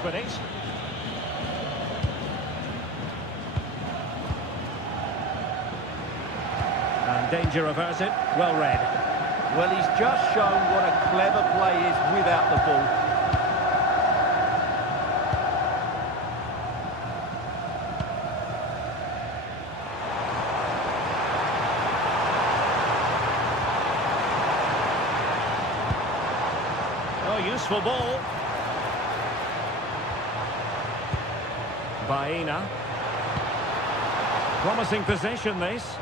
Rice with it. And danger averted. Well read. Well, he's just shown what a clever play is without the ball. Oh, useful ball. Baena. Promising possession, this.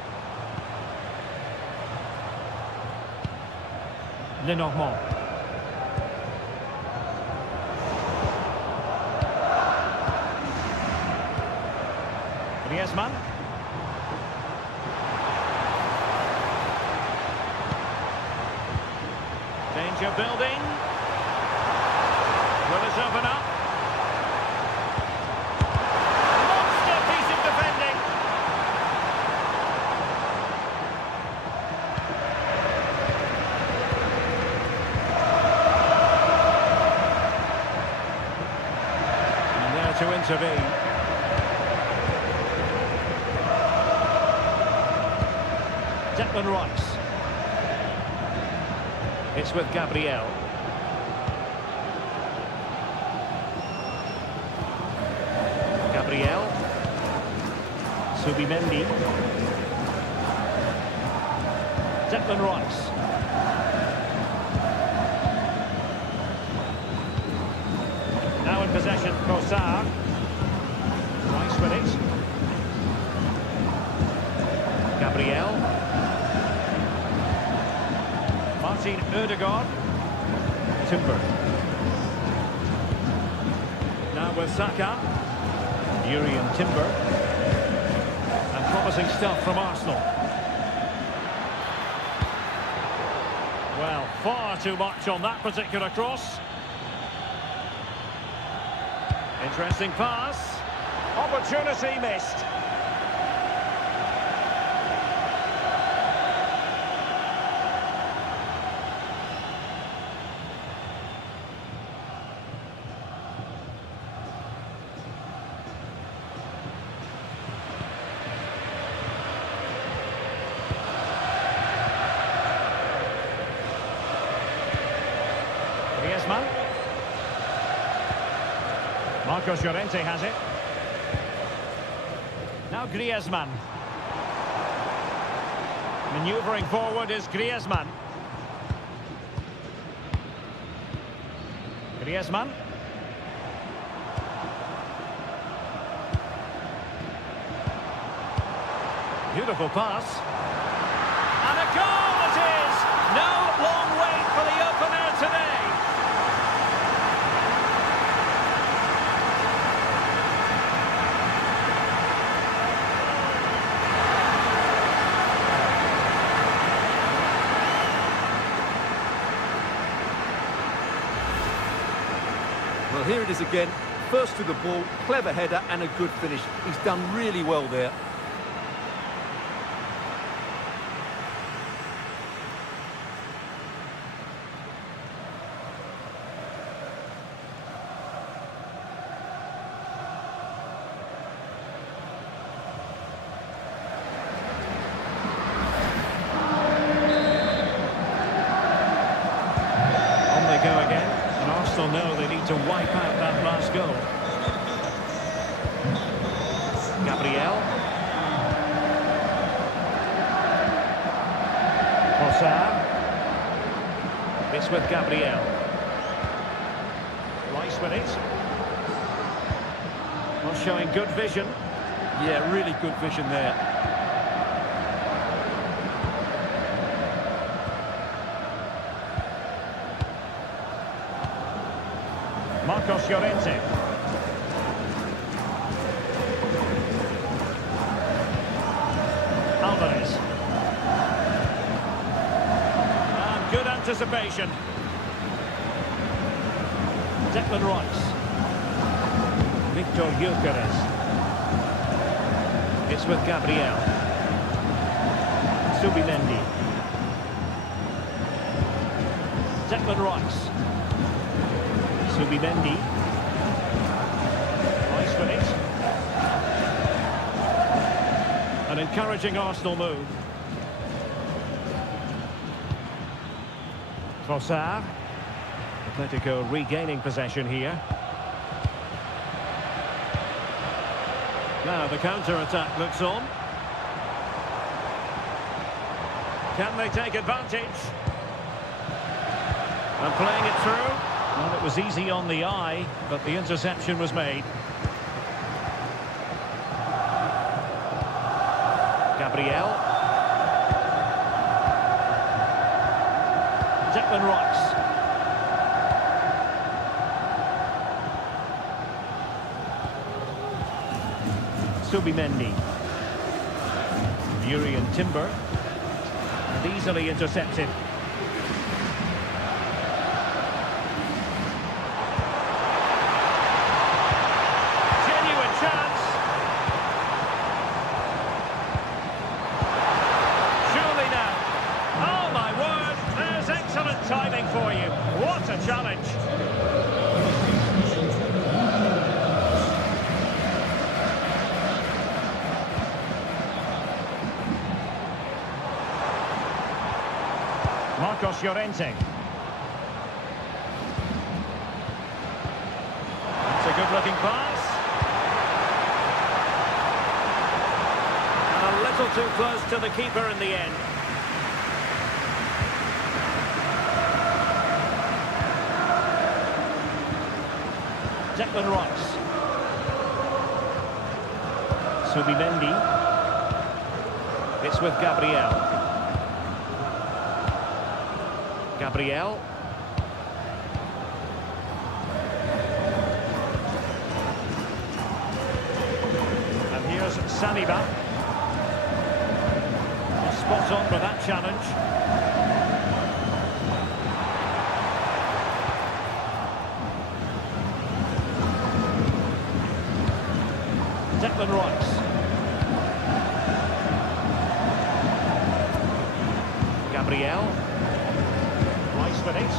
Lenormand. Griezmann. Danger building. Will it open up? Monster piece of defending. And there to intervene. Declan Rice. It's with Gabriel. Gabriel. Subimendi. Declan Rice. Now in possession, Trossard. Rice with it. Gabriel. Martin Ødegaard. Timber. Now with Saka. Urian Timber. And promising stuff from Arsenal. Well, far too much on that particular cross. Interesting pass. Opportunity missed. Griezmann. Marcos Llorente has it. Now Griezmann. Manoeuvring forward is Griezmann. Griezmann. Beautiful pass. And a goal it is! No long wait for the opener today. Well, here it is again. First to the ball, clever header and a good finish. He's done really well there. On they go again. And Arsenal know they need to wipe out that last goal. Gabriel. Trossard. It's with Gabriel. Rice with it. Not showing good vision. Yeah, really good vision there. Marcos Llorente. Alvarez. And good anticipation. Declan Rice. Victor Gyökeres. It's with Gabriel. Subimendi. Declan Rice. Subimendi. with it. An encouraging Arsenal move. Trossard. Atletico regaining possession here. Now the counter-attack looks on. Can they take advantage? And playing it through. Well, it was easy on the eye, but the interception was made. Gabriel. Declan Rice. Subimendi. Urian Timber. And easily intercepted. Genuine chance. Surely now. Oh my word, there's excellent timing for you. What a challenge. Marcos Llorente. It's a good-looking pass. And a little too close to the keeper in the end. Declan Rice. Subimendi. It's with Gabriel. Gabriel. And here's Saliba. Spot on for that challenge. Declan Rice. Gabriel. Rice with it.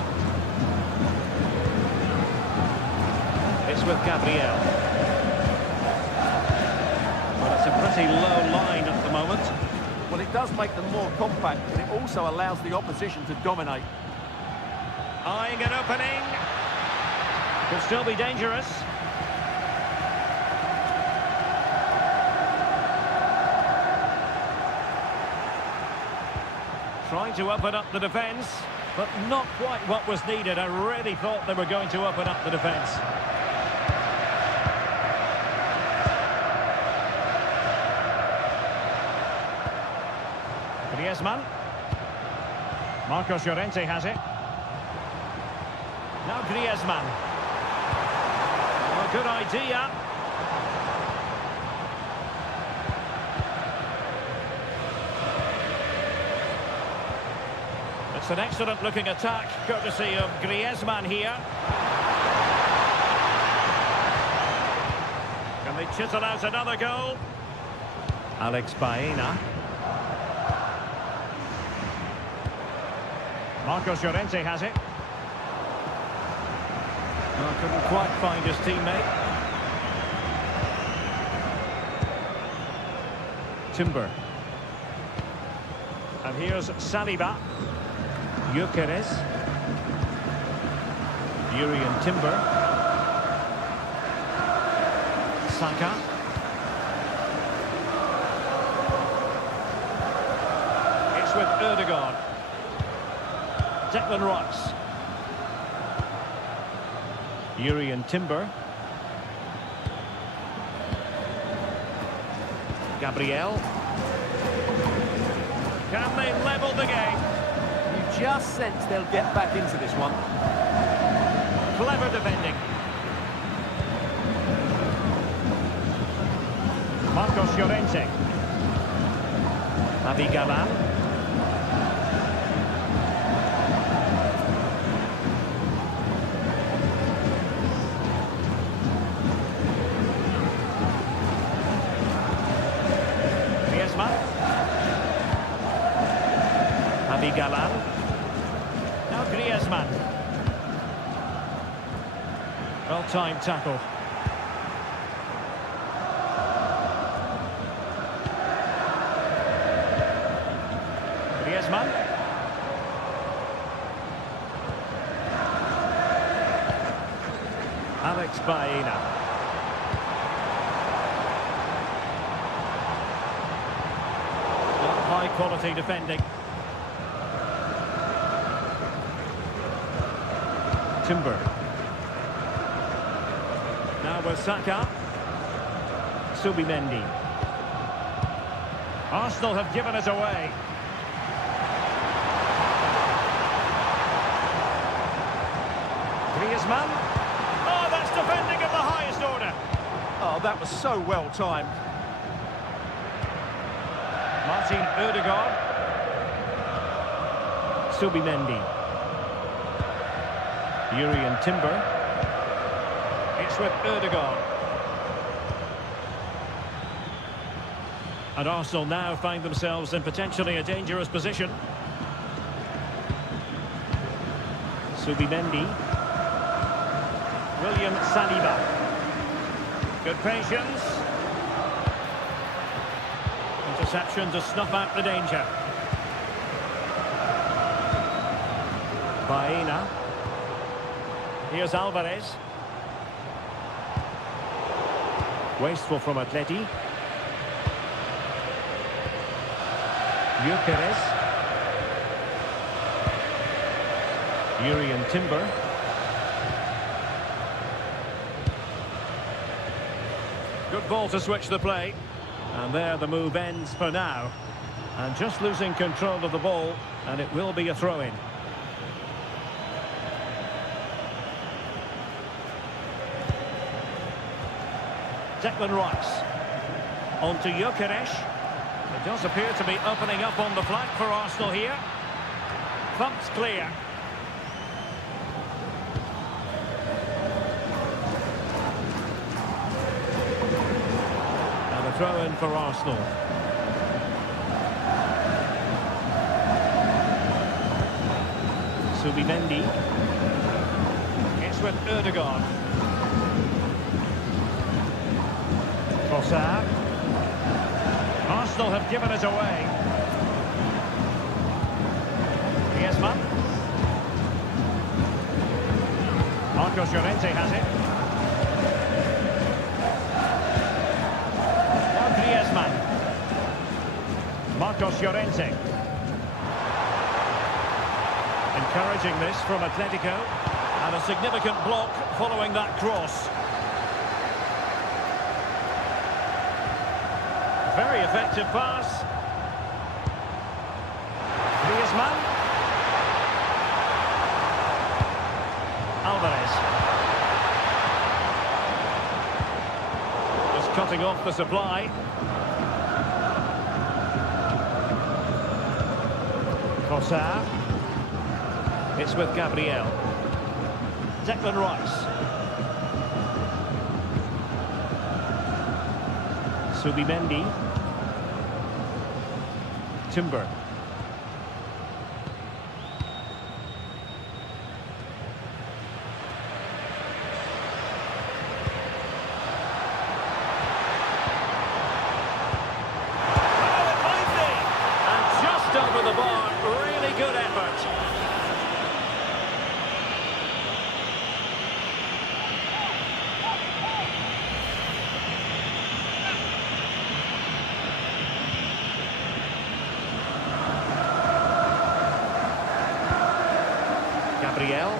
It's with Gabriel. Well, it's a pretty low line at the moment. Well, it does make them more compact, but it also allows the opposition to dominate. Eyeing an opening. Could still be dangerous. Trying to open up the defence, but not quite what was needed. I really thought they were going to open up the defence. Griezmann. Marcos Llorente has it. Now Griezmann. Well, good idea. It's an excellent looking attack, courtesy of Griezmann here. Can they chisel out another goal? Alex Baena. Marcos Llorente has it. Oh, couldn't quite find his teammate. Timber. And here's Saliba. Gyökeres. Urian Timber. Saka. It's with Ødegaard. Declan Rice. Urian Timber. Gabriel. Can they level the game? You just sense they'll get back into this one. Clever defending. Marcos Llorente. Abigalan. Abigalan. Now Griezmann. Well-timed tackle. Griezmann. Alex Baena. High quality defending. Timber. Now with Saka. Subimendi. Arsenal have given us away. Griezmann. Oh, that's defending of the highest order. Oh, that was so well timed. Martin Ødegaard. Subimendi. Yuri Timber. It's with Ødegaard. And Arsenal now find themselves in potentially a dangerous position. Subimendi. William Saliba. Good patience. Interception to snuff out the danger. Baena. Here's Alvarez. Wasteful from Atleti. Gyökeres. Yuri Timber. Good ball to switch the play. And there the move ends for now. And just losing control of the ball, and it will be a throw-in. Declan Rice. On to Gyökeres. It does appear to be opening up on the flank for Arsenal here. Thumped clear. And a throw-in for Arsenal. Subimendi. It's with Ødegaard. Trossard. Arsenal have given us away. Griezmann. Marcos Llorente has it. Now Griezmann. Marcos Llorente. Encouraging this from Atletico. And a significant block following that cross. Very effective pass. Griezmann. Alvarez. Just cutting off the supply. Trossard. It's with Gabriel. Declan Rice. Subimendi. Timber. And just over the bar, really good effort. Gabriel.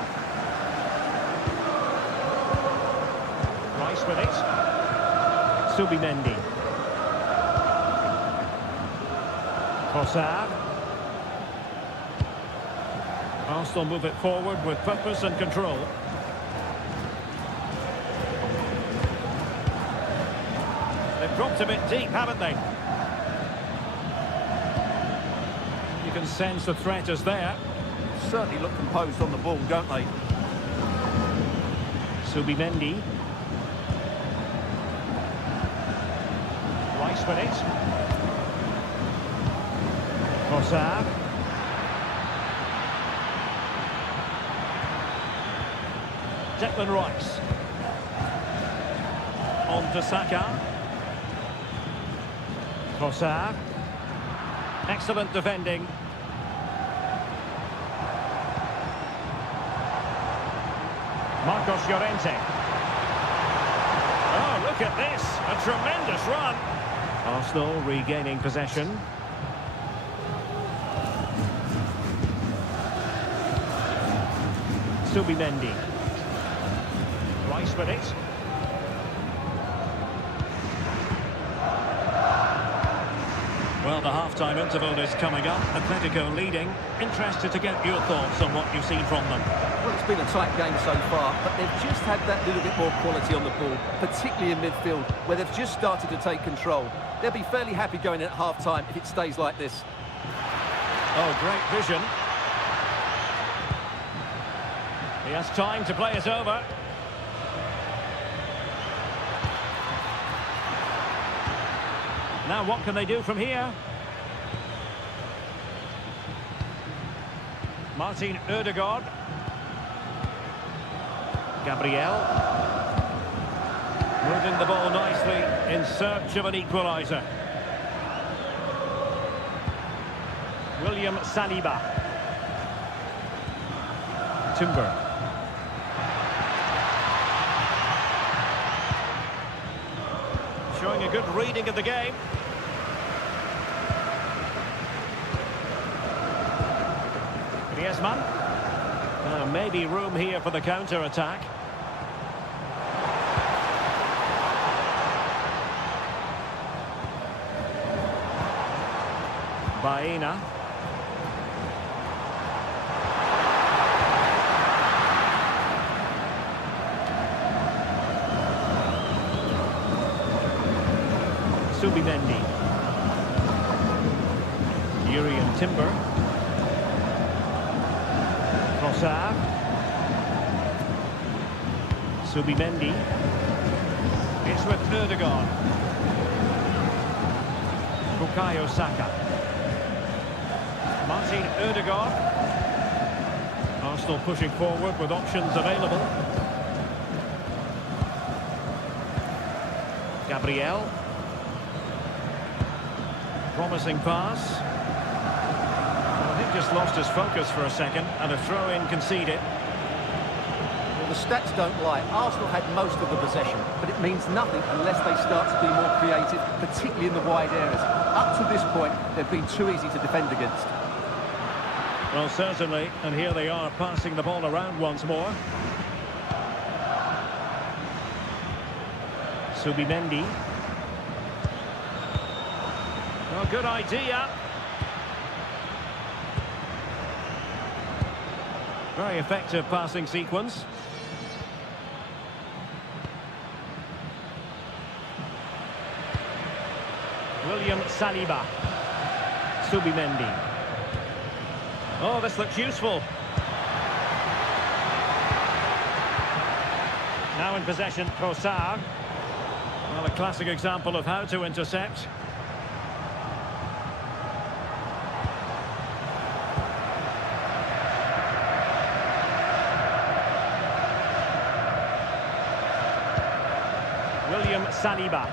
Rice with it. Subimendi. Trossard. Arsenal move it forward with purpose and control. They've dropped a bit deep, haven't they? You can sense the threat is there. Certainly look composed on the ball, don't they? Subimendi. Rice with it. Trossard. Declan Rice. On to Saka. Trossard. Excellent defending. Marcos Llorente. Oh, look at this. A tremendous run. Arsenal regaining possession. Subimendi. Rice with it. Well, the half-time interval is coming up. Atletico leading. Interested to get your thoughts on what you've seen from them. Well, it's been a tight game so far, but they've just had that little bit more quality on the ball, particularly in midfield, where they've just started to take control. They'll be fairly happy going in at half-time if it stays like this. Oh, great vision. He has time to play it over. Now what can they do from here? Martin Ødegaard. Gabriel. Moving the ball nicely in search of an equalizer. William Saliba. Timber. Showing a good reading of the game. Griezmann. Maybe room here for the counter-attack. Baena. Subimendi. Urian Timber. Trossard. Subimendi. It's with Ødegaard. Bukayo Saka. Martin Ødegaard. Arsenal pushing forward with options available. Gabriel. Promising pass. Well, I think just lost his focus for a second, and a throw-in conceded. Well, the stats don't lie. Arsenal had most of the possession, but it means nothing unless they start to be more creative, particularly in the wide areas. Up to this point, they've been too easy to defend against. Well, certainly, and here they are passing the ball around once more. Subimendi. Oh, good idea. Very effective passing sequence. William Saliba. Subimendi. Oh, this looks useful. Now in possession, Trossard. Well, a classic example of how to intercept. William Saliba.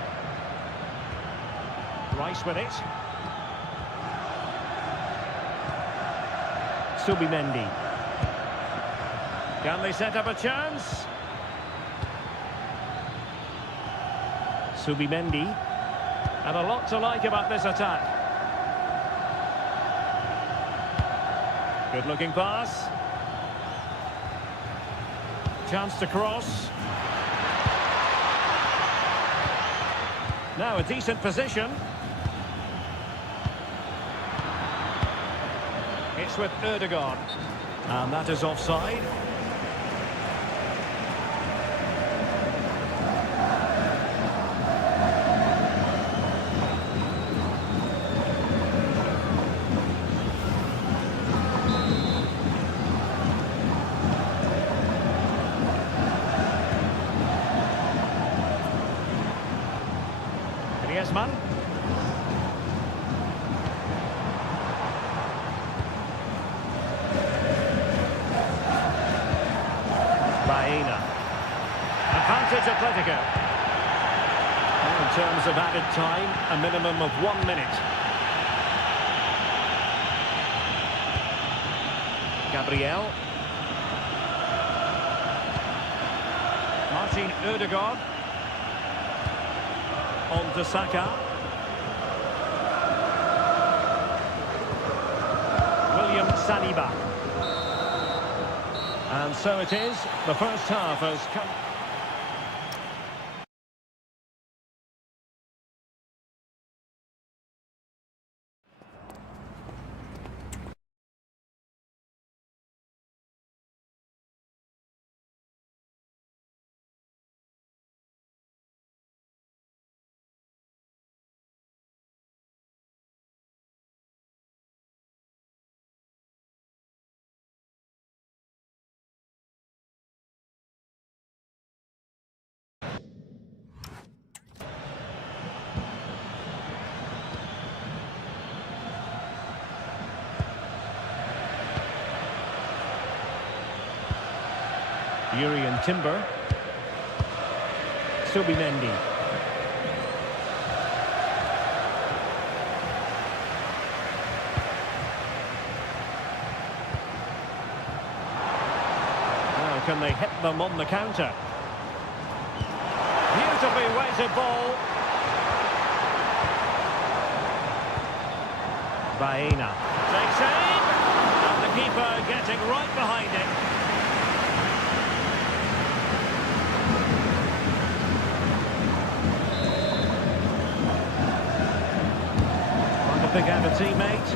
Rice with it. Subimendi. Can they set up a chance? Subimendi. And a lot to like about this attack. Good looking pass. Chance to cross. Now a decent position. It's with Ødegaard. And that is offside. Griezmann. Baena. Advantage Atletico. Well, in terms of added time, a minimum of 1 minute. Gabriel. Martin Ødegaard. On to Saka. William Saliba. And so it is. The first half has come. Urian Timber. Subimendi. Now can they hit them on the counter? Beautifully weighted ball. Baena. Takes aim. And the keeper getting right behind it. Pick out a teammate.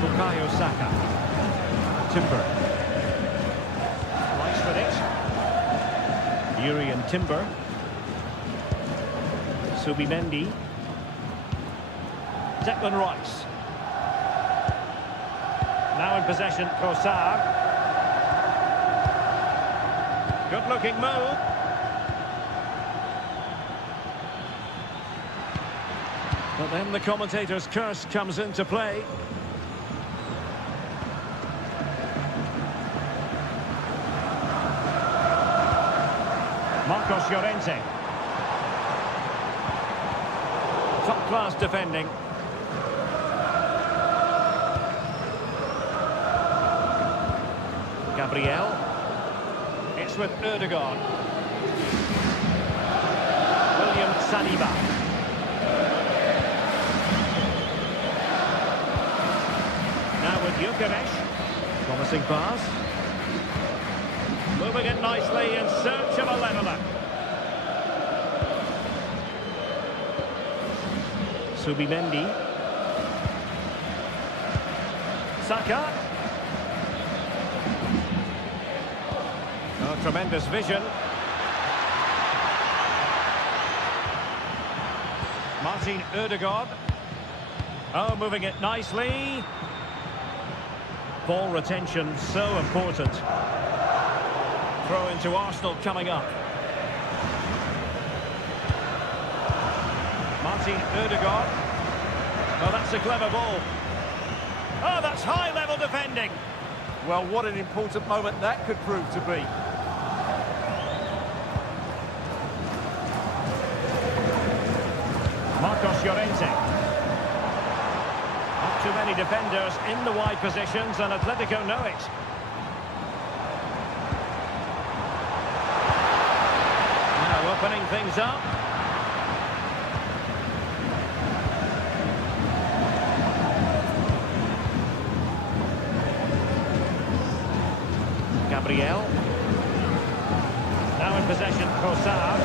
Bukayo Saka. Timber. Rice with it. Urian Timber. Subimendi. Declan Rice. Now in possession, Trossard. Good looking move. But then the commentator's curse comes into play. Marcos Llorente. Top-class defending. Gabriel. It's with Ødegaard. William Saliba. With Gyökeres, promising pass, moving it nicely in search of a leveller. Subimendi, Saka. Oh, tremendous vision. Martin Ødegaard. Oh, moving it nicely. Ball retention so important. Throw into Arsenal coming up. Martin Ødegaard. Oh, that's a clever ball. Oh, that's high-level defending. Well, what an important moment that could prove to be. Marcos Llorente. Too many defenders in the wide positions, and Atletico know it. Now opening things up. Gabriel. Now in possession, Trossard.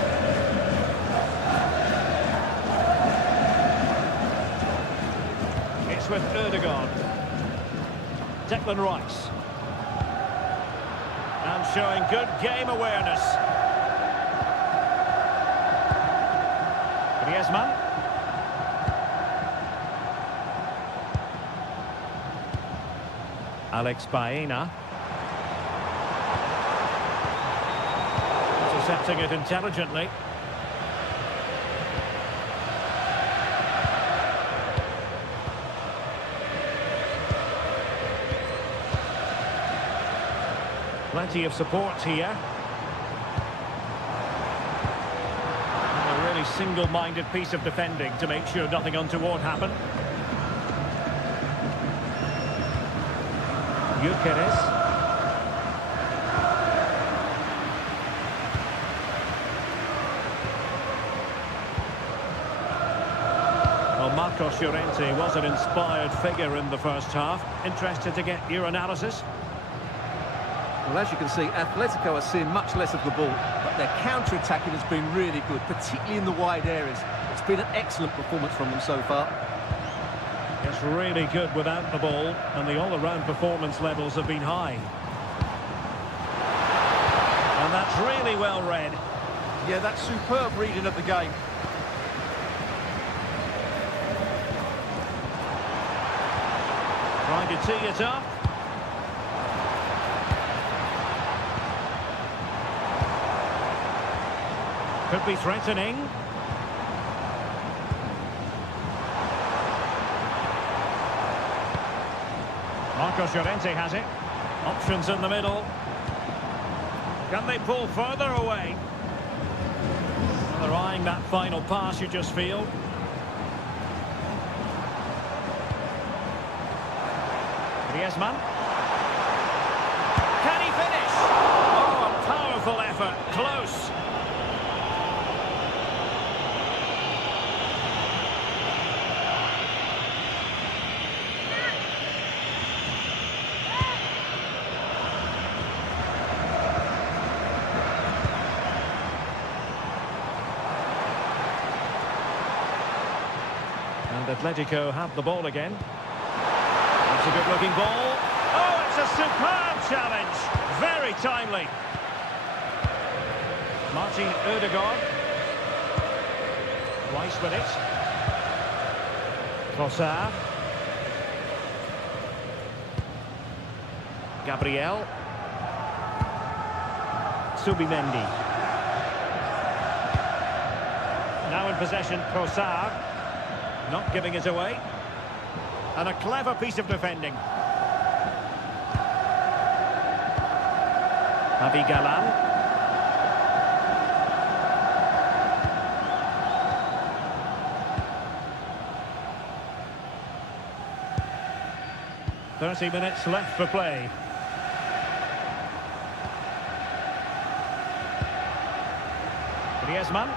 With Ødegaard. Declan Rice. And showing good game awareness. Griezmann. Alex Baena. Intercepting it intelligently. Plenty of support here. And a really single-minded piece of defending to make sure nothing untoward happened. Gyökeres. Well, Marcos Llorente was an inspired figure in the first half. Interested to get your analysis? Well, as you can see, Atletico are seeing much less of the ball, but their counter-attacking has been really good, particularly in the wide areas. It's been an excellent performance from them so far. It's really good without the ball, and the all-around performance levels have been high. And that's really well read. Yeah, that's superb reading of the game. Trying to tee it up. Could be threatening. Marcos Llorente has it. Options in the middle. Can they pull further away? They're eyeing that final pass, you just feel. Griezmann. Can he finish? Oh, a powerful effort. Close. And Atletico have the ball again. It's a good-looking ball. Oh, it's a superb challenge. Very timely. Martin Ødegaard. Rice with it. Trossard. Gabriel. Subimendi. Now in possession, Trossard. Not giving it away. And a clever piece of defending. Javi Galan. "30 minutes left for play." Griezmann.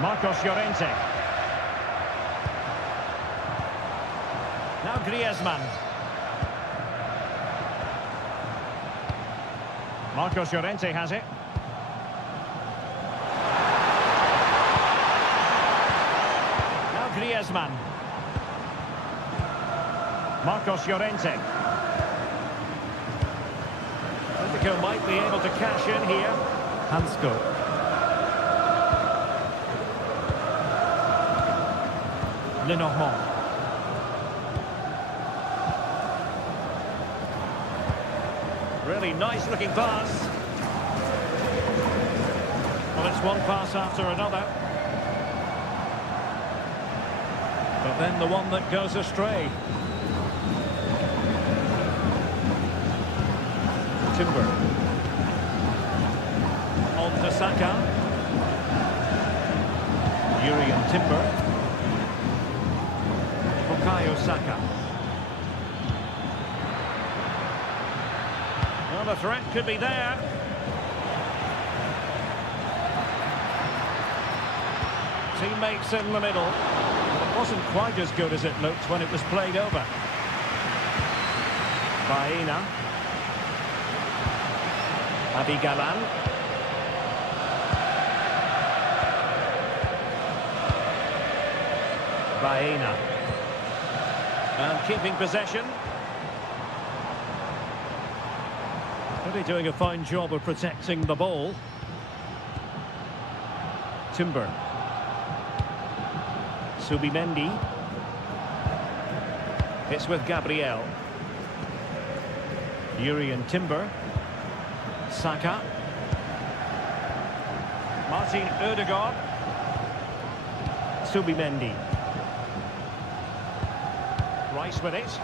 Marcos Llorente. Now Griezmann. Marcos Llorente has it. Now Griezmann. Marcos Llorente. Atletico might be able to cash in here. Hansko. Lenormand. Really nice looking pass. Well, it's one pass after another. But then the one that goes astray. Timber. On to Saka. Yuri Timber. Bukayo Saka. Well, the threat could be there. Teammates in the middle. It wasn't quite as good as it looked when it was played over. Baena. Javi Galan. Baena. And keeping possession. Really doing a fine job of protecting the ball. Timber. Subimendi. It's with Gabriel. Yuri Timber. Saka. Martin Ødegaard. Subimendi. Rice with it.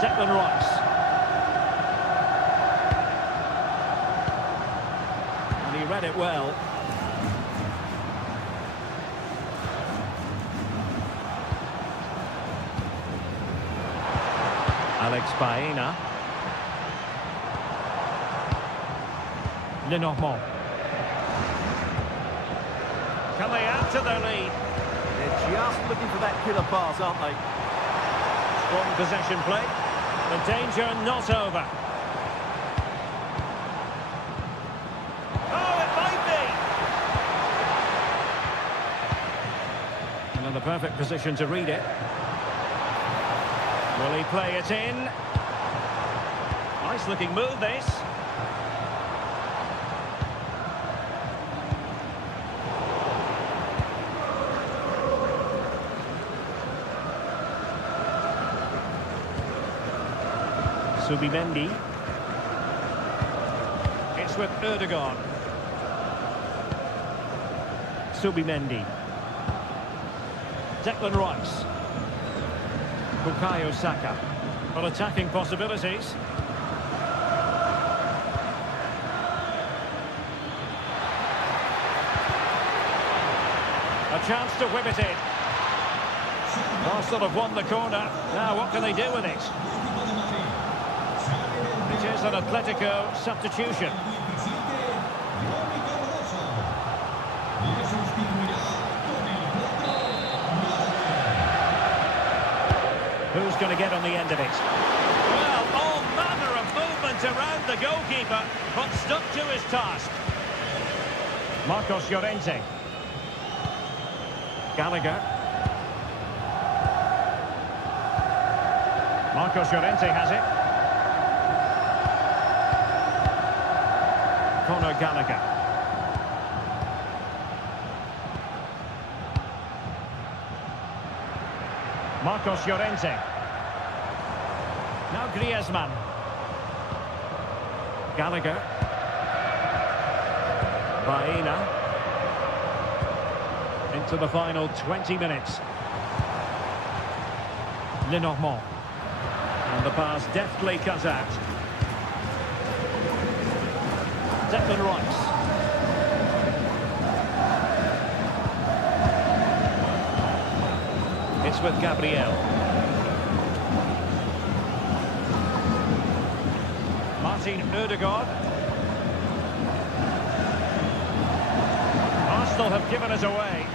Declan Rice. And he read it well. Alex Baena. Lenormand. Can they add to their lead? They're just looking for that killer pass, aren't they? Strong possession play. The danger not over. Oh, it might be! And in the perfect position to read it. Will he play it in? Nice looking move, this. Subimendi. It's with Erdogan. Subimendi. Declan Rice. Bukayo Saka. For attacking possibilities. A chance to whip it in. Arsenal have won the corner. Now what can they do with it? It is an Atletico substitution. Who's going to get on the end of it? Well, all manner of movement around the goalkeeper, but stuck to his task. Marcos Llorente. Gallagher. Marcos Llorente has it. Conor Gallagher. Marcos Llorente. Now Griezmann. Gallagher. Baena. Into the final 20 minutes. Lenormand. And the pass deftly cut out. Declan Rice. It's with Gabriel. Martin Ødegaard. Arsenal have given it away.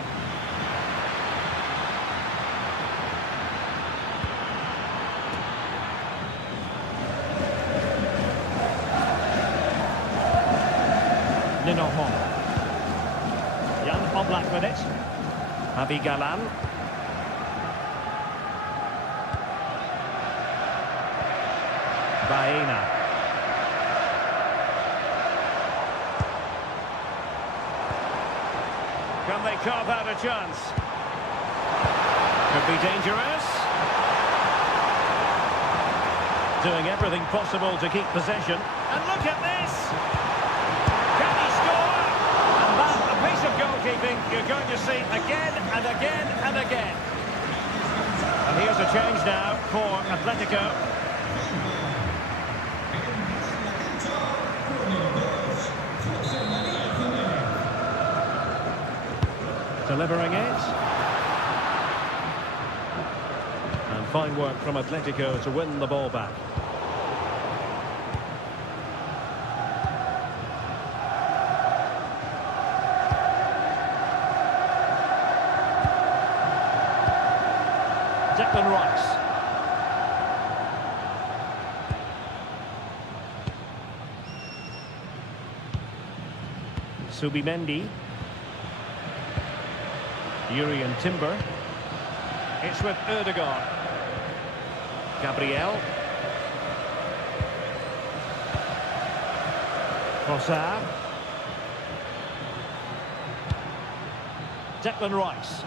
Lenormand. Jan Oblak with it. Javi Galan. Baena. Can they carve out a chance? Could be dangerous. Doing everything possible to keep possession. And look at this! Can he score? And that, a piece of goalkeeping you're going to see again and again and again. And here's a change now for Atletico. Delivering it. And fine work from Atletico to win the ball back. Declan Rice. Subimendi. Urian Timber. It's with Erdogan. Gabriel. Trossard. Declan Rice.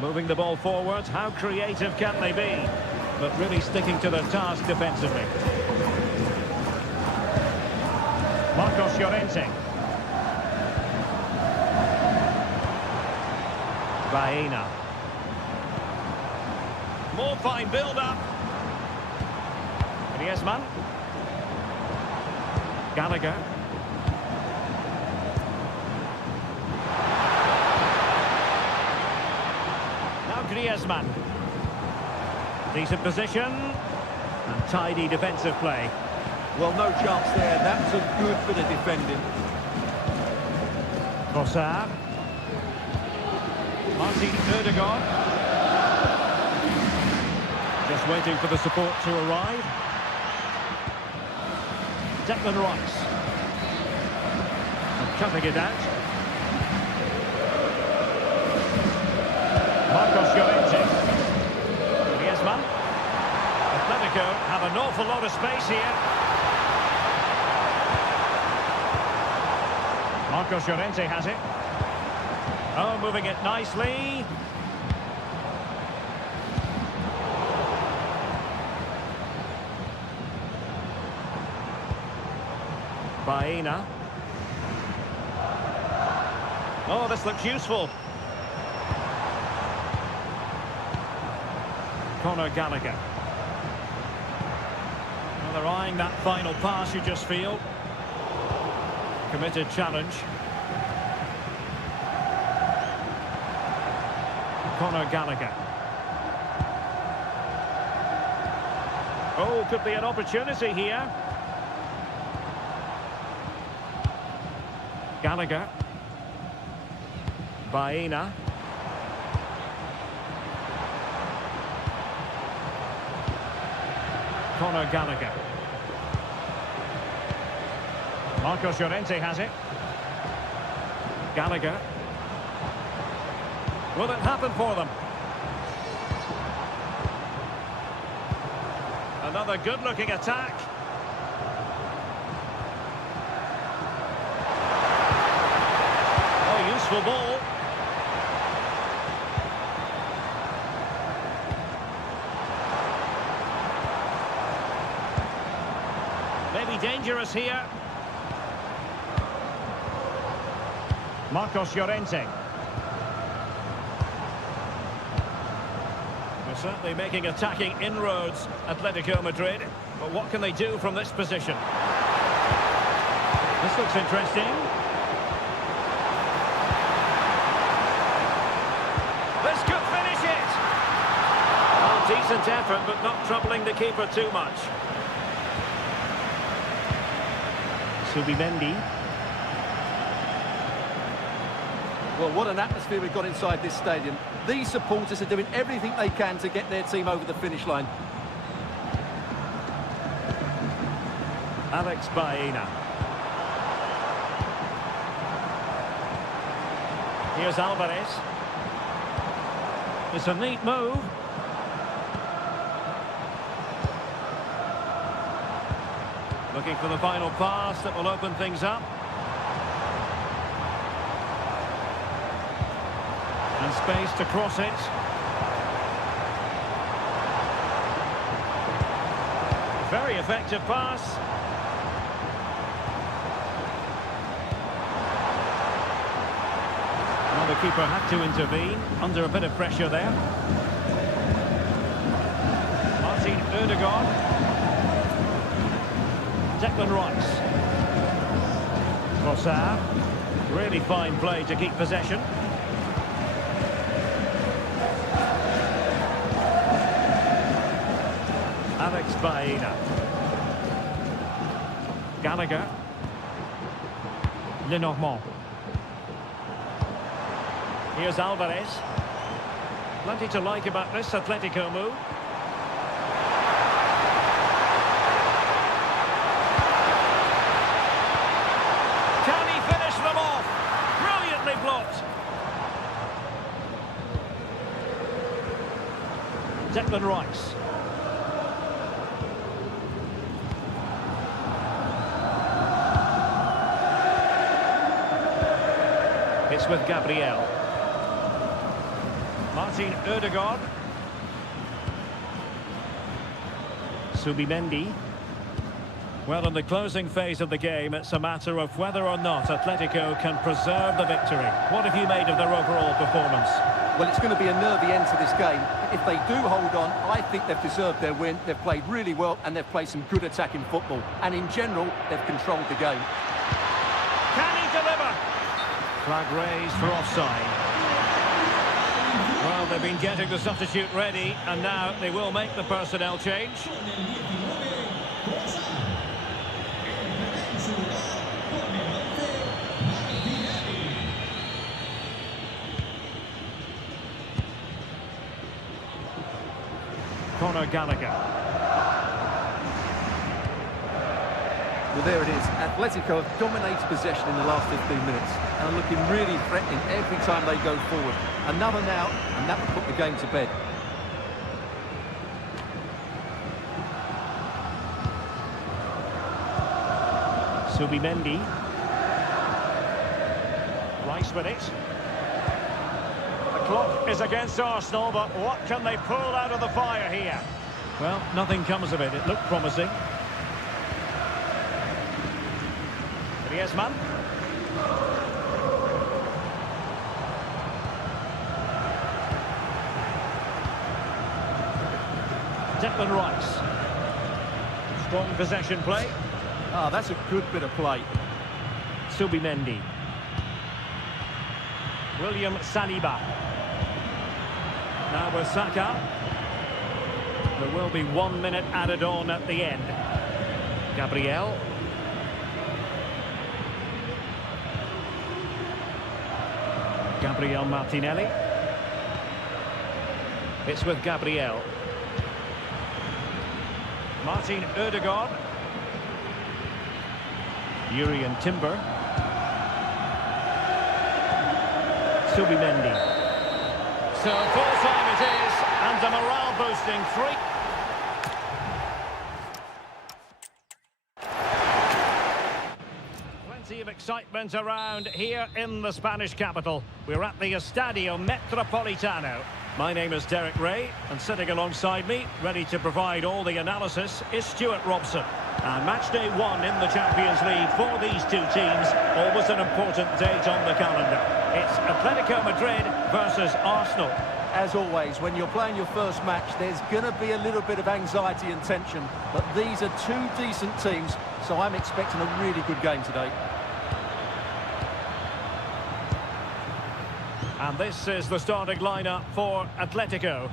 Moving the ball forward. How creative can they be? But really sticking to their task defensively. Marcos Llorente. Baena. More fine build-up. Griezmann. Gallagher. Now Griezmann. Decent position. And tidy defensive play. Well, no chance there. That's a good bit of defending. Trossard. Martin Ødegaard. Just waiting for the support to arrive. Declan Rice. And cutting it out. Marcos Llorente. Griezmann. Atletico have an awful lot of space here. Marcos Llorente has it. Oh, moving it nicely. Baena. Oh, this looks useful. Conor Gallagher. Well, they're eyeing that final pass, you just feel. Committed challenge. Conor Gallagher. Oh, could be an opportunity here. Gallagher. Baena. Conor Gallagher. Marcos Llorente has it. Gallagher. Will it happen for them? Another good-looking attack. Oh, useful ball. Maybe dangerous here. Marcos Llorente. They're certainly making attacking inroads, Atletico Madrid. But what can they do from this position? This looks interesting. This could finish it! Well, decent effort, but not troubling the keeper too much. Subimendi. Well, what an atmosphere we've got inside this stadium. These supporters are doing everything they can to get their team over the finish line. Alex Baena. Here's Alvarez. It's a neat move. Looking for the final pass that will open things up. And space to cross it. Very effective pass. Well, the keeper had to intervene under a bit of pressure there. Martin Ødegaard. Declan Rice. Trossard. Really fine play to keep possession. Alex Baena. Gallagher. Lenormand. Here's Alvarez. Plenty to like about this Atletico move. Can he finish them off? Brilliantly blocked. Declan Rice. It's with Gabriel. Martin Ødegaard. Subimendi. Well, in the closing phase of the game, it's a matter of whether or not Atletico can preserve the victory. What have you made of their overall performance? Well, it's going to be a nervy end to this game. If they do hold on, I think they've deserved their win. They've played really well and they've played some good attacking football. And in general, they've controlled the game. Can he deliver? Flag raised for offside. Well, they've been getting the substitute ready, and now they will make the personnel change. Conor Gallagher. Well, there it is. Atletico have dominated possession in the last 15 minutes and are looking really threatening every time they go forward. Another now, and that will put the game to bed. Subimendi. Rice with it. The clock is against Arsenal, but what can they pull out of the fire here? Well, nothing comes of it. It looked promising. Griezmann. Declan Rice. Strong possession play. Ah, that's a good bit of play. Subimendi. William Saliba. Now with Saka. There will be 1 minute added on at the end. Gabriel. Gabriel Martinelli. It's with Gabriel. Martin Ødegaard. Jurriën Timber. Subimendi. So full time it is, and a morale boosting 3. Plenty of excitement around here in the Spanish capital. We're at the Estadio Metropolitano. My name is Derek Ray, and sitting alongside me, ready to provide all the analysis, is Stuart Robson. And match day 1 in the Champions League for these two teams, always an important date on the calendar. It's Atletico Madrid versus Arsenal. As always, when you're playing your first match, there's going to be a little bit of anxiety and tension, but these are two decent teams, so I'm expecting a really good game today. And this is the starting lineup for Atletico.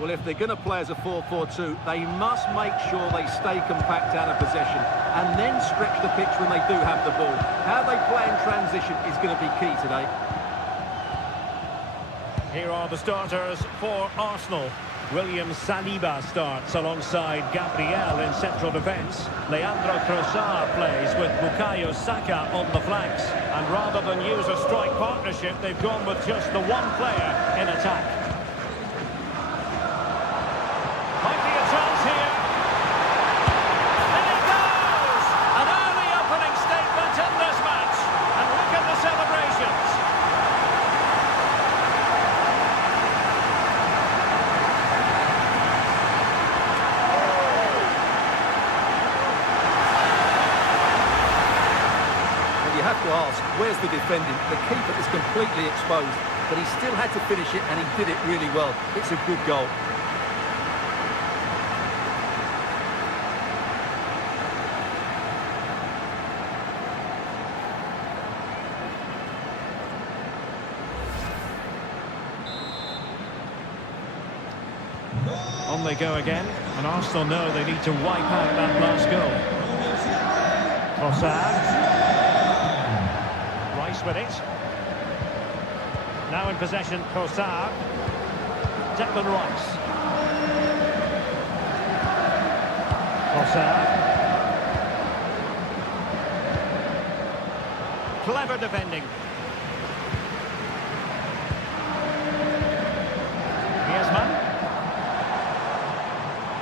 Well, if they're going to play as a 4-4-2, they must make sure they stay compact out of possession and then stretch the pitch when they do have the ball. How they play in transition is going to be key today. Here are the starters for Arsenal. William Saliba starts alongside Gabriel in central defence. Leandro Trossard plays with Bukayo Saka on the flanks. And rather than use a strike partnership, they've gone with just the one player in attack. Might be a chance here. And it goes! An early opening statement in this match. And look at the celebrations. You have to ask, where's the defending? The keeper is completely exposed, but he still had to finish it, and he did it really well. It's a good goal. On they go again, and Arsenal know they need to wipe out that last goal. Trossard. Rice with it. Now in possession, Trossard. Declan Rice. Trossard. Clever defending. Griezmann.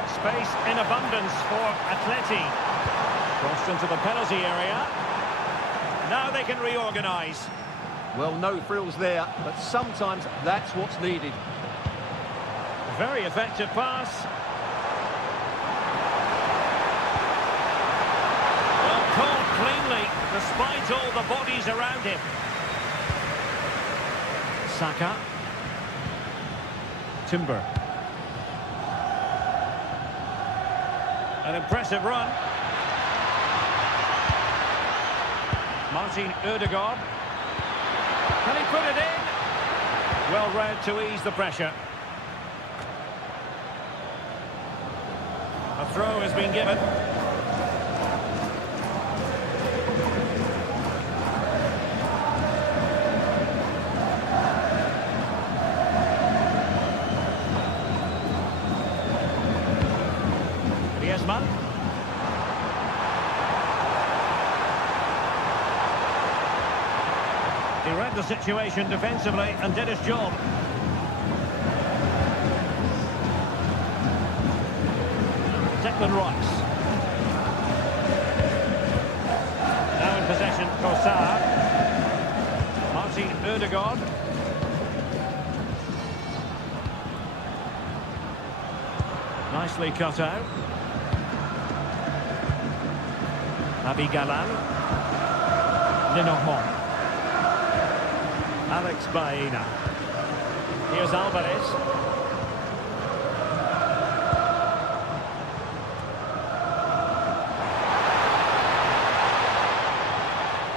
Space in abundance for Atleti. Crossed into the penalty area. Now they can reorganise. Well, no frills there, but sometimes that's what's needed. Very effective pass. Well, caught cleanly, despite all the bodies around him. Saka. Timber. An impressive run. Martin Ødegaard. Can he put it in? Well read to ease the pressure. A throw has been given. Griezmann. He read the situation defensively and did his job. Declan Rice. Now in possession, Kossar. Martin Ødegaard. Nicely cut out. Abigalan. Lenormand. Alex Baena. Here's Alvarez.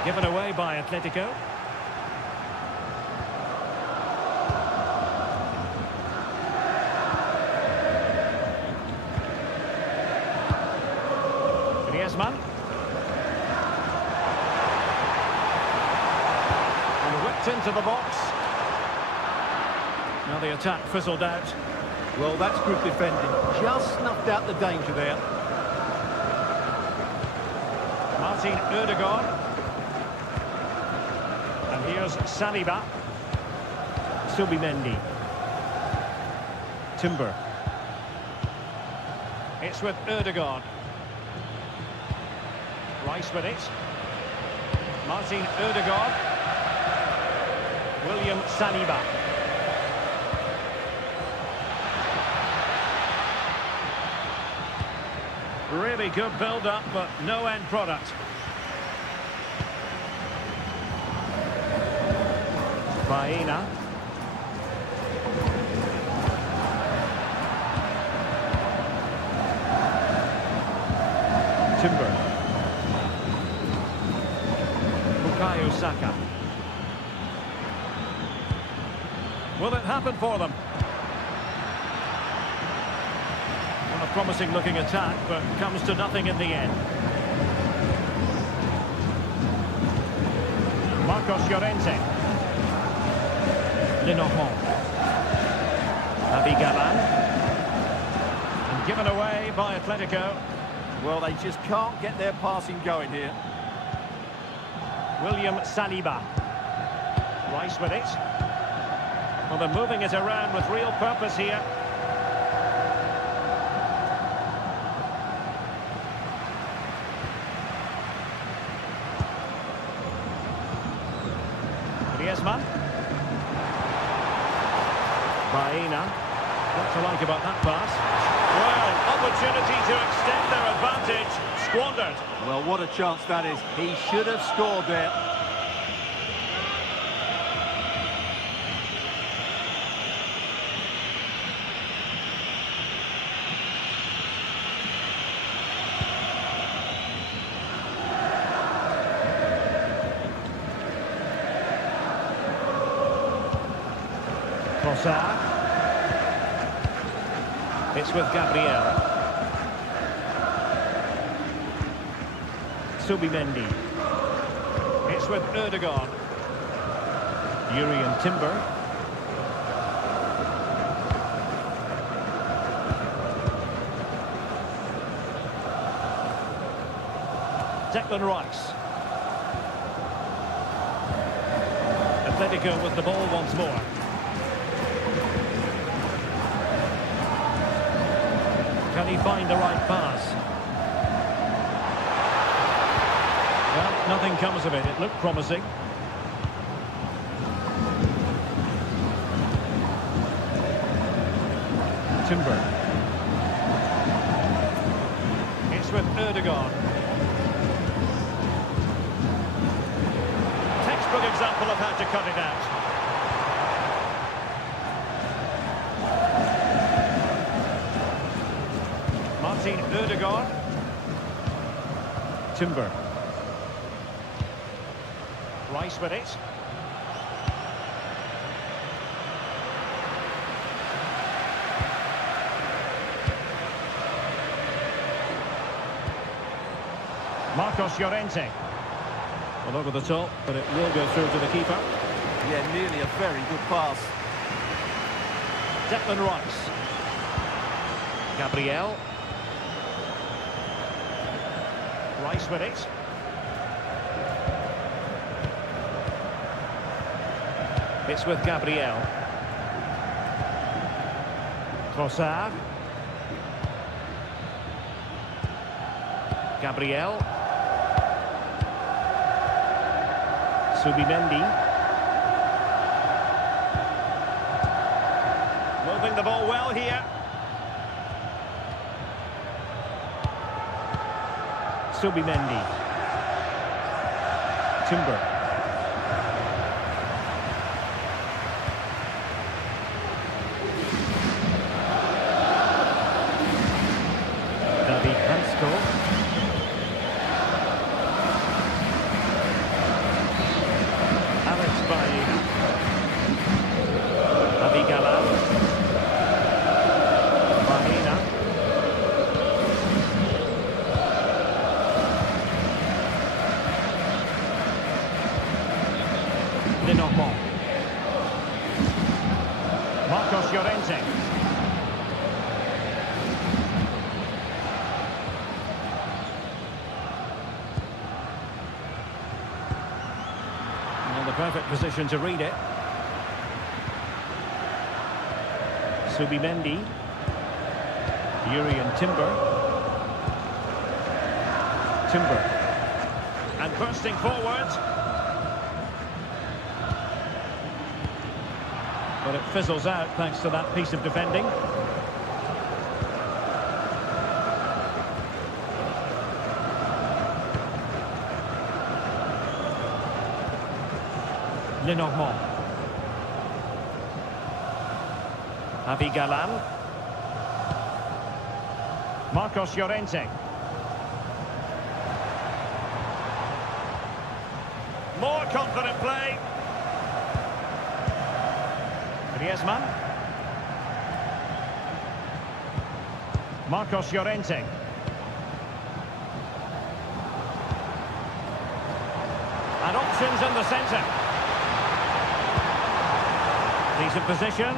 Given away by Atletico. Griezmann. And whipped into the box. Now the attack fizzled out. Well, that's good defending. Just snuffed out the danger there. Martin Ødegaard. And here's Saliba. Subimendi. Timber. It's with Ødegaard. Rice with it. Martin Ødegaard. William Saliba. Really good build-up, but no end product. Baena. Timber. Bukayo Saka. Will it happen for them? Well, a promising looking attack, but comes to nothing in the end. Marcos Llorente. Lenormand. Abigalan. And given away by Atletico. Well, they just can't get their passing going here. William Saliba. Rice with it. Well, they're moving it around with real purpose here. Griezmann. Baena. What to like about that pass? Well, opportunity to extend their advantage. Squandered. Well, what a chance that is. He should have scored there. Kossar. It's with Gabriel. Subimendi. It's with Ødegaard. Urian Timber. Declan Rice. Atletico with the ball once more. Can he find the right pass? Well, nothing comes of it. It looked promising. Timber. It's with Ødegaard. Textbook example of how to cut it out. Martin Ødegaard. Timber. Rice with it. Marcos Llorente. Well, over the top, but it will go through to the keeper. Yeah, nearly a very good pass. Declan Rice. Gabriel. Rice with it. It's with Gabriel. Trossard. Gabriel. Subimendi. Moving the ball well here. Subimendi. Timber. David Hansko. Alex Bailly. Javi Galán. Bahina. Lenormand. Marcos Llorente. And the perfect position to read it. Subimendi. Yuri and Timber. Timber. And bursting forward. But it fizzles out thanks to that piece of defending. Lenormand. Javi Galán. Marcos Llorente. More confident play. Griezmann. Marcos Llorente. And options in the centre. Decent position.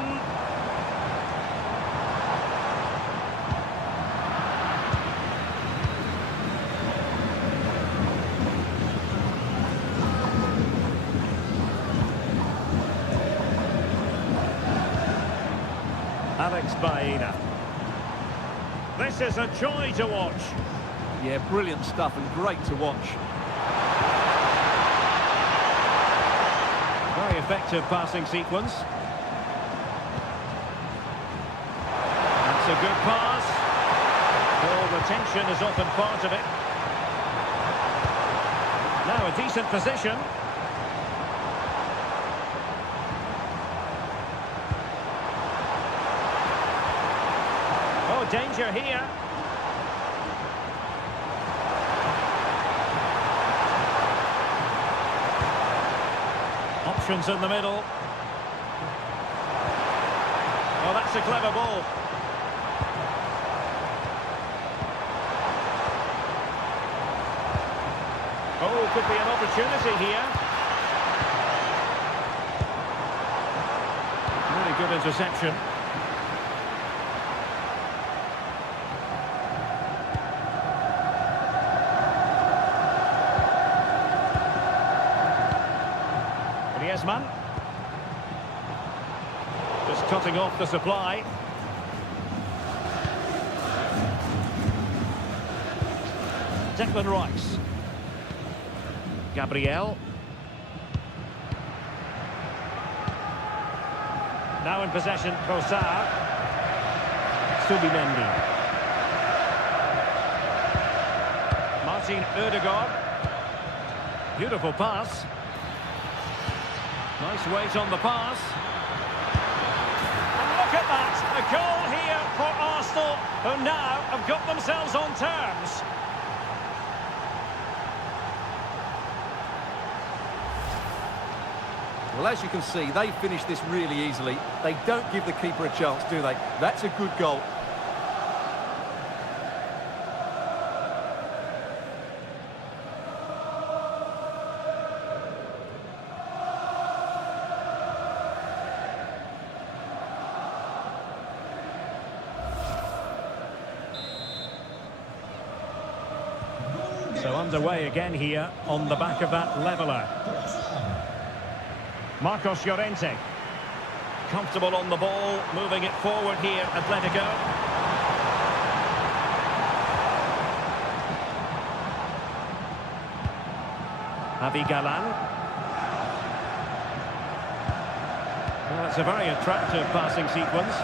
Alex Bailly. This is a joy to watch. Yeah, brilliant stuff and great to watch. Very effective passing sequence. That's a good pass. Ball retention is often part of it. Now a decent position. Oh, danger here. Options in the middle. Oh, that's a clever ball. Oh, could be an opportunity here. Really good interception. Griezmann. Just cutting off the supply. Declan Rice. Gabriel. Now in possession, Trossard. Subimendi. Martin Ødegaard. Beautiful pass. Nice weight on the pass. And look at that! A goal here for Arsenal, who now have got themselves on terms. Well, as you can see, they finished this really easily. They don't give the keeper a chance, do they? That's a good goal. underway again here on the back of that leveller. Marcos Llorente. Comfortable on the ball, moving it forward here, Atletico. Javi Galan. Well, it's a very attractive passing sequence.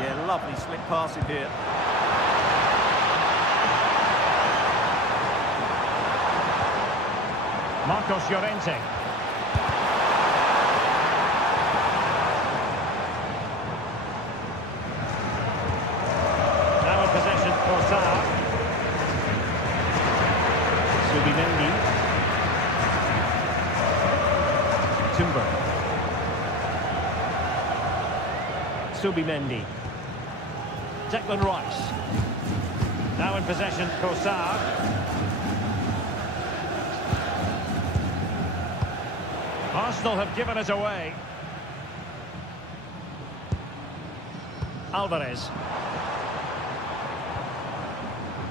Yeah, lovely slick passing here. Marcos Llorente. Now in possession for Saar. Subimendi. Timber. Subimendi. Declan Rice. Now in possession for Saar. Arsenal have given it away. Alvarez.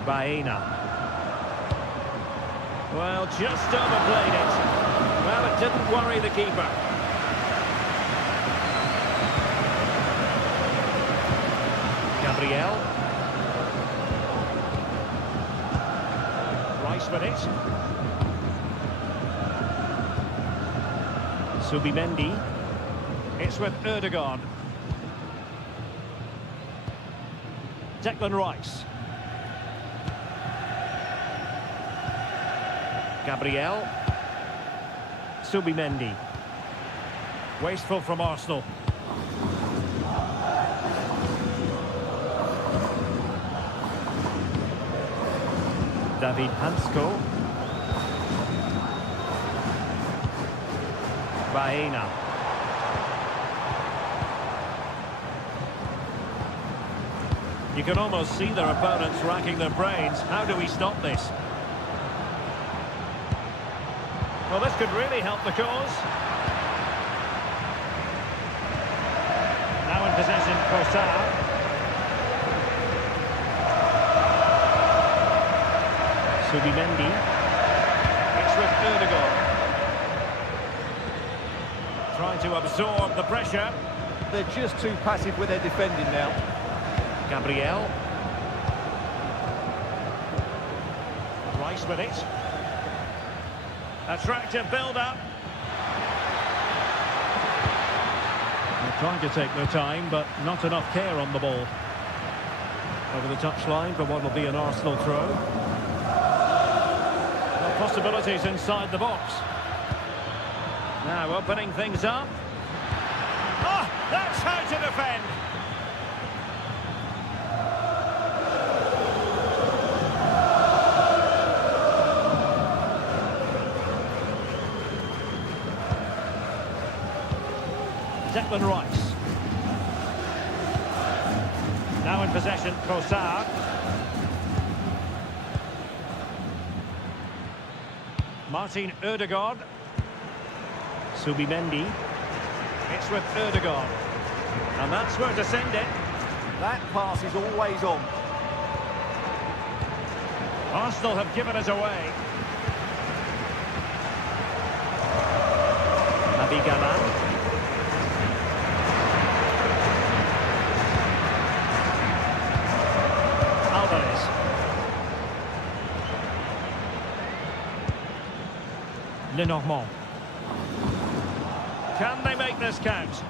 Baena. Well, just overplayed it. Well, it didn't worry the keeper. Gabriel. Rice with it. Subimendi. It's with Ødegaard. Declan Rice. Gabriel. Subimendi. Wasteful from Arsenal. David Hansko. Baena. You can almost see their opponents racking their brains. How do we stop this? Well, this could really help the cause. Now in possession for Saar. Subimendi. It's with Ødegaard. Trying to absorb the pressure. They're just too passive with their defending now. Gabriel. Rice with it. Attractive build-up. They're trying to take their time, but not enough care on the ball. Over the touchline for what will be an Arsenal throw. Well, possibilities inside the box. Now opening things up. Oh, that's how to defend. Declan Rice. Now in possession for Saar. Martin Ødegaard. Subimendi. It's with Ødegaard. And that's where to send it. That pass is always on. Arsenal have given it away. Javi Galan. Alvarez. Lenormand. Can they make this count?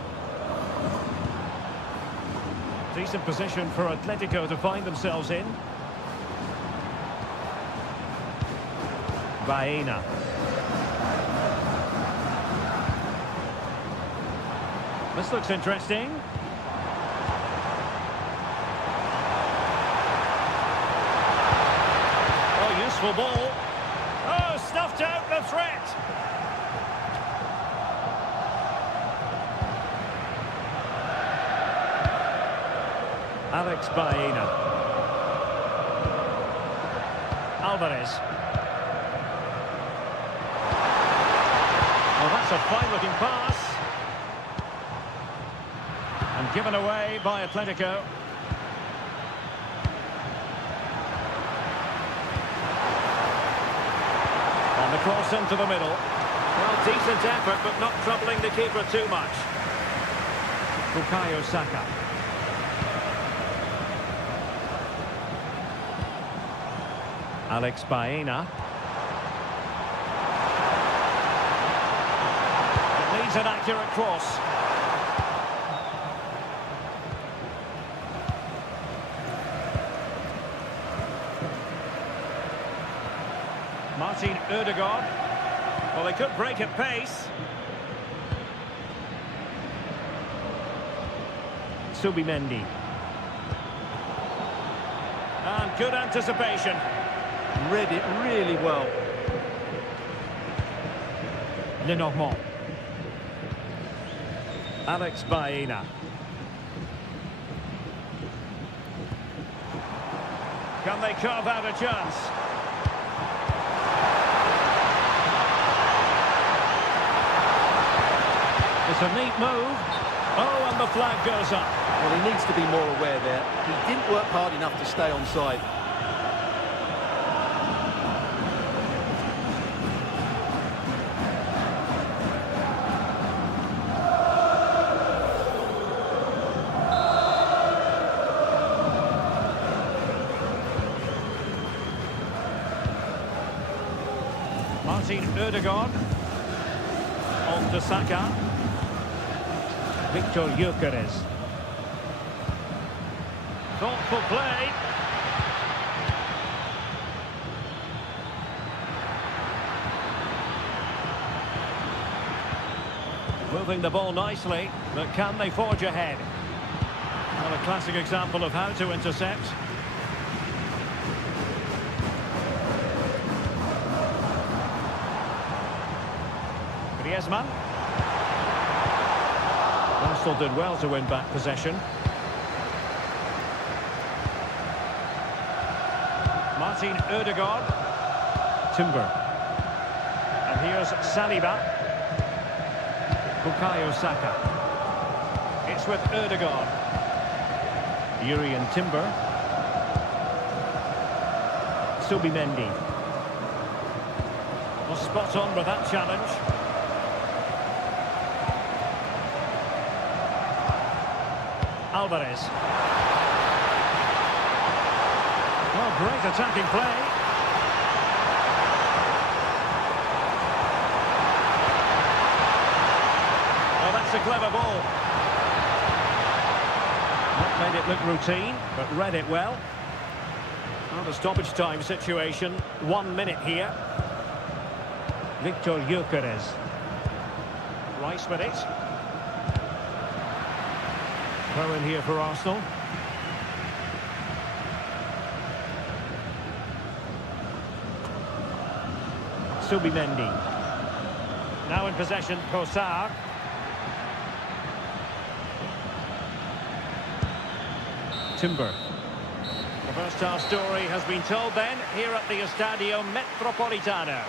Decent position for Atletico to find themselves in. Baena. This looks interesting. Oh, useful ball. Oh, snuffed out the threat. Alex Baena. Alvarez. Well, that's a fine-looking pass. And given away by Atletico. cross into the middle. Well, decent effort, but not troubling the keeper too much. Bukayo Saka. Alex Baena. It needs an accurate cross. Martin Ødegaard. Well, they could break at pace. Subimendi. And good anticipation. Read it really well. Lenormand. Alex Baena. Can they carve out a chance? It's a neat move. Oh, and the flag goes up. Well, he needs to be more aware there. He didn't work hard enough to stay onside. Martin Ødegaard. On to Saka. Victor Gyökeres. Thoughtful play. Moving the ball nicely, but can they forge ahead? Well, a classic example of how to intercept. Griezmann. Arsenal did well to win back possession. Martin Ødegaard. Timber. And here's Saliba. Bukayo Saka. It's with Ødegaard. Jurriën Timber. Subimendi. Well, spot on with that challenge. Alvarez. Oh, great attacking play. Oh, that's a clever ball. Not made it look routine, but read it well. Well, the stoppage time situation, 1 minute here. Victor Gyökeres. Rice with it. Throw in here for Arsenal. Subimendi. Now in possession, Kosar. Timber. The first half story has been told then, here at the Estadio Metropolitano.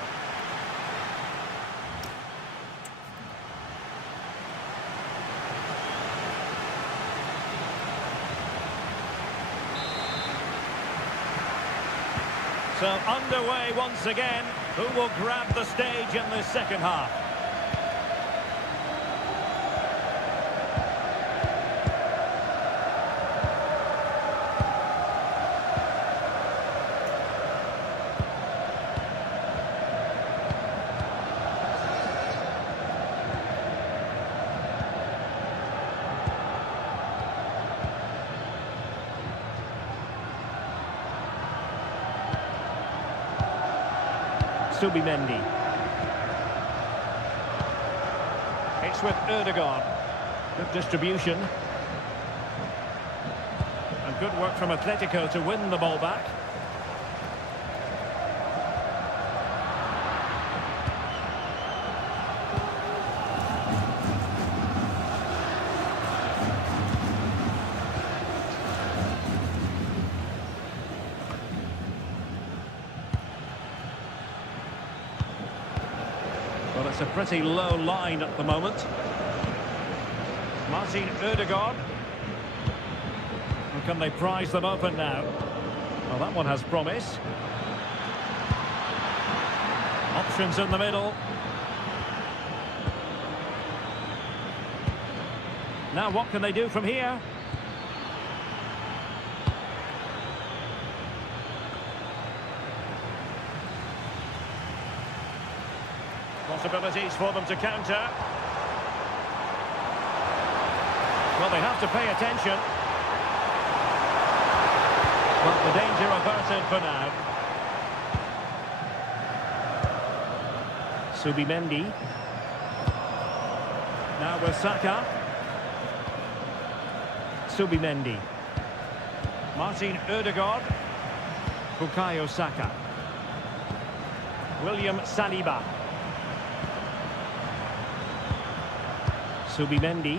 So underway once again. Who will grab the stage in this second half? Subimendi. It's with Ødegaard. Good distribution. And good work from Atletico to win the ball back. Well, it's a pretty low line at the moment. Martin Ødegaard. And can they prize them open now? Well, that one has promise. Options in the middle. Now what can they do from here? Possibilities for them to counter. Well, they have to pay attention. But the danger averted for now. Subimendi. Now with Saka. Subimendi. Martin Ødegaard. Bukayo Saka. William Saliba. Subimendi.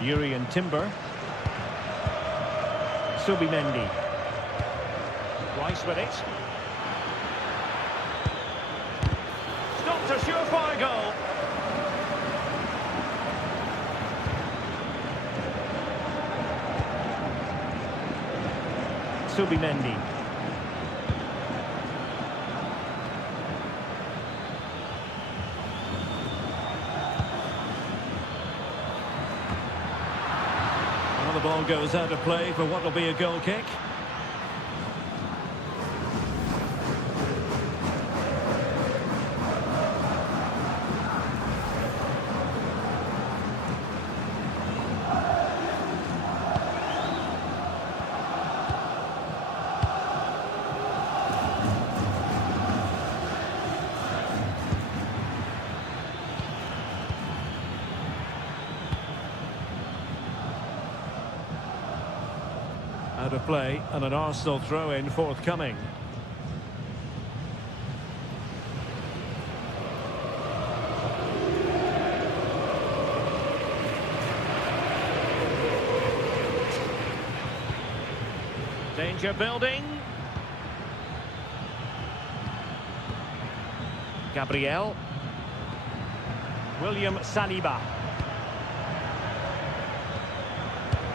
Jurriën Timber. Subimendi. Rice with it. Stopped a surefire goal. Subimendi. The ball goes out of play for what will be a goal kick. Out of play and an Arsenal throw-in forthcoming. Danger building. Gabriel. William Saliba.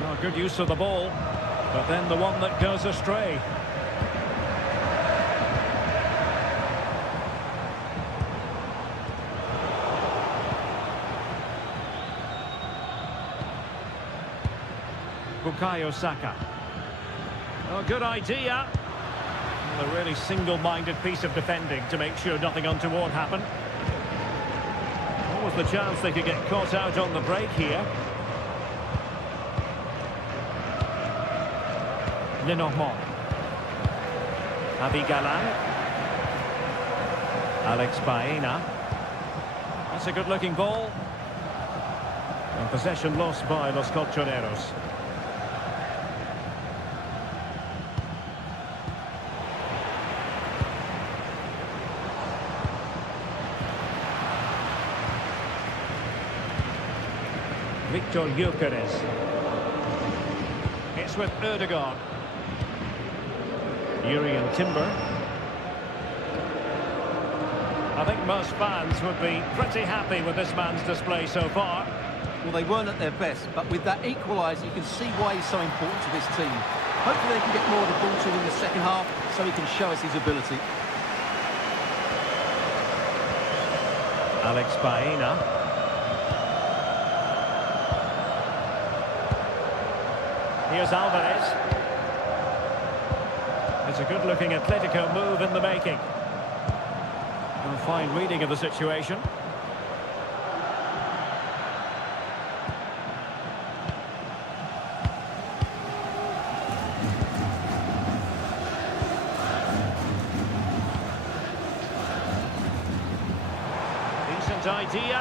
Oh, good use of the ball. But then the one that goes astray. Bukayo Saka. Oh, good idea. A really single-minded piece of defending to make sure nothing untoward happened. What was the chance they could get caught out on the break here? Lenormand. Javi Galan. Alex Baena. That's a good-looking ball. And possession lost by Los Colchoneros. Victor Gyökeres. It's with Ødegaard. Jurriën Timber. I think most fans would be pretty happy with this man's display so far. Well, they weren't at their best, but with that equaliser, you can see why he's so important to this team. Hopefully they can get more of the ball to him in the second half, so he can show us his ability. Alex Baena. Here's Alvarez. It's a good-looking Atletico move in the making. A fine reading of the situation. Decent idea.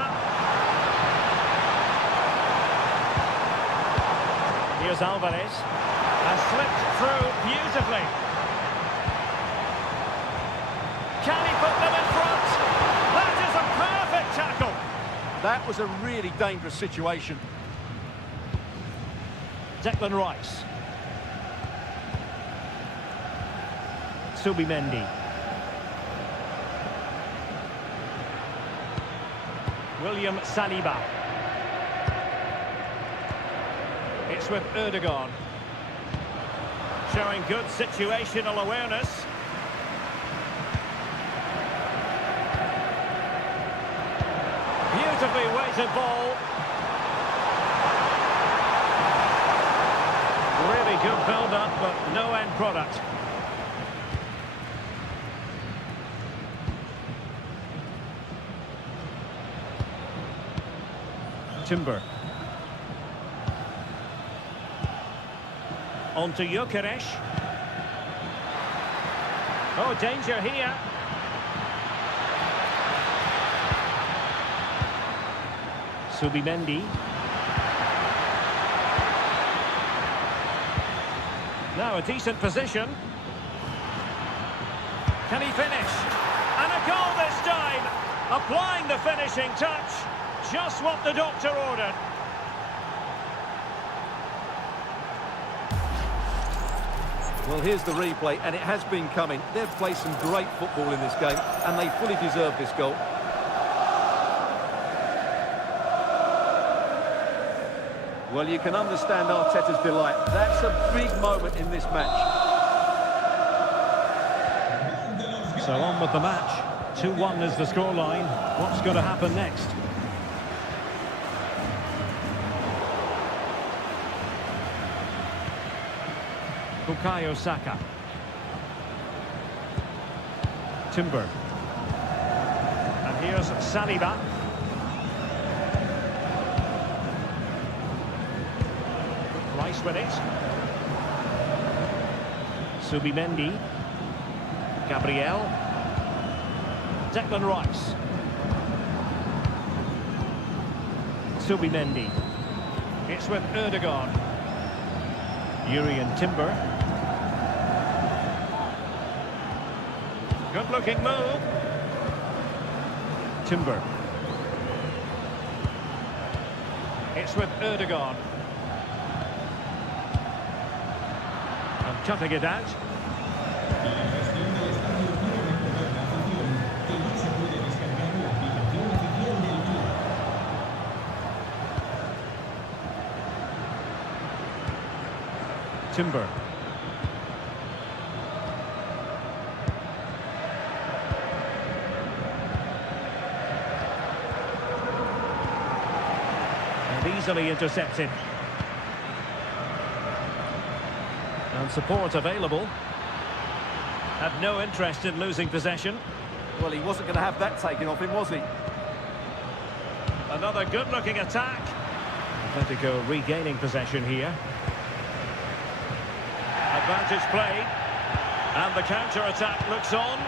Here's Alvarez. And slipped through beautifully. Can he put them in front? That is a perfect tackle. That was a really dangerous situation. Declan Rice. Subimendi. William Saliba. It's with Ødegaard. Showing good situational awareness. Beautifully weighted ball. Really good build-up, but no end product. Timber. On to Gyökeres. Oh, danger here. Subimendi. Now a decent position. Can he finish? And a goal this time! Applying the finishing touch. Just what the doctor ordered. Well, here's the replay, and it has been coming. They've played some great football in this game, and they fully deserve this goal. Well, you can understand Arteta's delight. That's a big moment in this match. So on with the match. 2-1 is the scoreline. What's going to happen next? Bukayo Saka. Timber. And here's Saliba. Rice with it. Subimendi. Gabriel. Declan Rice. Subimendi. It's with Erdogan. Urian Timber. Good looking move. Timber. It's with Erdogan. And cutting it out. Timber. Easily intercepted. And support available. Had no interest in losing possession. Well, he wasn't going to have that taken off him, was he? Another good-looking attack. Atletico regaining possession here. Advantage played. And the counter-attack looks on.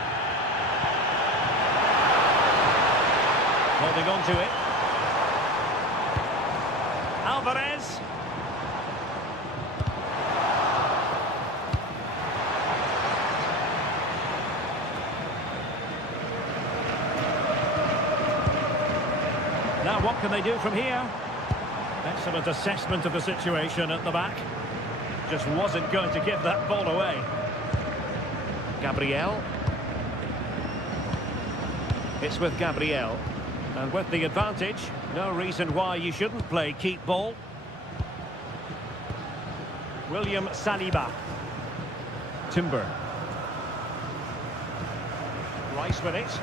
Holding on to it. Alvarez. Now what can they do from here? Excellent assessment of the situation at the back. Just wasn't going to give that ball away. Gabriel. It's with Gabriel. And with the advantage, no reason why you shouldn't play keep ball. William Saliba. Timber. Rice with it.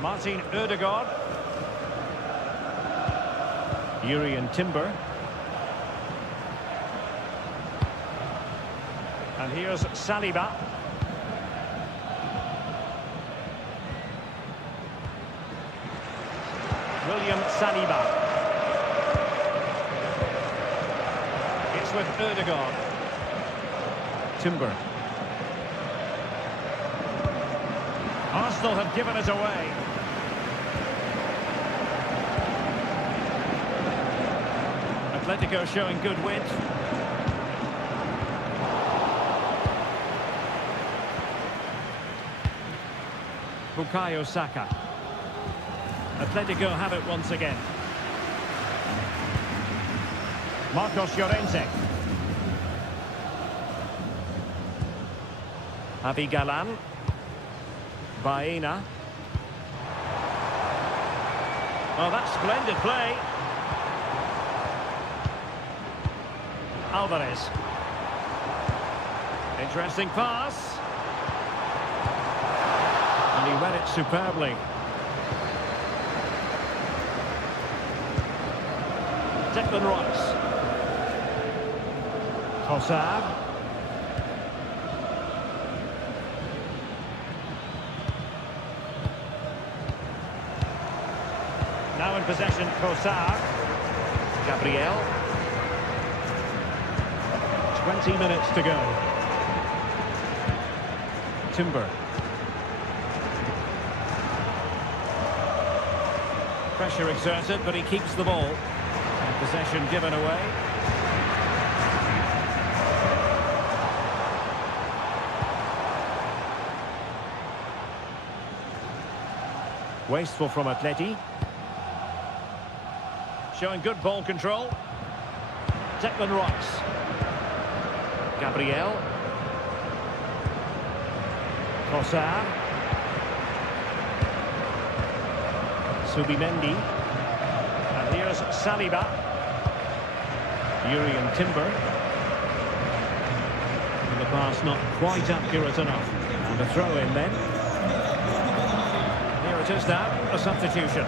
Martin Ødegaard. Urian Timber. And here's Saliba. William Saliba. It's with Ødegaard. Timber. Arsenal have given it away. Atletico showing good width. Bukayo Saka. Atletico have it once again. Marcos Llorente. Javi Galan. Baena. Oh, that's splendid play. Alvarez. Interesting pass. And he read it superbly. Declan Rice. Trossard. Now in possession, Trossard. Gabriel. 20 minutes to go. Timber. Pressure exerted, but he keeps the ball. And possession given away. Wasteful from Atleti. Showing good ball control. Declan Rice. Gabriel. Trossard. Subimendi. And here's Saliba. Yuri and Timber. And the pass not quite accurate enough. And a throw in then. Here it is now, a substitution.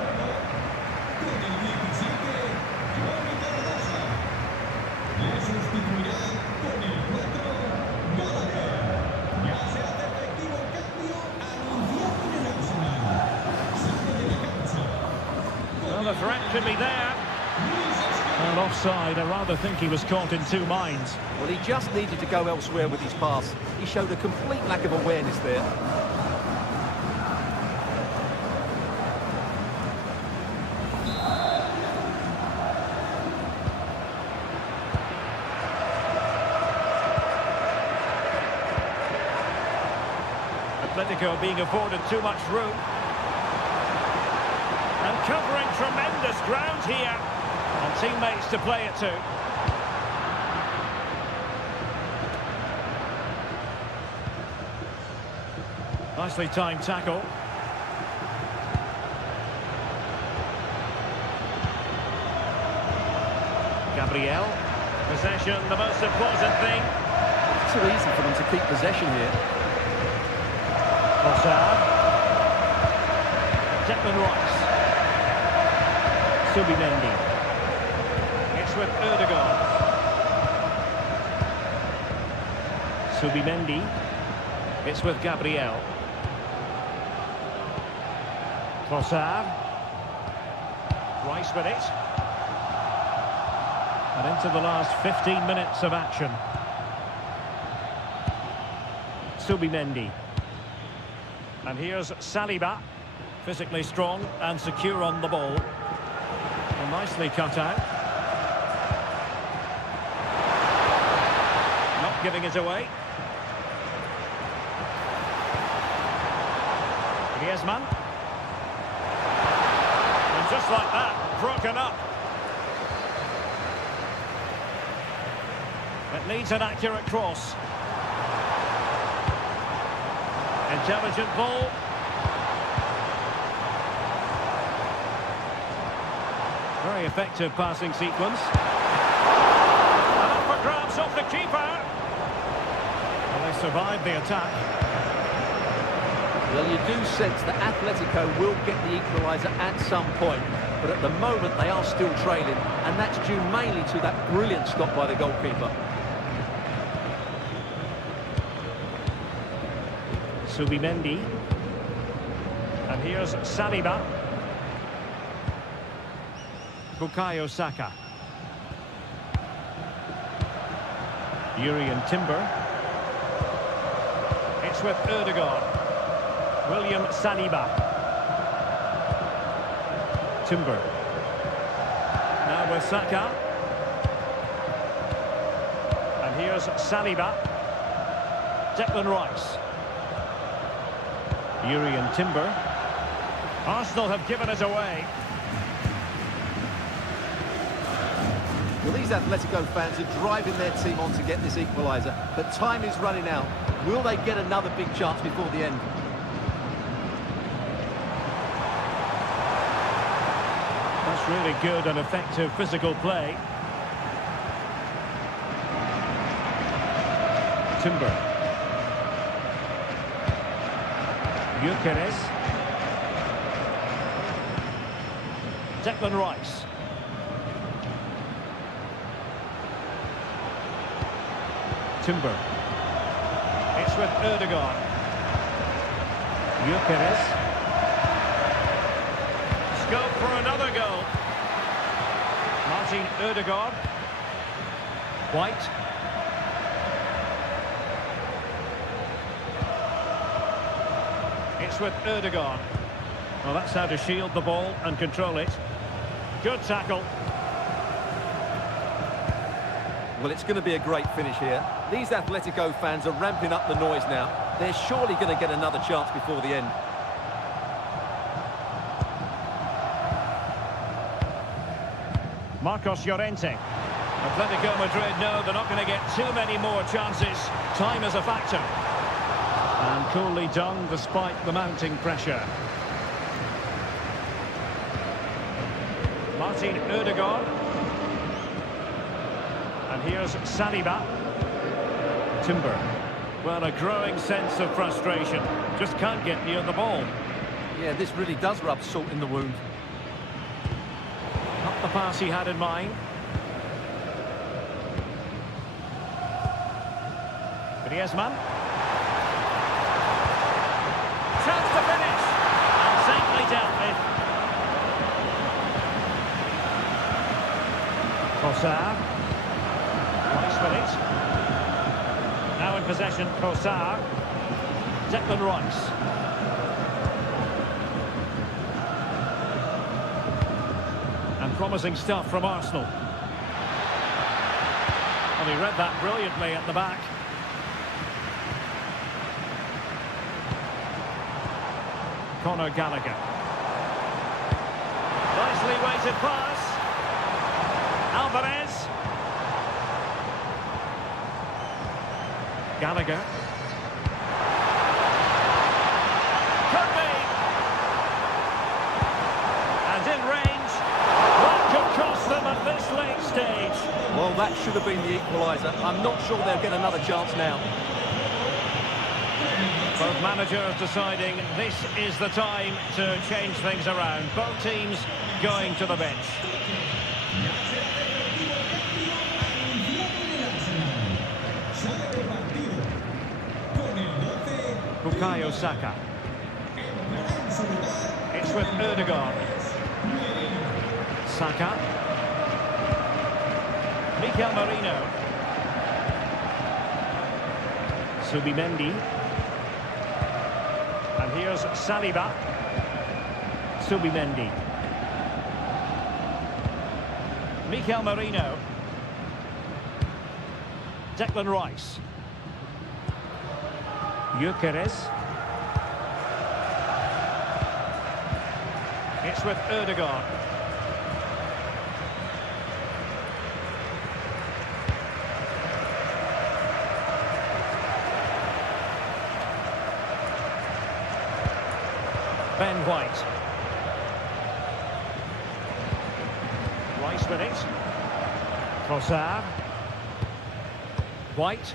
Well, the threat could be there. And offside, I rather think he was caught in two minds. Well, he just needed to go elsewhere with his pass. He showed a complete lack of awareness there. Atletico being afforded too much room. And covering tremendous ground here. And teammates to play it to. Nicely timed tackle. Gabriel. Possession, the most important thing. It's too easy for them to keep possession here. Trossard. Declan Rice. Subimendi. It's with Ødegaard. Subimendi. It's with Gabriel. Trossard. Rice with it. And into the last 15 minutes of action. Subimendi. And here's Saliba. Physically strong and secure on the ball. And nicely cut out. Not giving it away. Griezmann. And just like that, broken up. It needs an accurate cross. Intelligent ball. Very effective passing sequence. And up for grabs off the keeper. Well, they survived the attack. Well, you do sense that Atletico will get the equaliser at some point, but at the moment they are still trailing, and that's due mainly to that brilliant stop by the goalkeeper. Subimendi. And here's Saliba. Bukayo Saka. Yuri and Timber. It's with Ødegaard. William Saliba. Timber. Now with Saka. And here's Saliba. Declan Rice. Yuri and Timber. Arsenal have given it away. Well, these Atletico fans are driving their team on to get this equaliser, but time is running out. Will they get another big chance before the end? That's really good and effective physical play. Timber. Gyökeres. Declan Rice. Timber. It's with Erdogan. Gyökeres. Scope for another goal. Martin Erdogan. White. It's with Erdogan. Well, that's how to shield the ball and control it. Good tackle. Well, it's going to be a great finish here. These Atletico fans are ramping up the noise now. They're surely going to get another chance before the end. Marcos Llorente. Atletico Madrid know they're not going to get too many more chances. Time is a factor. And coolly done despite the mounting pressure. Martin Erdogan. And here's Saliba. Timber. Well, a growing sense of frustration. Just can't get near the ball. Yeah, this really does rub salt in the wound. Not the pass he had in mind. Griezmann. Chance to finish. And safely dealt with. Trossard. Nice with it. Now in possession, Trossard. Declan Rice. And promising stuff from Arsenal. Well, he read that brilliantly at the back. Conor Gallagher. Nicely weighted pass. Alvarez. Gallagher. Could be. And in range. That could cost them at this late stage. Well, that should have been the equalizer. I'm not sure they'll get another chance now. Both managers deciding this is the time to change things around. Both teams going to the bench. Bukayo Saka. It's with Erdogan. Saka. Mikel Merino. Subimendi. And here's Saliba. Subimendi. Mikel Merino. Declan Rice. Gyökeres. It's with Erdogan. Ben White. Rice with it. Trossard. White.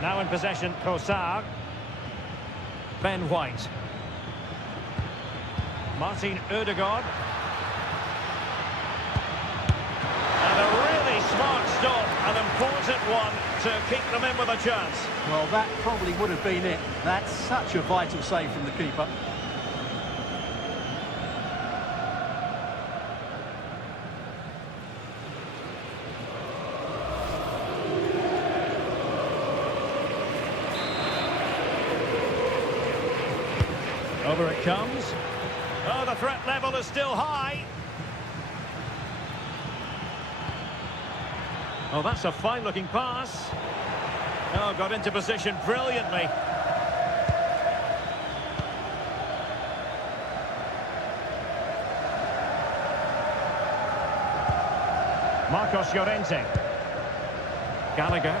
Now in possession, Trossard. Ben White. Martin Erdogan. And a really smart stop, an important one to keep them in with a chance. Well, that probably would have been it. That's such a vital save from the keeper. Over it comes. Oh, the threat level is still high. Oh, that's a fine-looking pass. Oh, got into position brilliantly. Marcos Llorente. Gallagher.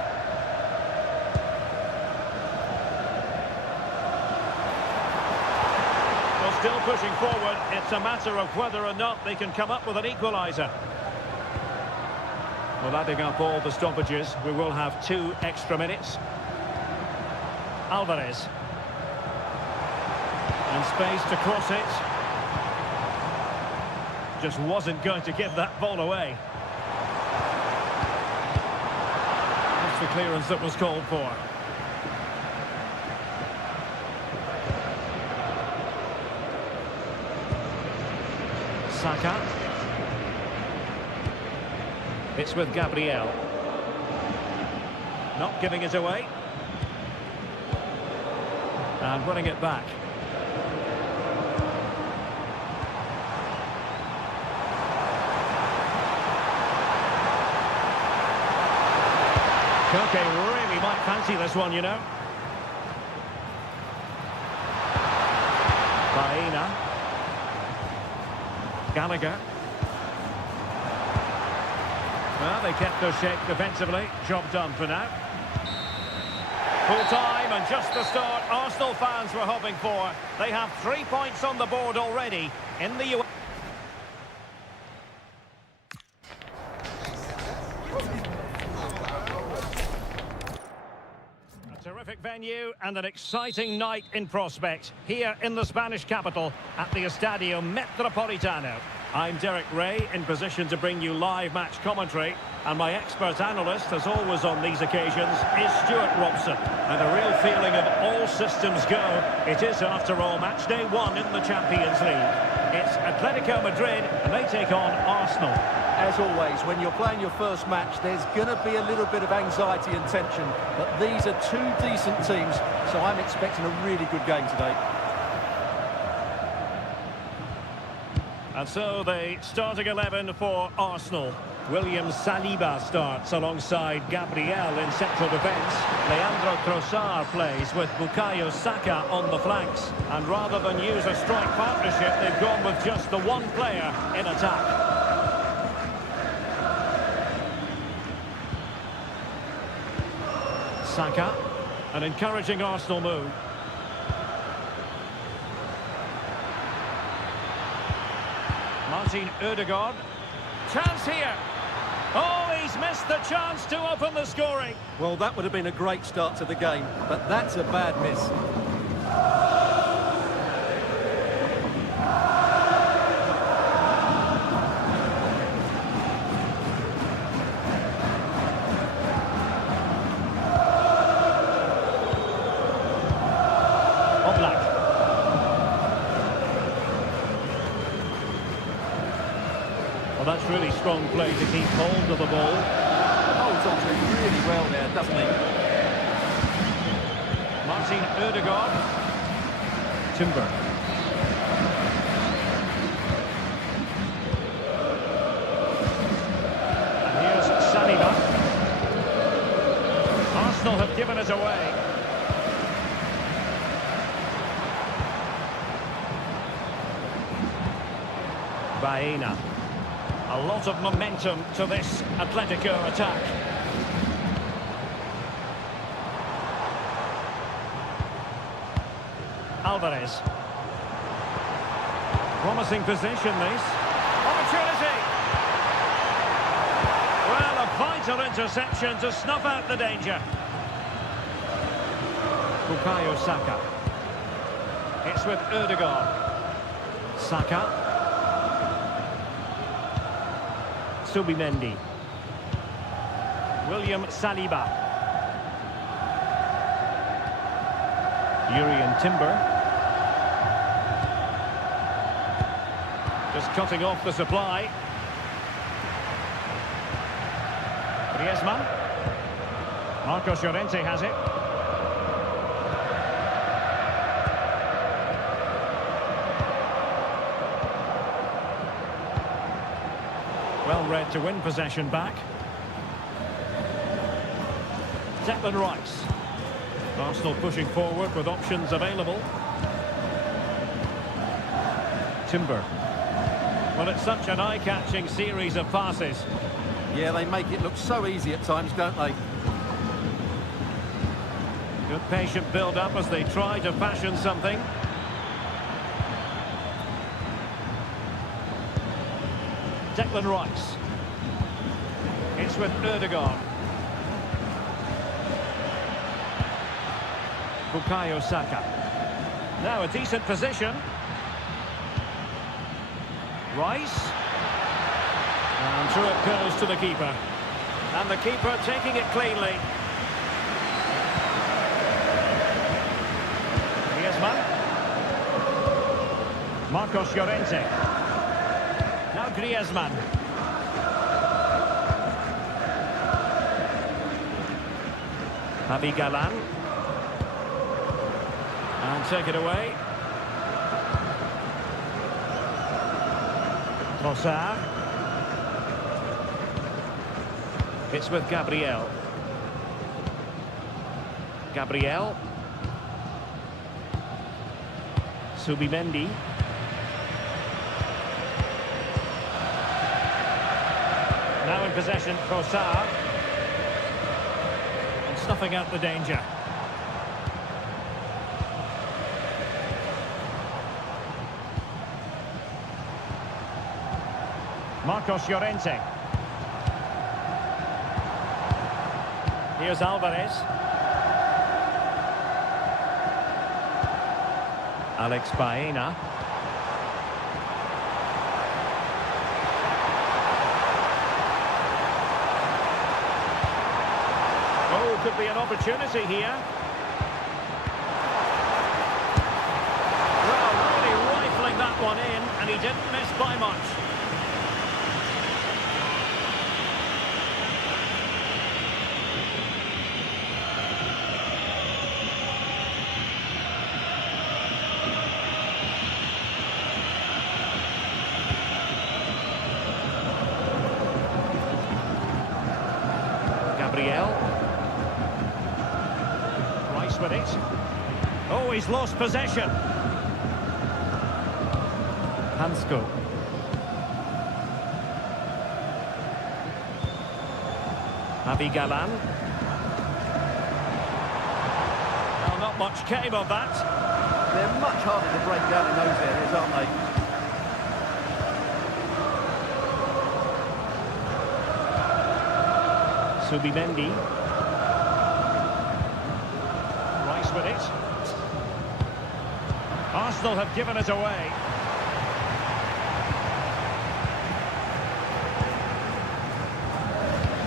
Well, still pushing forward. It's a matter of whether or not they can come up with an equalizer. Well, adding up all the stoppages, we will have 2 extra minutes. Alvarez. And space to cross it. Just wasn't going to give that ball away. That's the clearance that was called for. Saka. It's with Gabriel. Not giving it away. And running it back. Koke really might fancy this one, you know. Baena. Gallagher. Well, they kept their shape defensively. Job done for now. Full time and just the start Arsenal fans were hoping for. They have 3 points on the board already in the UEFA. Terrific venue and an exciting night in prospect here in the Spanish capital at the Estadio Metropolitano. I'm Derek Ray, in position to bring you live match commentary, and my expert analyst, as always on these occasions, is Stuart Robson. And a real feeling of all systems go. It is, after all, match day 1 in the Champions League. It's Atletico Madrid, and they take on Arsenal. As always, when you're playing your first match, there's going to be a little bit of anxiety and tension. But these are two decent teams, so I'm expecting a really good game today. And so the starting 11 for Arsenal. William Saliba starts alongside Gabriel in central defence. Leandro Trossard plays with Bukayo Saka on the flanks. And rather than use a strike partnership, they've gone with just the one player in attack. Saka, an encouraging Arsenal move. Martin Ødegaard. Chance here. Oh, he's missed the chance to open the scoring. Well, that would have been a great start to the game, but that's a bad miss. Well, that's really strong play to keep hold of the ball. Holds on to it really well there, doesn't he? Martin Ødegaard. Timber. And here's Saliba. Arsenal have given it away. Baena. A lot of momentum to this Atletico attack. Alvarez. Promising position, this. Opportunity! Well, a vital interception to snuff out the danger. Bukayo Saka. It's with Ødegaard. Saka. Subimendi. William Saliba. Urian Timber. Just cutting off the supply. Griezmann. Marcos Llorente has it. Well read to win possession back. Declan Rice. Arsenal pushing forward with options available. Timber. Well, it's such an eye-catching series of passes. Yeah, they make it look so easy at times, don't they? Good patient build-up as they try to fashion something. Declan Rice. It's with Ødegaard. Bukayo Saka. Now a decent position. Rice. And through it goes to the keeper. And the keeper taking it cleanly. Marcos Llorente. Now Griezmann. Javi Galán. And take it away. Trossard. It's with Gabriel. Gabriel. Subimendi. Now in possession, Trossard. And snuffing out the danger. Marcos Llorente. Here's Alvarez. Alex Baena. Oh, could be an opportunity here. Well, really rifling that one in, and he didn't miss by much. Gabriel. Rice with it. Oh, he's lost possession. Hansko. Javi Galán. Well, not much came of that. They're much harder to break down in those areas, aren't they? Subimendi. Rice with it. Arsenal have given it away.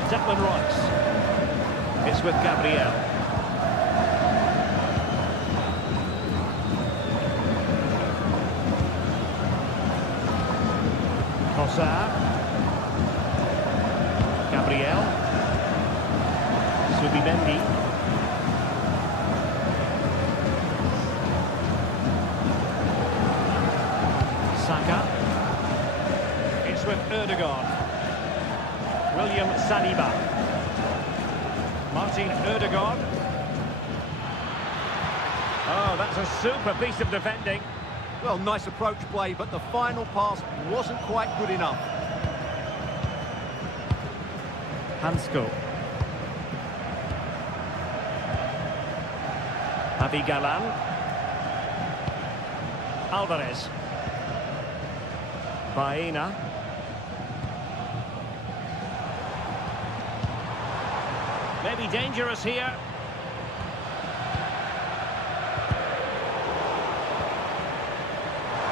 Declan Rice. It's with Gabriel. Trossard. Gabriel. Subimendi. Saka. It's with Ødegaard. William Saliba. Martin Ødegaard. Oh, that's a super piece of defending. Well, nice approach play, but the final pass wasn't quite good enough. Hansko. Javi Galán. Alvarez. Baena. Maybe dangerous here.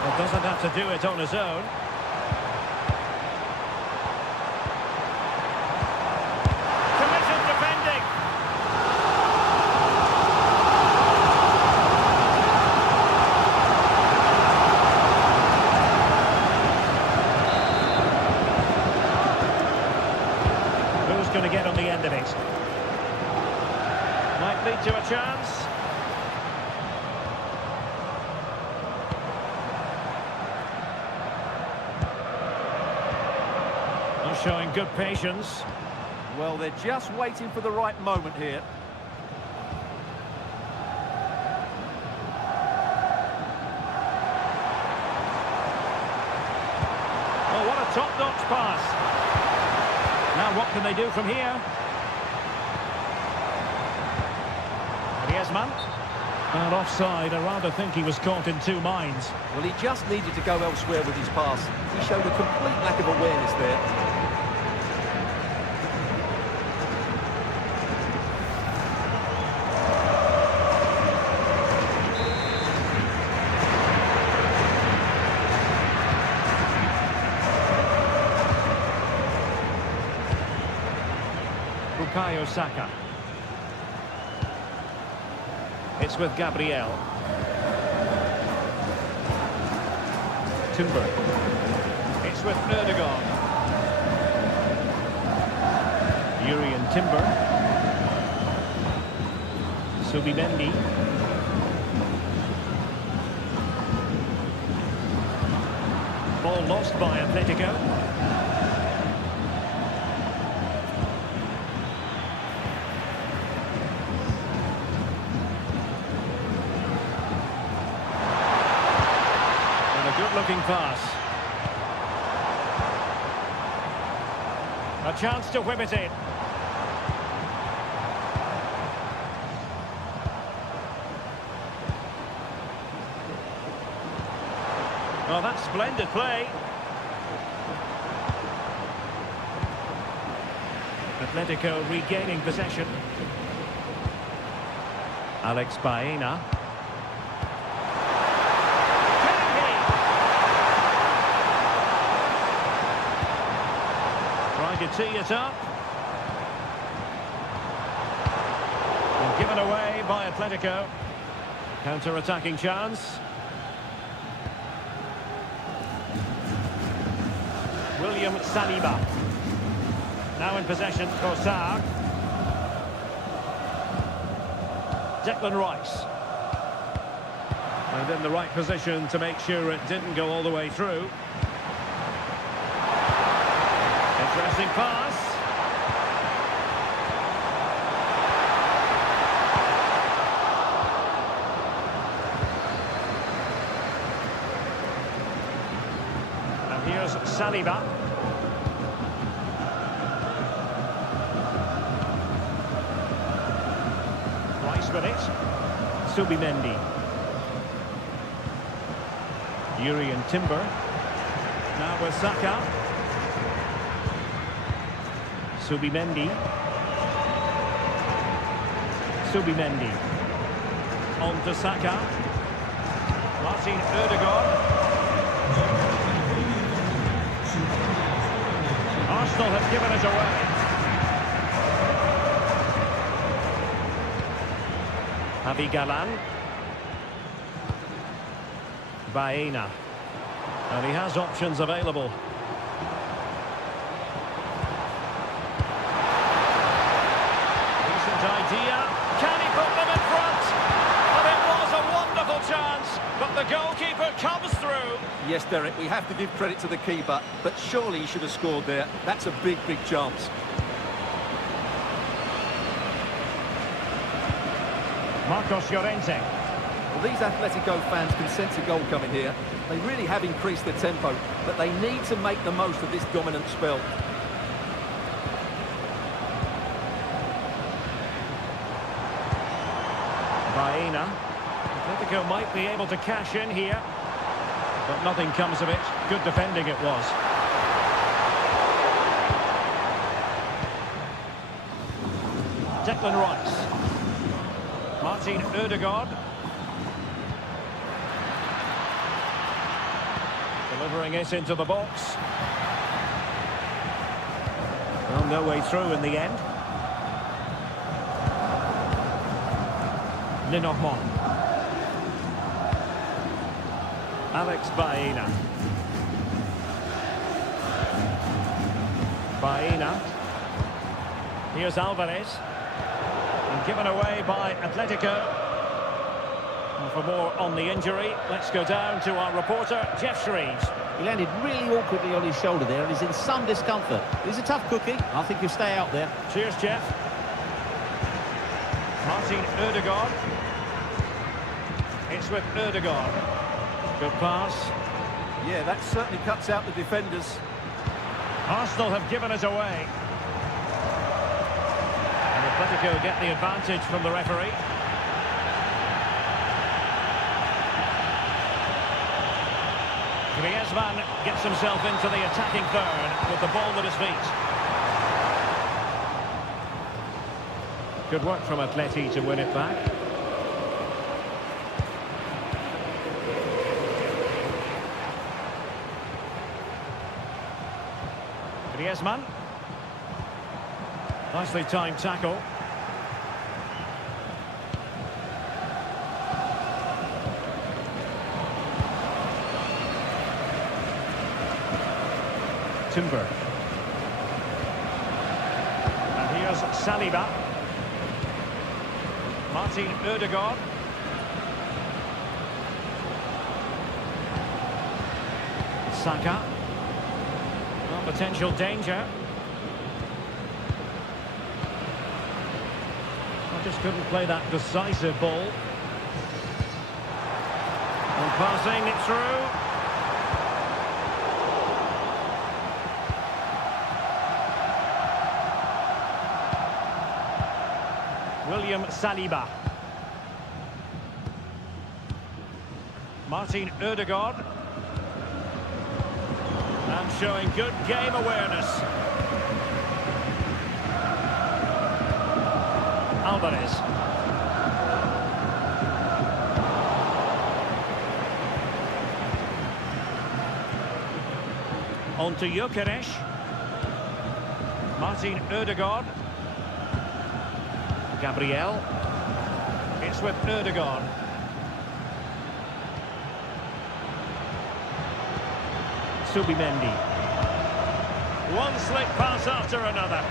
Well, doesn't have to do it on his own. Committed defending. Who's going to get on the end of it? Might lead to a chance. Not showing good patience. Well, they're just waiting for the right moment here. Oh, what a top-notch pass. Now what can they do from here? Griezmann. And offside. I rather think he was caught in two minds. Well, he just needed to go elsewhere with his pass. He showed a complete lack of awareness there. Bukayo Saka. It's with Gabriel. Timber. It's with Erdogan. Urian Timber. Subimendi. Ball lost by Atletico. And a good-looking pass. A chance to whip it in. Well, that's splendid play. Atletico regaining possession. Alex Baena. Trying to tee it up. And given away by Atletico. Counter-attacking chance. William Saliba. Now in possession, Trossard. Declan Rice. And in the right position to make sure it didn't go all the way through. Interesting pass. And here's Saliba. With it, Subimendi. Urian Timber. Now with Saka. Subimendi. Subimendi. On to Saka. Martin Ødegaard. Arsenal have given it away. Javi Galan. Baena. And he has options available. Decent idea. Can he put them in front? And it was a wonderful chance, but the goalkeeper comes through. Yes, Derek, we have to give credit to the keeper, but surely he should have scored there. That's a big, big chance. Marcos Llorente. Well, these Atletico fans can sense a goal coming here. They really have increased the tempo, but they need to make the most of this dominant spell. Baena. Atletico might be able to cash in here, but nothing comes of it. Good defending it was. Declan Rice. Martin Ødegaard. Delivering it into the box. Well, no way through in the end. Lenormand. Alex Baena. Baena. Here's Alvarez. And given away by Atletico. And for more on the injury, let's go down to our reporter, Jeff Shreves. He landed really awkwardly on his shoulder there and is in some discomfort. He's a tough cookie. I think he'll stay out there. Cheers, Jeff. Martin Ødegaard. It's with Ødegaard. Good pass. Yeah, that certainly cuts out the defenders. Arsenal have given it away. And Atletico get the advantage from the referee. Griezmann gets himself into the attacking third with the ball at his feet. Good work from Atleti to win it back. Griezmann. Nicely timed tackle. Timber. And here's Saliba. Martin Ødegaard. Saka. Well, potential danger. I just couldn't play that decisive ball. And passing it through. William Saliba. Martin Ødegaard. And showing good game awareness. Alvarez. On to Gyökeres. Martin Ødegaard. Gabriel. It's with Ødegaard. Subimendi. One slick pass after another.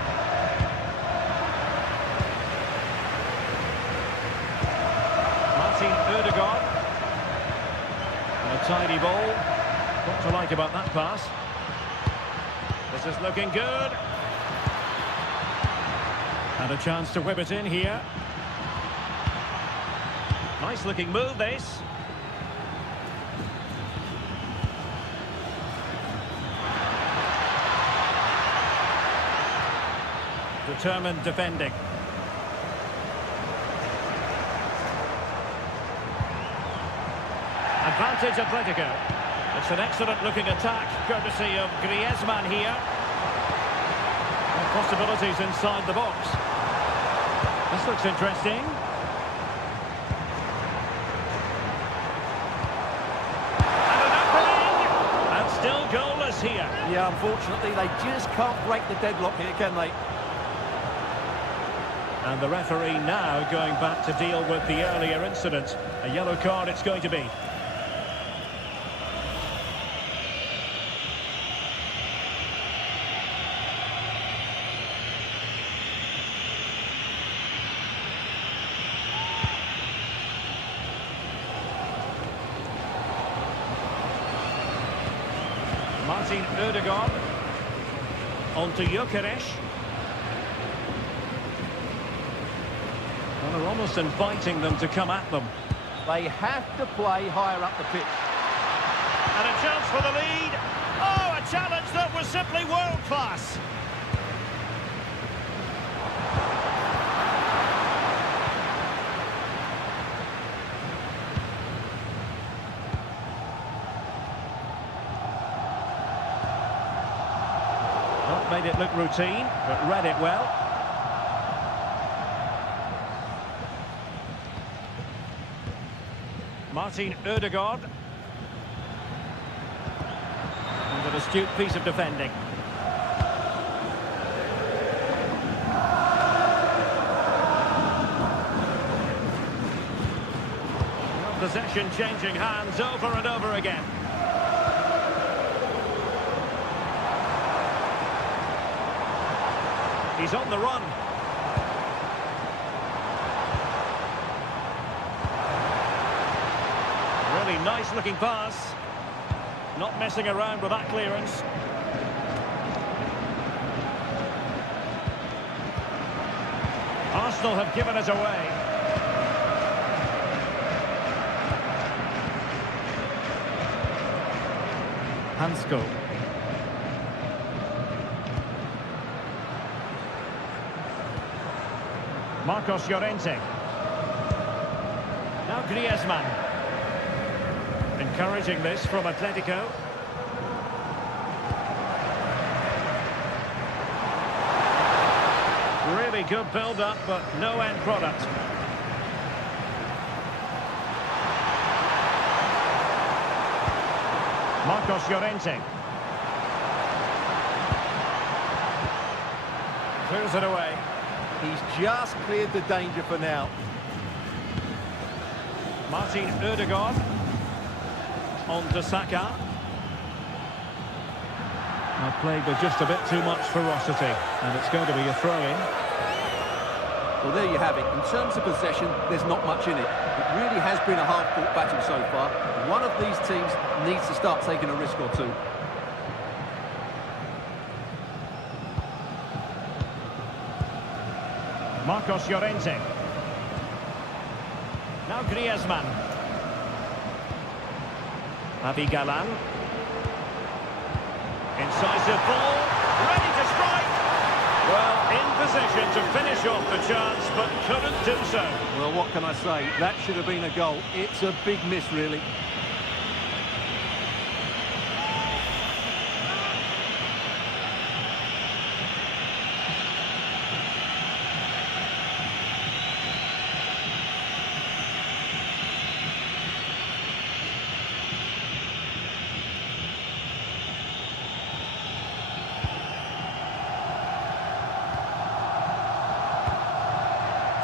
Martin Ødegaard. And a tidy ball. What to like about that pass? This is looking good. And a chance to whip it in here. Nice looking move, this. Determined defending. Advantage Atletico. It's an excellent looking attack, courtesy of Griezmann here. And possibilities inside the box. This looks interesting. And an opening! And still goalless here. Yeah, unfortunately, they just can't break the deadlock here, can they? And the referee now going back to deal with the earlier incident. A yellow card it's going to be. Martin Ødegaard. On to Gyökeres. Well, they're almost inviting them to come at them. They have to play higher up the pitch. And a chance for the lead. Oh, a challenge that was simply world-class. Not made it look routine, but read it well. Martin Ødegaard. And an astute piece of defending. Possession changing hands over and over again. He's on the run. Really nice looking pass. Not messing around with that clearance. Arsenal have given us away. Hansko. Marcos Llorente. Now Griezmann. Encouraging this from Atletico. Really good build-up, but no end product. Marcos Llorente. Clears it away. He's just cleared the danger for now. Martin Ødegaard. On to Saka. Well, played with just a bit too much ferocity, and it's going to be a throw-in. Well, there you have it. In terms of possession, there's not much in it. It really has been a hard-fought battle so far. One of these teams needs to start taking a risk or two. Marcos Llorente. Now Griezmann. Avi Galan. Incisive ball. Ready to strike. Well, in position to finish off the chance, but couldn't do so. Well, what can I say? That should have been a goal. It's a big miss, really.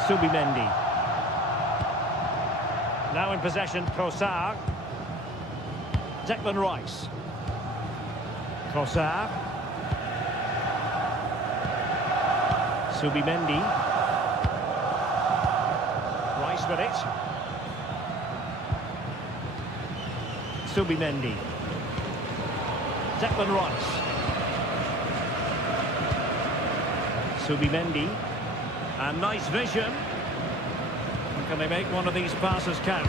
Subimendi. Now in possession, Trossard. Declan Rice. Trossard. Subimendi. Rice with it. Subimendi. Declan Rice. Subimendi. And nice vision. Can they make one of these passes count?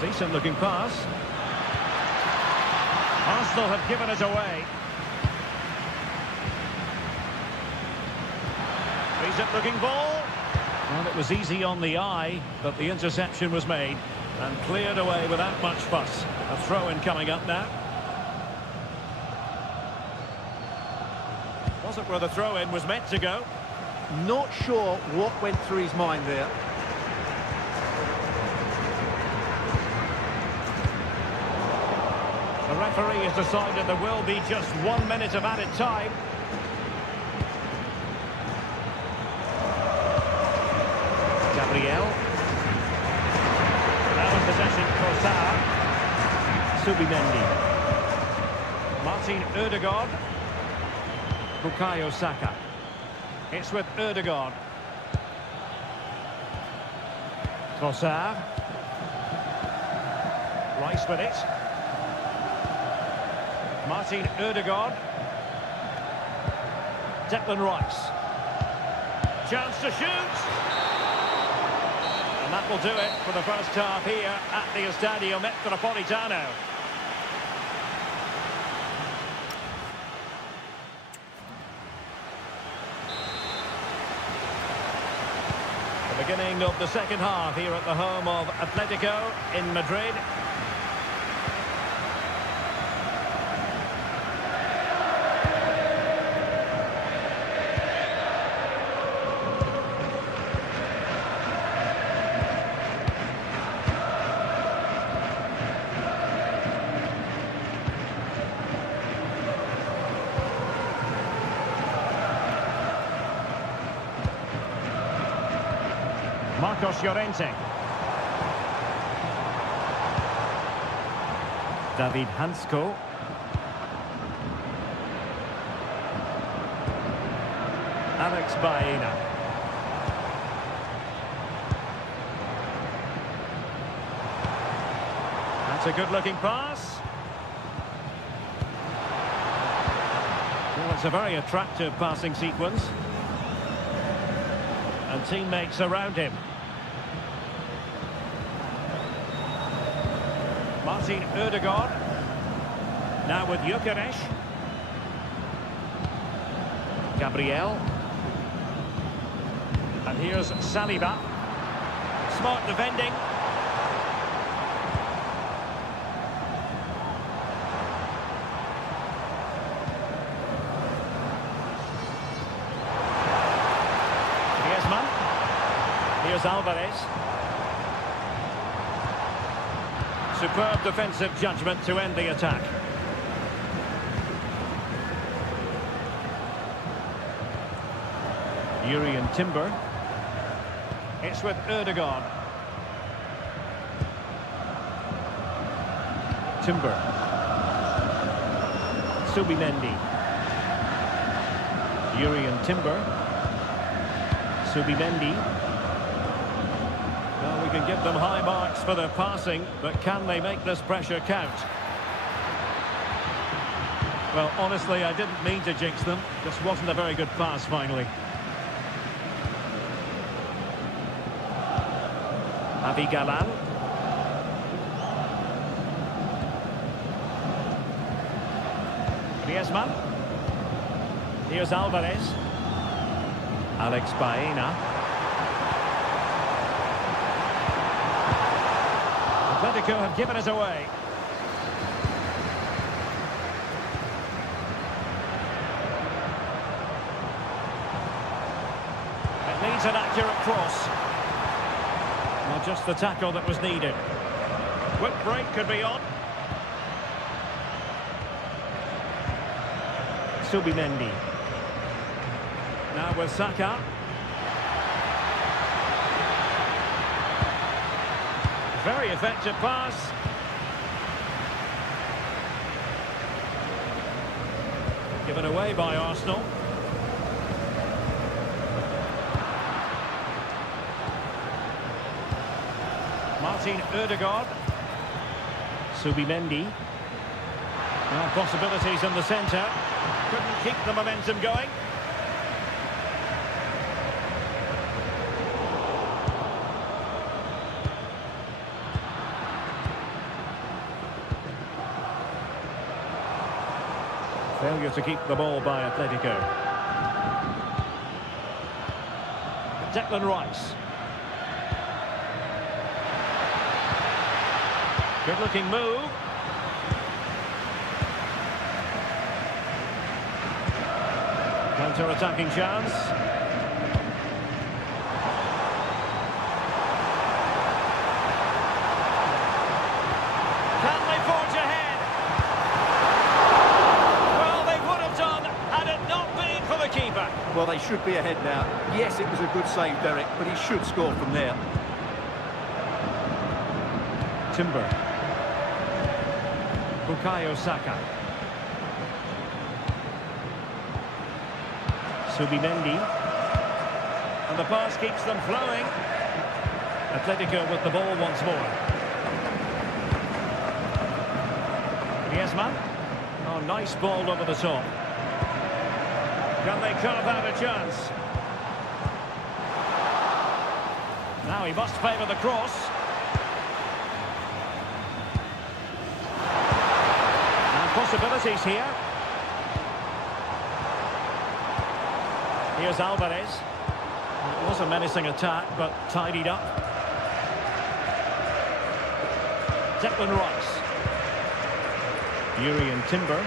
Decent looking pass. Arsenal have given it away. Decent looking ball. Well, it was easy on the eye, but the interception was made and cleared away without much fuss. A throw-in coming up now. Wasn't where the throw-in was meant to go. Not sure what went through his mind there. The referee has decided there will be just 1 minute of added time. Gabriel. Now in possession, Trossard. Subimendi. Martin Ødegaard. Bukayo Saka. It's with Ødegaard. Trossard. Rice with it. Martin Ødegaard. Declan Rice. Chance to shoot. And that will do it for the first half here at the Estadio Metropolitano. The beginning of the second half here at the home of Atletico in Madrid. Marcos Llorente. David Hansko. Alex Baena. That's a good-looking pass. Well, it's a very attractive passing sequence. And teammates around him. Martin Ødegaard. Now with Gyökeres. Gabriel. And here's Saliba. Smart defending. Griezmann. Here's Alvarez. Superb defensive judgment to end the attack. Jurriën Timber. It's with Ødegaard. Timber. Subimendi. Timber. Subimendi. Well, we can give them high marks for their passing, but can they make this pressure count? Well, honestly, I didn't mean to jinx them. This wasn't a very good pass, finally. Avi Galan. Griezmann. Here's Alvarez. Alex Baena. Atletico have given us away. It needs an accurate cross. Not just the tackle that was needed. Quick break could be on. Subimendi. Now with Saka. Very effective pass. Given away by Arsenal. Martin Ødegaard. Subimendi. Now possibilities in the centre. Couldn't keep the momentum going. Failure to keep the ball by Atletico. Declan Rice. Good looking move. Counter-attacking chance. Can they forge ahead? Well, they would have done had it not been for the keeper. Well, they should be ahead now. Yes, it was a good save, Derek, but he should score from there. Timber. Bukayo Saka. Subimendi. And the pass keeps them flowing. Atletico with the ball once more. Griezmann. Oh, nice ball over the top. Can they carve out a chance? Now he must favour the cross. And possibilities here. Here's Alvarez. It was a menacing attack, but tidied up. Declan Rice. Timber.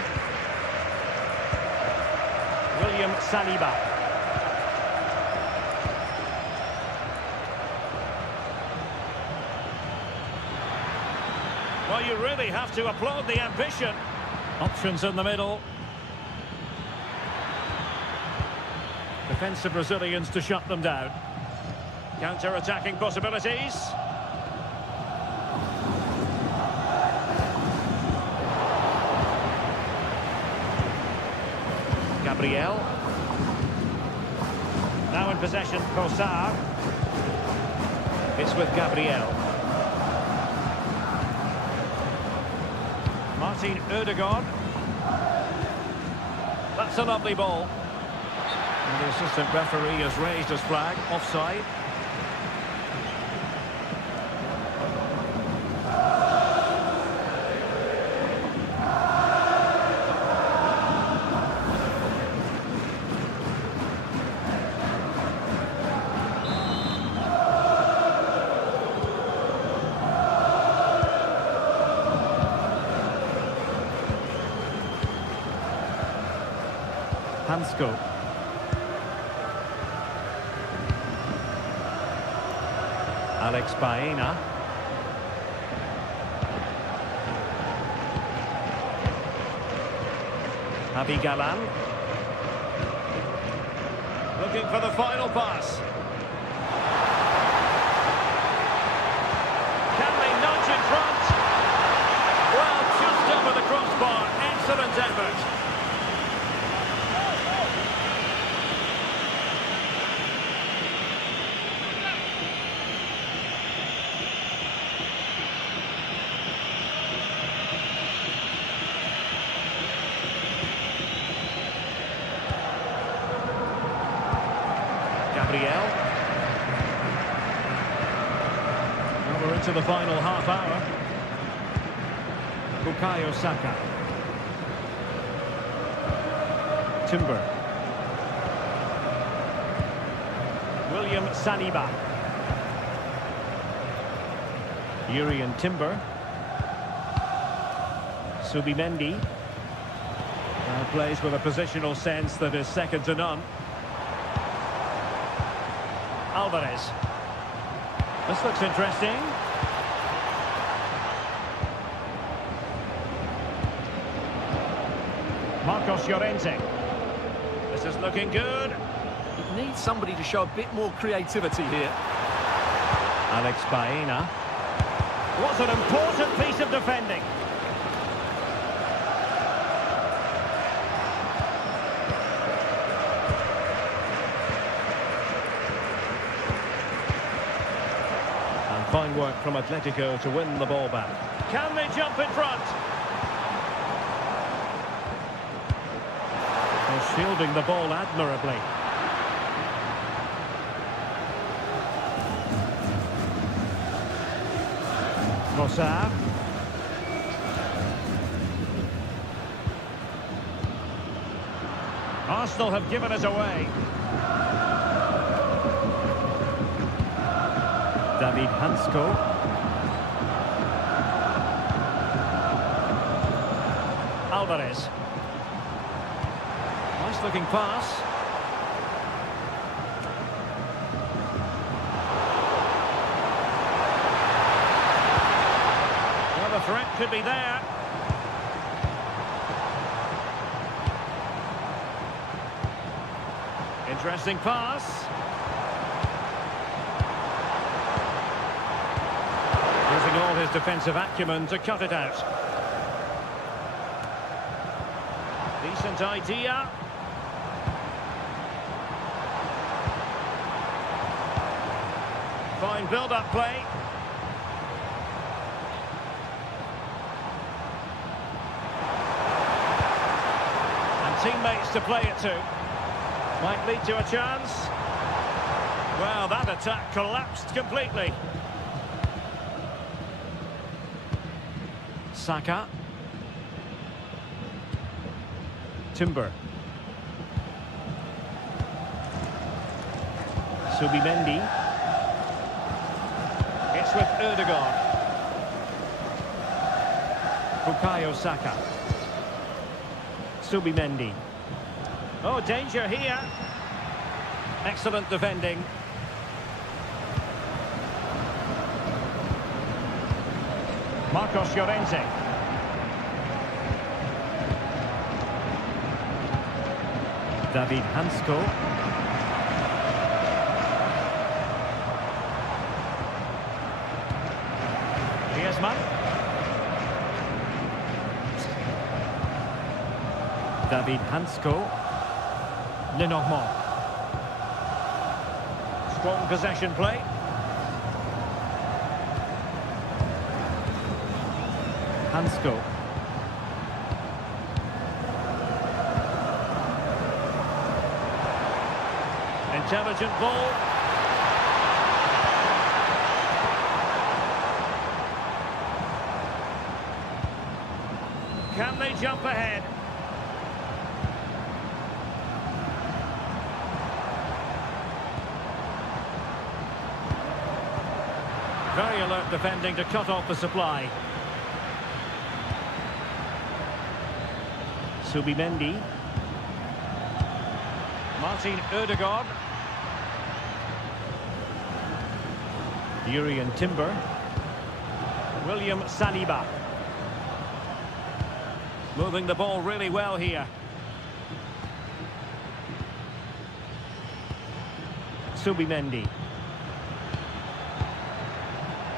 William Saliba. Well, you really have to applaud the ambition. Options in the middle. Defensive Brazilians to shut them down. Counter-attacking possibilities. Gabriel. Now in possession, Kossar. It's with Gabriel. Martin Ødegaard. That's a lovely ball. And the assistant referee has raised his flag, offside. Hansko. Alex Baena. Avi Galan. Looking for the final pass. Can they nudge in front? Well, just over the crossbar. Excellent effort. Gabriel. Well, we're into the final half hour. Bukayo Saka. Timber. William Saliba. Urian Timber. Subimendi. Plays with a positional sense that is second to none. Alvarez. This looks interesting. Marcos Llorente. This is looking good. It needs somebody to show a bit more creativity here. Alex Baena. What an important piece of defending. And fine work from Atletico to win the ball back. Can they jump in front? They're shielding the ball admirably. Mossad. Arsenal have given us away. David Hansko. Alvarez. Nice looking pass. Well, the threat could be there. Interesting pass. Using all his defensive acumen to cut it out. Decent idea. Fine build-up play. And teammates to play it to. Might lead to a chance. Well, that attack collapsed completely. Saka. Timber. Subimendi. It's with Ødegaard. Bukayo Saka. Subimendi. Oh, danger here. Excellent defending. Marcos Llorente. David Hansko. Griezmann. David Hansko. Lenormand. Strong possession play. Hansko. Intelligent ball. Can they jump ahead? Very alert defending to cut off the supply. Subimendi. Martin Ødegaard. Urian Timber. William Saliba. Moving the ball really well here. Subimendi.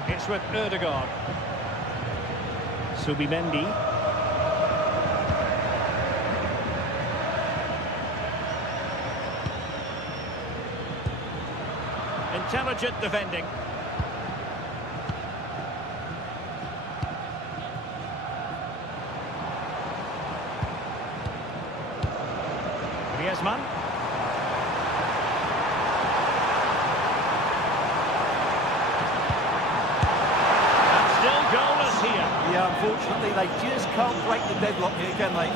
It's with Ødegaard. Subimendi. Intelligent defending. Griezmann. Unfortunately, they just can't break the deadlock here, can they?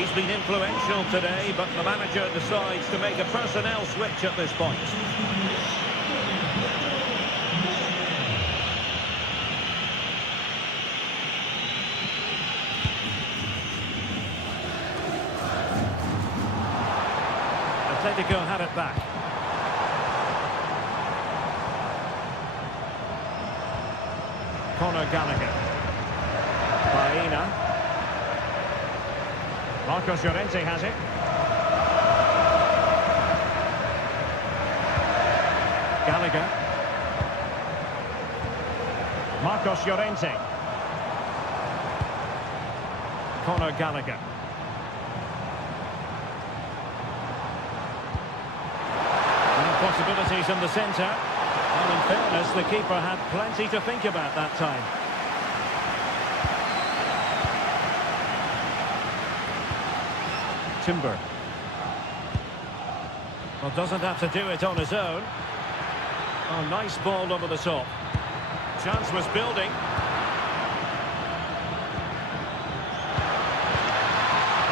He's been influential today, but the manager decides to make a personnel switch at this point. Atletico have it back. Conor Gallagher. Baena. Marcos Llorente has it. Gallagher. Marcos Llorente. Conor Gallagher. Possibilities in the centre. And in fairness, the keeper had plenty to think about that time. Timber. Well, doesn't have to do it on his own. Oh, nice ball over the top. Chance was building.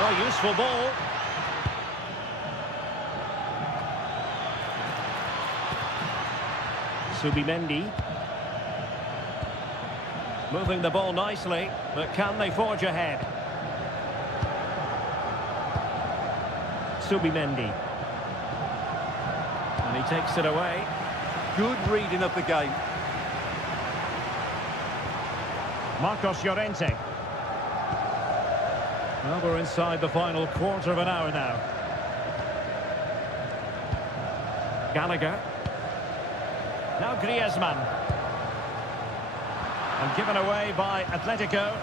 Oh, useful ball. Subimendi. Moving the ball nicely, but can they forge ahead? Subimendi. And he takes it away. Good reading of the game. Marcos Llorente. Well, we're inside the final quarter of an hour now. Gallagher. Now Griezmann. And given away by Atletico.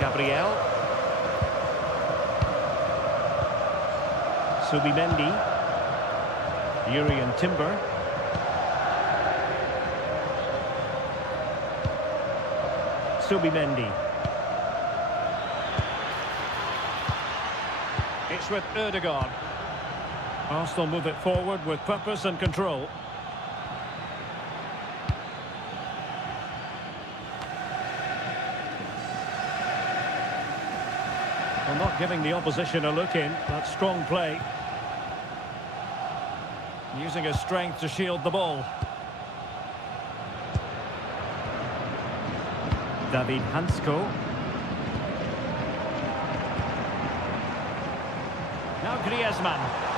Gabriel. Subimendi. Urian Timber. Subimendi. It's with Ødegaard. Arsenal move it forward with purpose and control. Well, not giving the opposition a look in. That's strong play. Using his strength to shield the ball. David Hansko. Now Griezmann.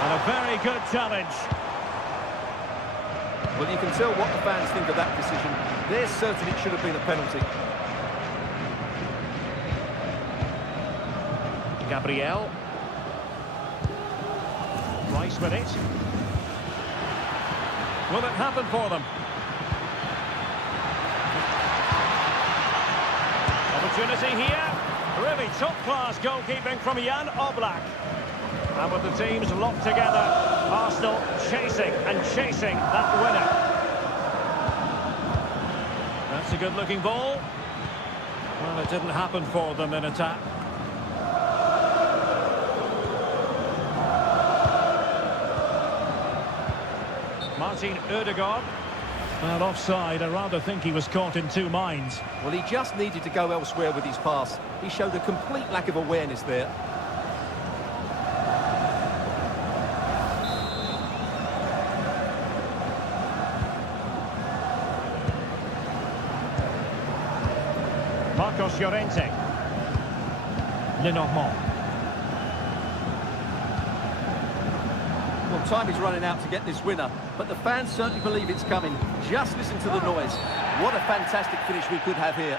And a very good challenge. Well, you can tell what the fans think of that decision. They're certain it should have been a penalty. Gabriel. Rice with it. Will it happen for them? Opportunity here. Really top-class goalkeeping from Jan Oblak. And with the teams locked together, Arsenal chasing and chasing that winner. That's a good-looking ball. Well, it didn't happen for them in attack. Martin Ødegaard. And offside, I rather think he was caught in two minds. Well, he just needed to go elsewhere with his pass. He showed a complete lack of awareness there. Marcos Llorente. Lenormand. Well, time is running out to get this winner, but the fans certainly believe it's coming. Just listen to the noise. What a fantastic finish we could have here.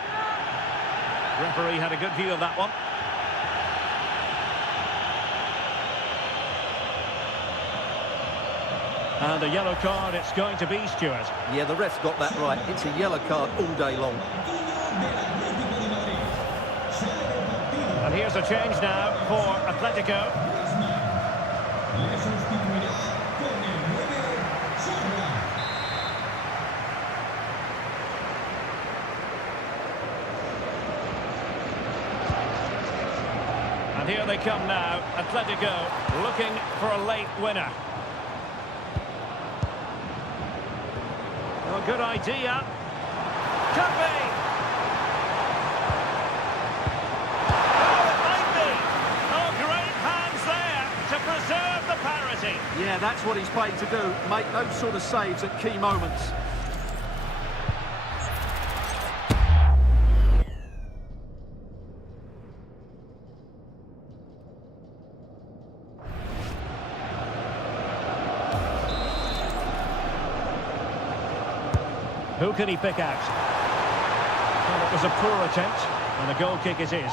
Referee had a good view of that one. And a yellow card it's going to be, Stuart. Yeah, the ref's got that right. It's a yellow card all day long. And here's a change now for Atletico. And here they come now, Atletico looking for a late winner. Good idea. Could be. Oh, it might be. Oh, great hands there to preserve the parity. Yeah, that's what he's paid to do. Make those sort of saves at key moments. Who can he pick out? Well, it was a poor attempt, and a goal kick it is.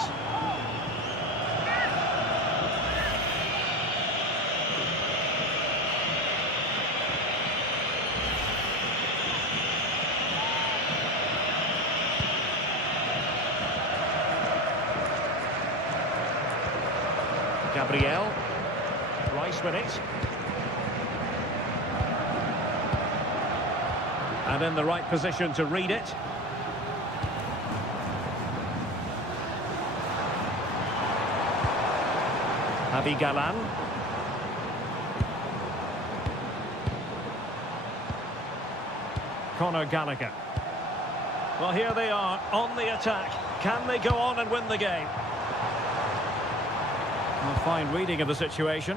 Gabriel. Rice with it. And in the right position to read it. Javi Galan. Conor Gallagher. Well, here they are on the attack. Can they go on and win the game? A fine reading of the situation.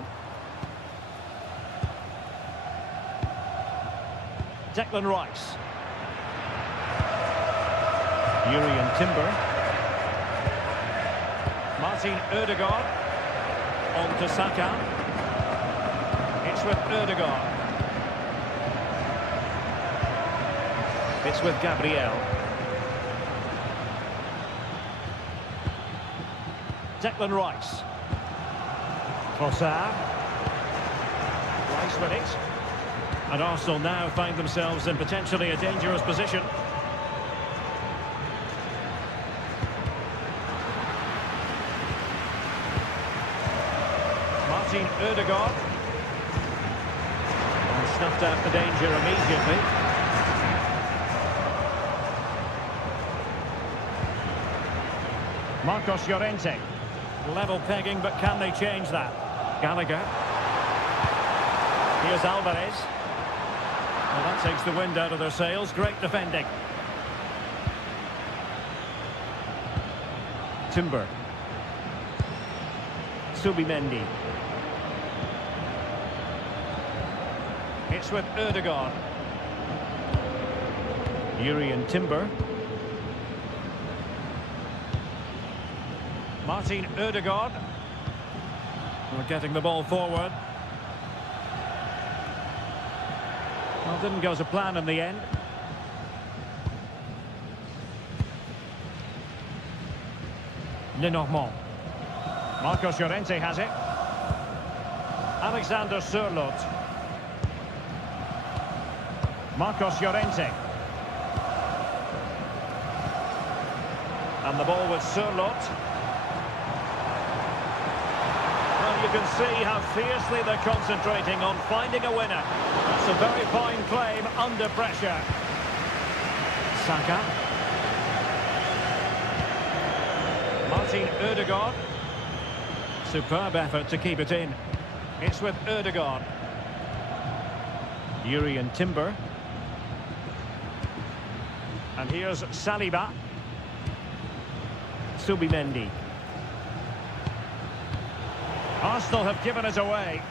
Declan Rice. Urian Timber. Martin Ødegaard. On to Saka. It's with Ødegaard. It's with Gabriel. Declan Rice. Trossard. Rice with it. And Arsenal now find themselves in potentially a dangerous position. Martin Ødegaard. And snuffed out the danger immediately. Marcos Llorente. Level pegging, but can they change that? Gallagher. Here's Alvarez. Well, that takes the wind out of their sails. Great defending. Timber. Subimendi. It's with Ødegaard. Urian Timber. Martin Ødegaard. We're getting the ball forward. Well, didn't go to plan in the end. Lenormand. Marcos Llorente has it. Alexander Sørloth. Marcos Llorente. And the ball with Sørloth. Well, you can see how fiercely they're concentrating on finding a winner. That's a very fine claim under pressure. Saka. Martin Ødegaard. Superb effort to keep it in. It's with Ødegaard. Urian Timber. And here's Saliba. Subimendi. Arsenal have given it away.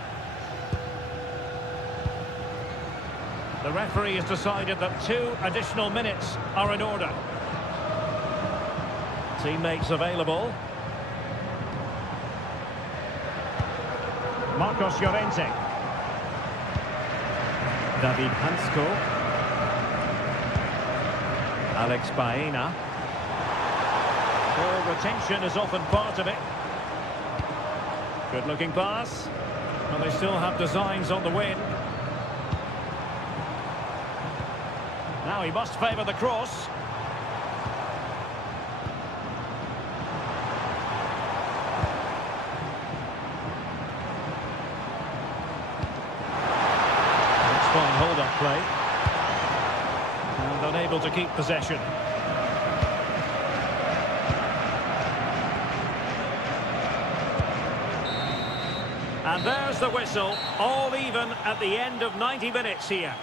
The referee has decided that 2 additional minutes are in order. Teammates available. Marcos Llorente. David Hansko. Alex Baena. Ball retention is often part of it. Good looking pass. And they still have designs on the win. Now he must favour the cross. That's fine hold-up play. And unable to keep possession. And there's the whistle, all even at the end of 90 minutes here.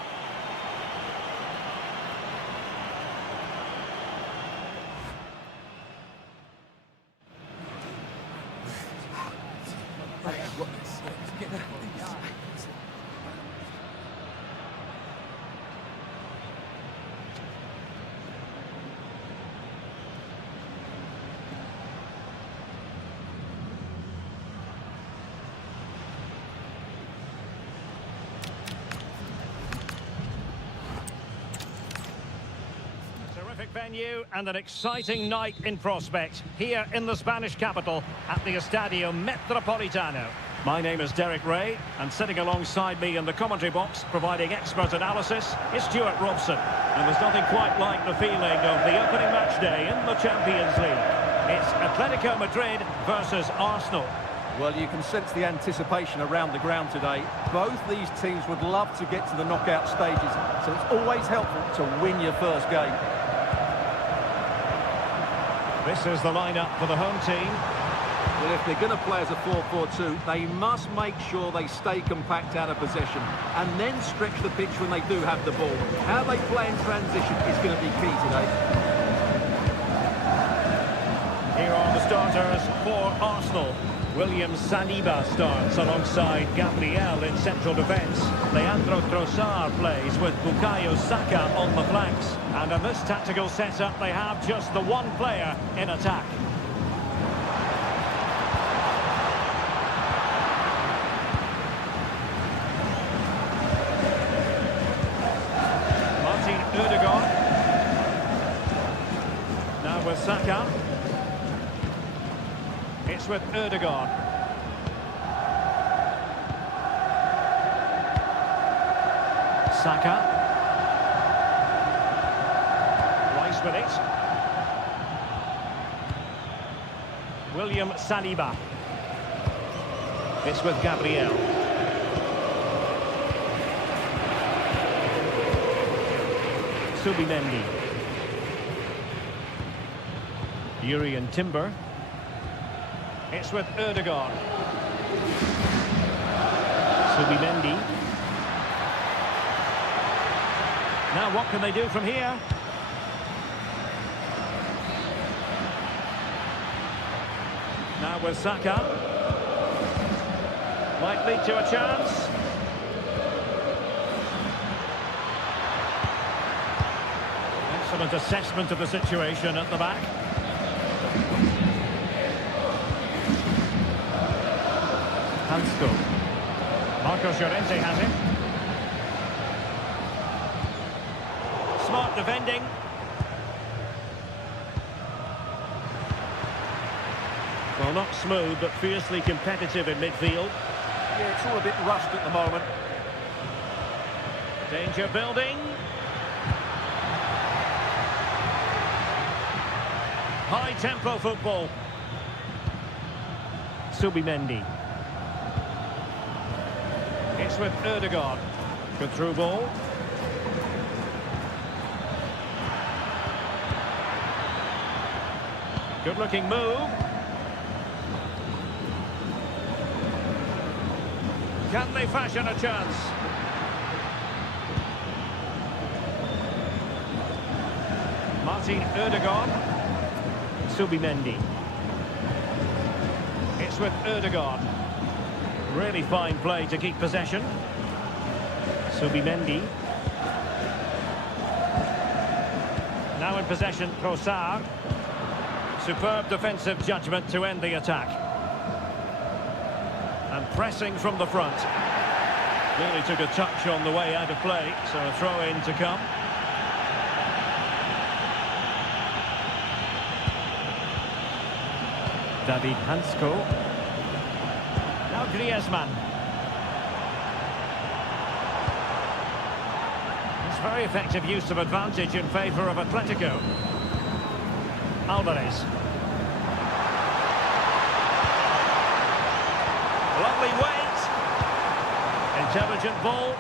venue and an exciting night in prospect here in the Spanish capital at the Estadio Metropolitano. My name is Derek Ray, and sitting alongside me in the commentary box, providing expert analysis, is Stuart Robson. And there's nothing quite like the feeling of the opening match day in the Champions League. It's Atletico Madrid versus Arsenal. Well, you can sense the anticipation around the ground today. Both these teams would love to get to the knockout stages, so it's always helpful to win your first game. This is the lineup for the home team. Well, if they're going to play as a 4-4-2, they must make sure they stay compact out of possession and then stretch the pitch when they do have the ball. How they play in transition is going to be key today. Here are the starters for Arsenal. William Saliba starts alongside Gabriel in central defence. Leandro Trossard plays with Bukayo Saka on the flanks. And in this tactical setup, they have just the one player in attack. Martin Odegaard. Now with Saka. It's with Odegaard. Saka. Rice with it. William Saliba. It's with Gabriel. Subimendi. Urian Timber. It's with Odegaard. Subimendi. Now what can they do from here? Now with Saka. Might lead to a chance. Excellent assessment of the situation at the back. Hansco. Marcos Llorente has it. Smart defending. Well, not smooth, but fiercely competitive in midfield. Yeah, it's all a bit rushed at the moment. Danger building. High-tempo football. Subimendi. It's with Odegaard. Good through ball. Good looking move. Can they fashion a chance? Martin Odegaard. Subimendi. It's with Odegaard. Really fine play to keep possession. Subimendi. Now in possession, Trossard. Superb defensive judgment to end the attack. And pressing from the front. Really took a touch on the way out of play, so a throw-in to come. David Hansco. Now Griezmann. It's very effective use of advantage in favour of Atletico. Alvarez. Lovely weight. Intelligent ball.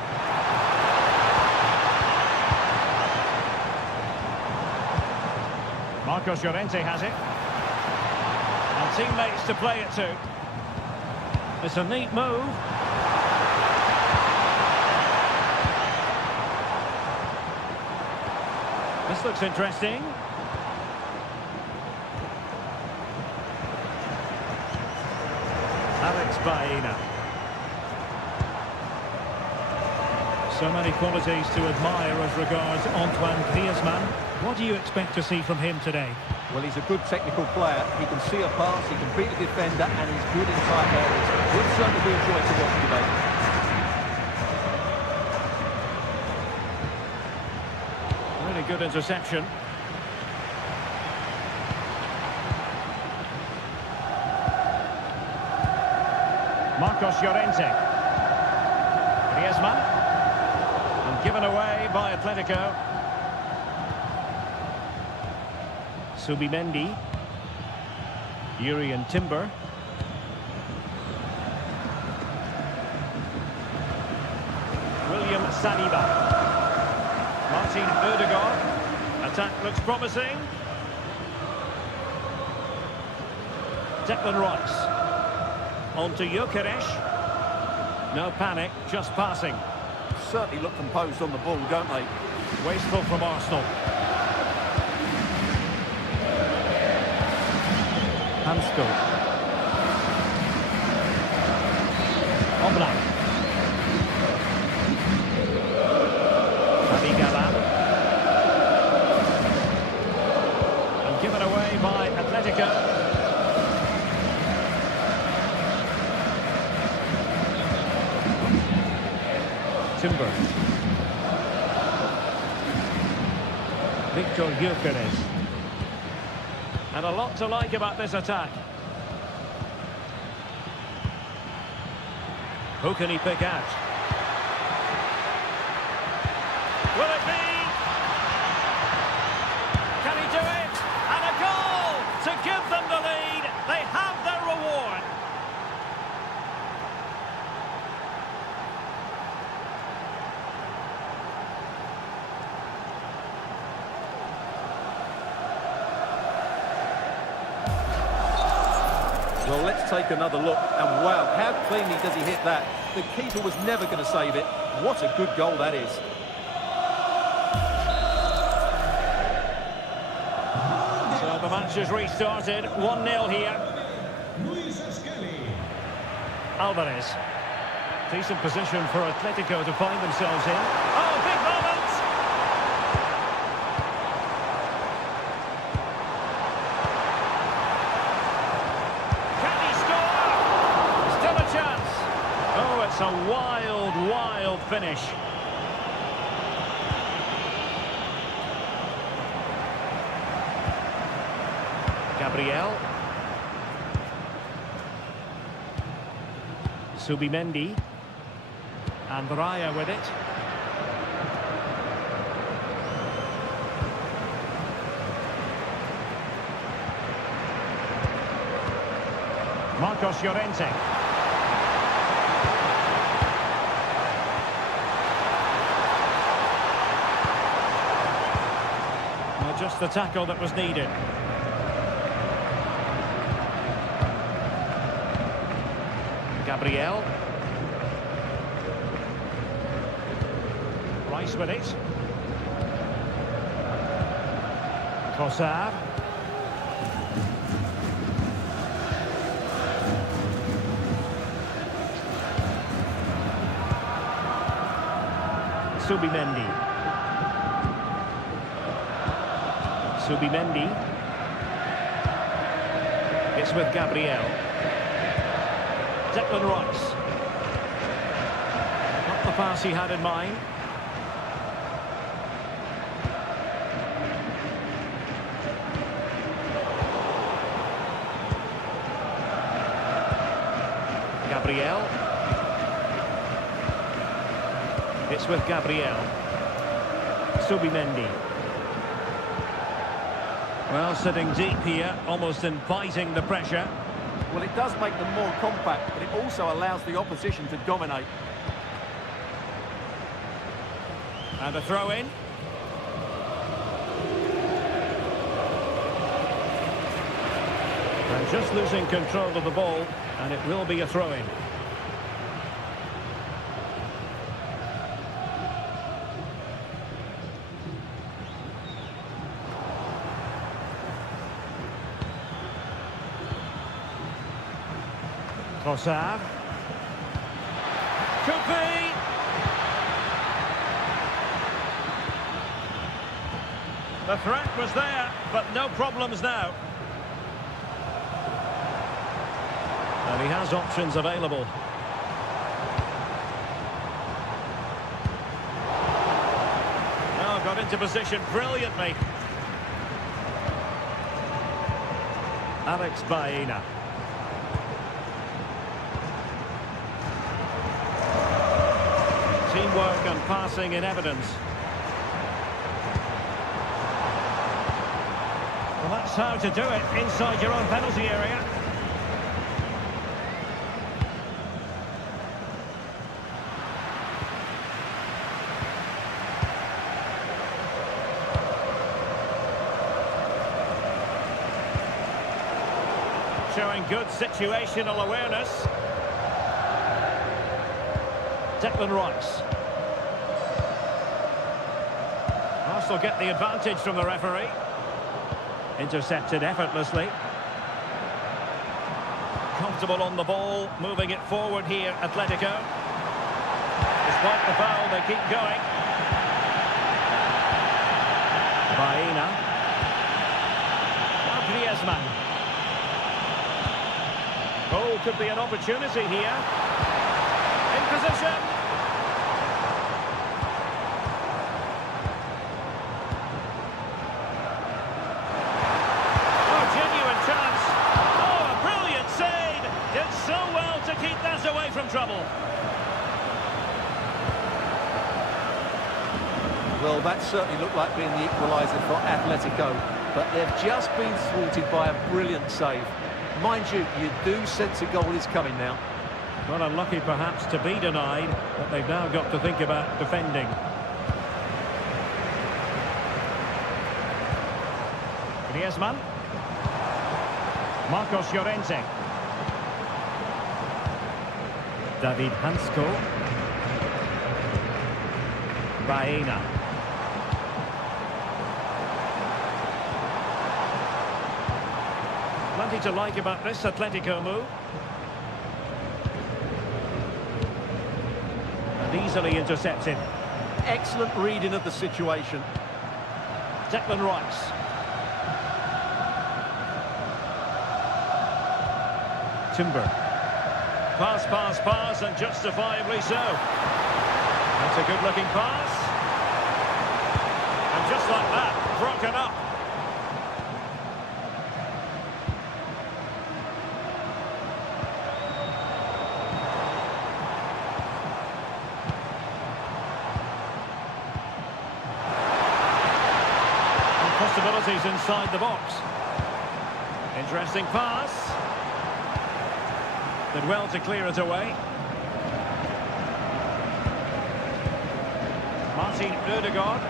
Marcos Llorente has it. And teammates to play it to. It's a neat move. This looks interesting. Alex Baena. So many qualities to admire as regards Antoine Griezmann. What do you expect to see from him today? Well, he's a good technical player. He can see a pass, he can beat a defender, and he's good in tight areas. Would certainly be a joy to watch today. Really good interception. Marcos Llorente. Griezmann. And given away by Atletico. Subimendi. Yuri and Timber. William Saliba. Martin Odegaard. Attack looks promising. Declan Rice. On to Gyökeres. No panic, just passing. Certainly look composed on the ball, don't they? Wasteful from Arsenal. Hansko. Oblak. Galan. And given away by Atletico. Timber. Victor Gyökeres. And a lot to like about this attack. Who can he pick out? Will it be? Can he do it? And a goal to give them the lead. They have their reward. Well, let's take another look. And wow, how cleanly does he hit that? The keeper was never going to save it. What a good goal that is. So the match has restarted. 1-0 here. Alvarez. Decent position for Atletico to find themselves in. Oh, big moment! Can he score? Still a chance. Oh, it's a wild, wild finish. Gabriel. Subimendi. And Raya with it. Marcos Llorente. Well, just the tackle that was needed. Gabriel. Rice with it. Trossard. Subimendi. Subimendi. It's with Gabriel. Declan Rice. Not the pass he had in mind. Gabriel. It's with Gabriel. Subimendi. Well, sitting deep here, almost inviting the pressure. Well, it does make them more compact, but it also allows the opposition to dominate. And a throw-in. And just losing control of the ball, and it will be a throw-in. Trossard. Could be. The threat was there, but no problems now. And he has options available. Well, got into position brilliantly. Alex Baena. teamwork and passing in evidence. Well, that's how to do it inside your own penalty area. Showing good situational awareness. Declan Rice. Arsenal get the advantage from the referee. Intercepted effortlessly. Comfortable on the ball, moving it forward here, Atletico. Despite the foul, they keep going. Baena. Now Griezmann. Oh, could be an opportunity here. In position. Oh, genuine chance. Oh, a brilliant save. Did so well to keep that away from trouble. Well, that certainly looked like being the equalizer for Atletico, but they've just been thwarted by a brilliant save. Mind you, you do sense a goal is coming now. Not unlucky perhaps to be denied, but they've now got to think about defending. Griezmann. Marcos Llorente. David Hansko. Baena. Plenty to like about this Atletico move. And easily intercepted. Excellent reading of the situation. Declan Rice. Timber. Pass, and justifiably so. That's a good-looking pass. And just like that, broken up. Possibilities inside the box. Interesting pass. Did well to clear it away. Martin Ødegaard.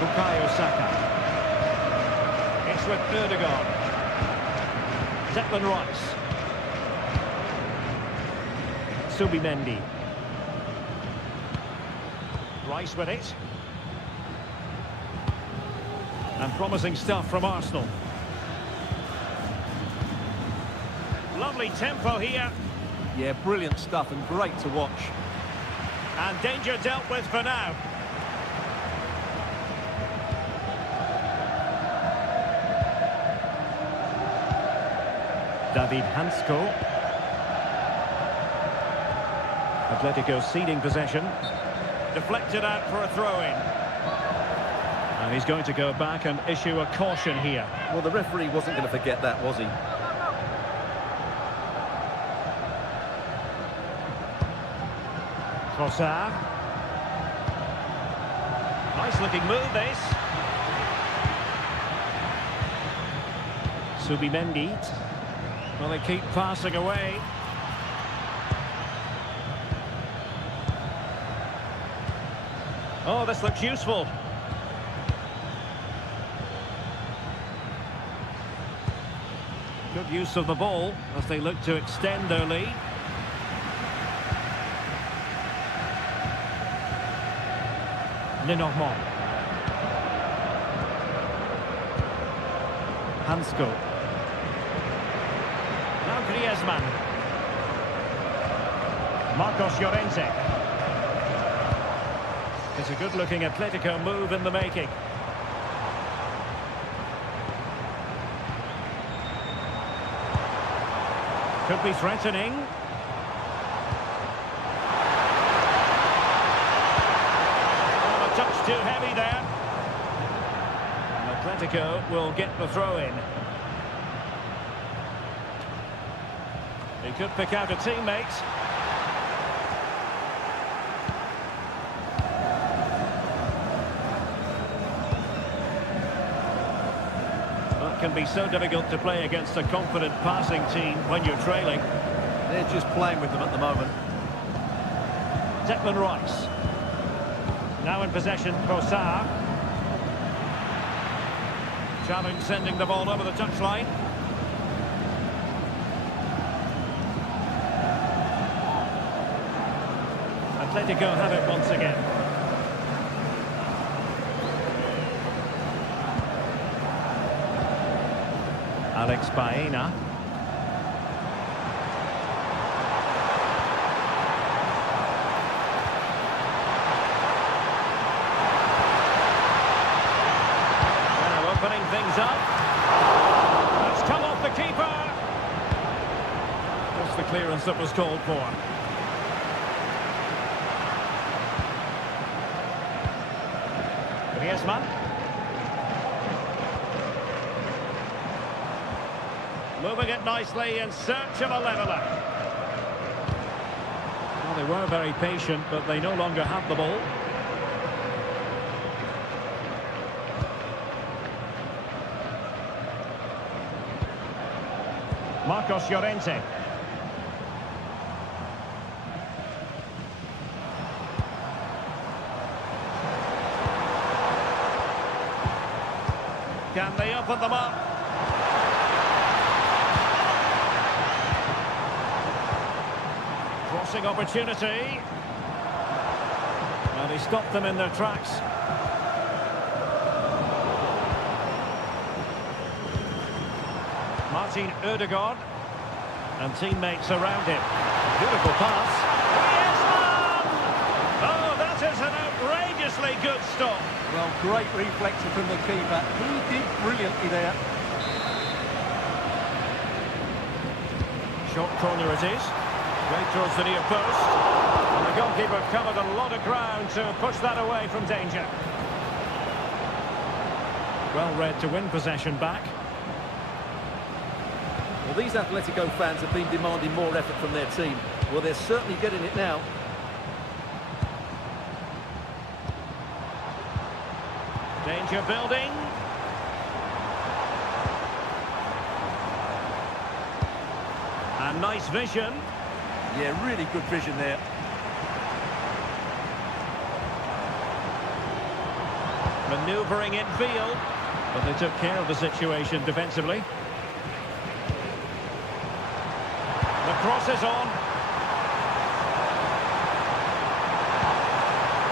Bukayo Saka. It's with Ødegaard. Declan Rice. Subimendi. Rice with it. And promising stuff from Arsenal. Lovely tempo here. Yeah, brilliant stuff and great to watch. And danger dealt with for now. David Hansko. Atletico ceding possession. Deflected out for a throw-in. And he's going to go back and issue a caution here. Well, the referee wasn't going to forget that, was he? Trossard. Nice looking move, this. Subimendi. Well, they keep passing away. Oh, this looks useful. Good use of the ball as they look to extend their lead. Lenormand. Hansko. Now Griezmann. Marcos Llorente. It's a good-looking Atletico move in the making. Could be threatening. Oh, a touch too heavy there. And Atletico will get the throw-in. He could pick out a teammate. can be so difficult to play against a confident passing team when you're trailing. They're just playing with them at the moment. Declan Rice. Now in possession, Trossard. Challenge sending the ball over the touchline. Atletico have it once again. Alex Baena. Now opening things up. That's come off the keeper. Just the clearance that was called for. Griezmann. Moving it nicely in search of a leveller. Well, they were very patient, but they no longer have the ball. Marcos Llorente. Can they open them up? Crossing opportunity. Well, he stopped them in their tracks. Martin Ødegaard. And teammates around him. Beautiful pass. Griezmann! Oh, that is an outrageously good stop. Well, great reflection from the keeper. He did brilliantly there. Short corner it is. Right towards the near post. And the goalkeeper covered a lot of ground to push that away from danger. Well read to win possession back. Well, these Atletico fans have been demanding more effort from their team. Well, they're certainly getting it now. Danger building. And nice vision. Yeah, really good vision there. Manoeuvring in field. But they took care of the situation defensively. The cross is on.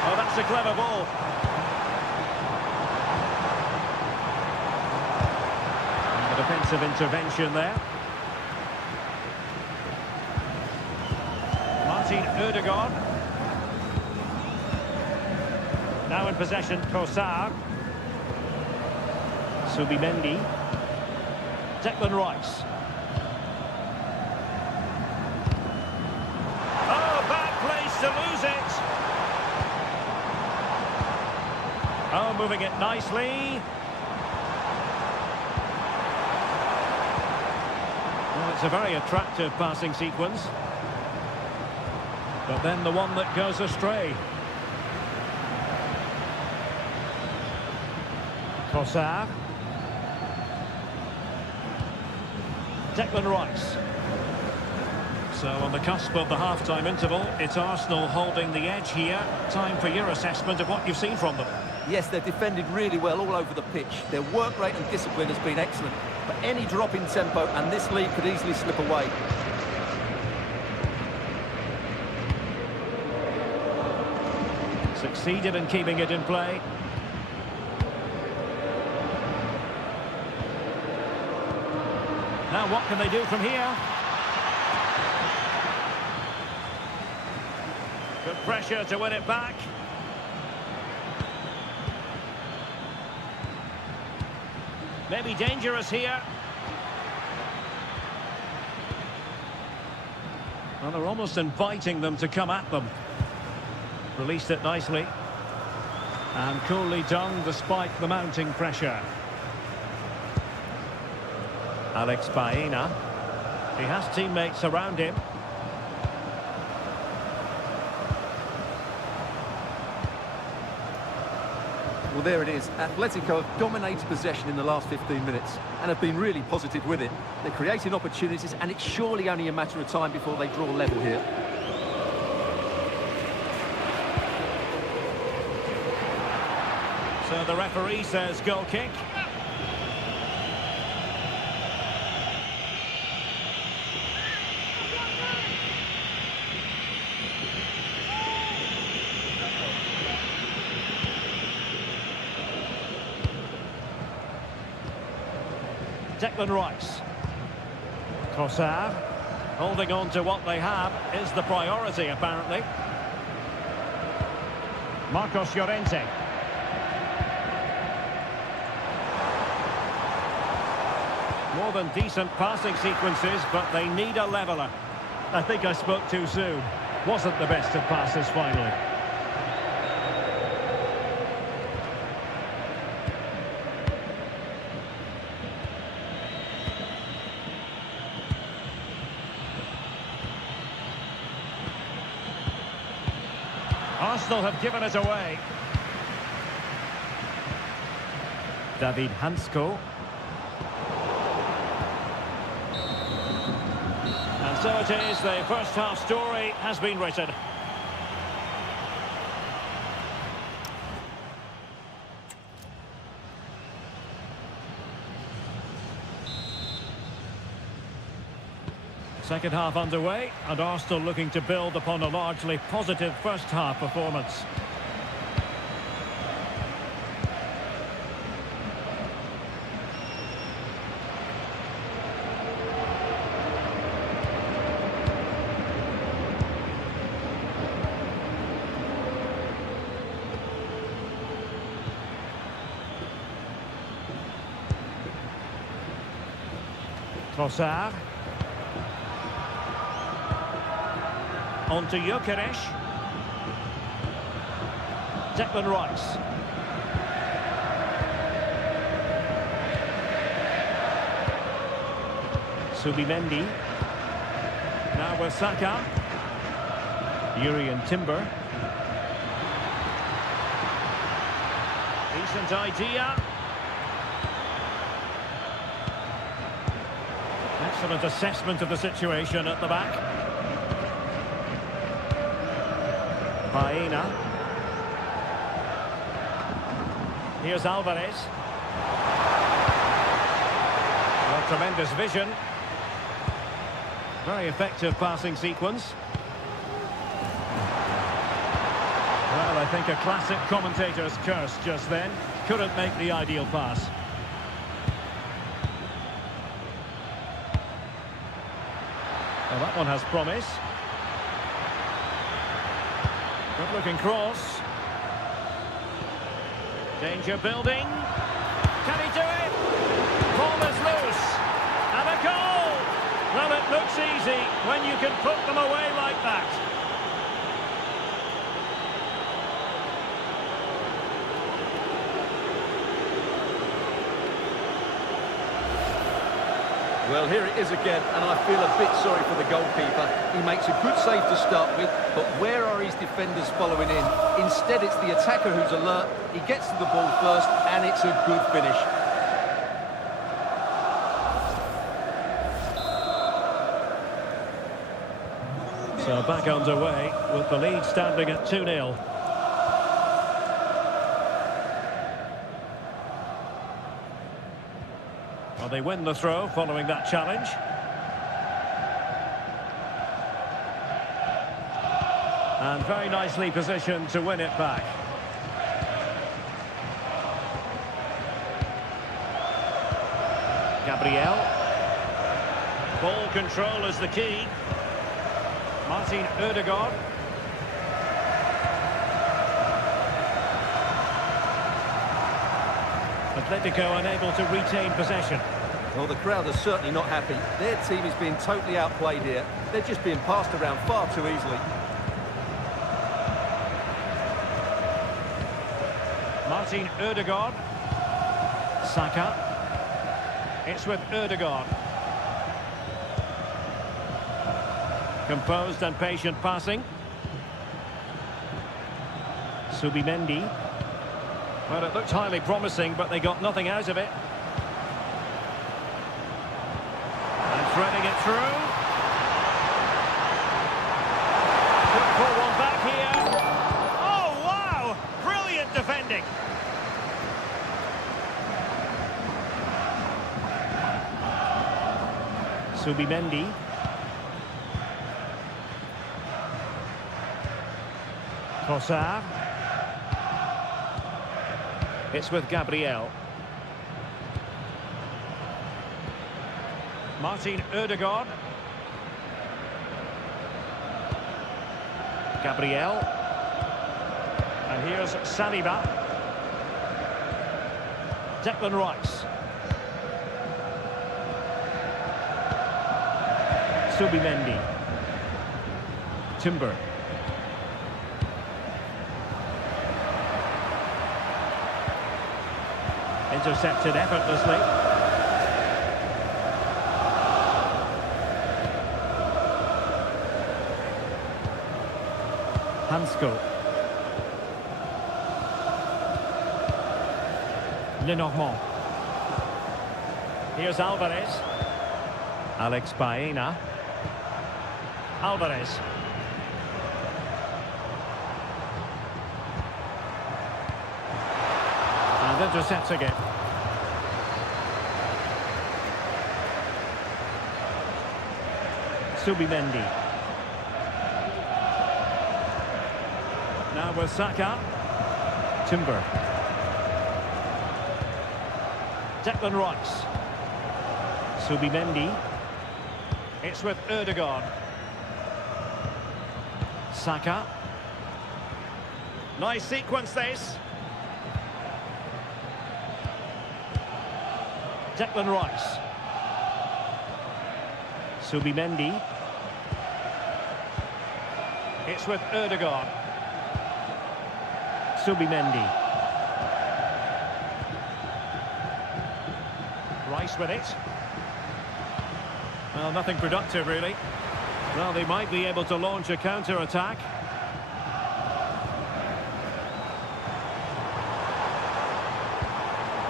Oh, that's a clever ball. And the defensive intervention there. Martin Ødegaard. Now in possession, Trossard. Subimendi. Declan Rice. Oh, bad place to lose it. Oh, moving it nicely. Well, it's a very attractive passing sequence. But then the one that goes astray. Trossard. Declan Rice. So on the cusp of the half-time interval, it's Arsenal holding the edge here. Time for your assessment of what you've seen from them. Yes, they're defended really well all over the pitch. Their work rate and discipline has been excellent. But any drop in tempo and this lead could easily slip away. Succeeded in keeping it in play. Now what can they do from here? Good pressure to win it back. Maybe dangerous here. Well, they're almost inviting them to come at them. Released it nicely. And coolly done despite the mounting pressure. Alex Baena. He has teammates around him. Well, there it is. Atletico have dominated possession in the last 15 minutes and have been really positive with it. They're creating opportunities, and it's surely only a matter of time before they draw level here. So the referee says goal kick. Declan Rice. Trossard. Holding on to what they have is the priority, apparently. Marcos Llorente. More than decent passing sequences, but they need a leveller. I think I spoke too soon. Wasn't the best of passes finally. Arsenal have given it away. David Hansko. And so it is, the first half story has been written. Second half underway, and Arsenal looking to build upon a largely positive first half performance. Trossard. On to Gyökeres. Declan Rice. Subimendi. Now with Saka. Yuri and Timber. Decent idea. Excellent assessment of the situation at the back. Paena. Here's Alvarez. Well, tremendous vision. Very effective passing sequence. Well, I think a classic commentator's curse just then. Couldn't make the ideal pass. Well, that one has promise. Good looking cross. Danger building. Can he do it? Ball is loose. And a goal! Well, it looks easy when you can put them away like that. Well, here it is again, and I feel a bit sorry for the goalkeeper. He makes a good save to start with, but where are his defenders following in? Instead, it's the attacker who's alert. He gets to the ball first, and it's a good finish. So back underway with the lead standing at 2-0. Well, they win the throw following that challenge. And very nicely positioned to win it back. Gabriel. Ball control is the key. Martin Ødegaard. Atletico unable to retain possession. Well, the crowd are certainly not happy. Their team is being totally outplayed here. They're just being passed around far too easily. Martin Ødegaard. Saka. It's with Ødegaard. Composed and patient passing. Subimendi. Well, it looked highly promising, but they got nothing out of it. And threading it through. Could pull one back here. Oh, wow! Brilliant defending. Subimendi. Trossard. It's with Gabriel. Martin Ødegaard. Gabriel. And here's Saliba. Declan Rice. Subimendi. Timber. Intercepted effortlessly. Hansko. Lenormand. Here's Alvarez. Alex Baena. Alvarez. And intercepts again. Subimendi. Now with Saka. Timber. Declan Rice. Subimendi. It's with Ødegaard. Saka. Nice sequence this. Declan Rice. Subimendi. It's with Ødegaard. Subimendi. Rice with it. Well, nothing productive really. Well, they might be able to launch a counter-attack.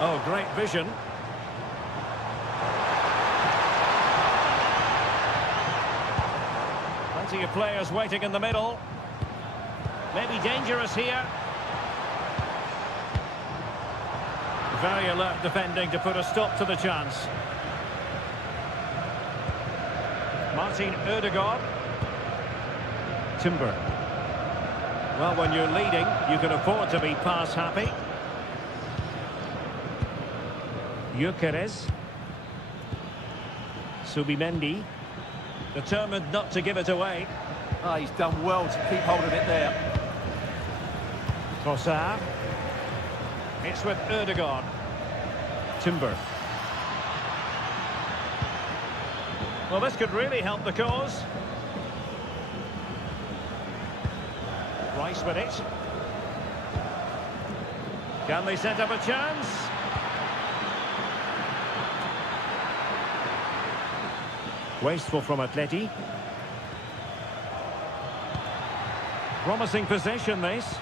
Oh, great vision. Plenty of players waiting in the middle. Maybe dangerous here. Very alert defending to put a stop to the chance. Martin Ødegaard. Timber. Well, when you're leading, you can afford to be pass happy. Gyökeres. Subimendi. Determined not to give it away. Oh, he's done well to keep hold of it there. Trossard. It's with Ødegaard. Timber. Well, this could really help the cause. Rice with it. Can they set up a chance? Wasteful from Atleti. Promising possession, this.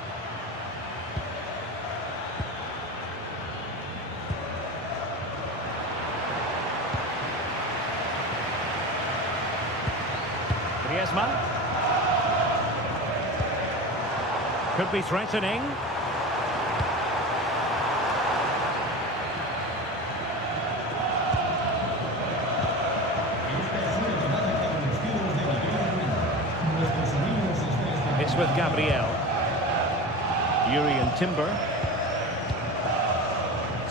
Griezmann. Could be threatening. It's with Gabriel. Yuri and Timber.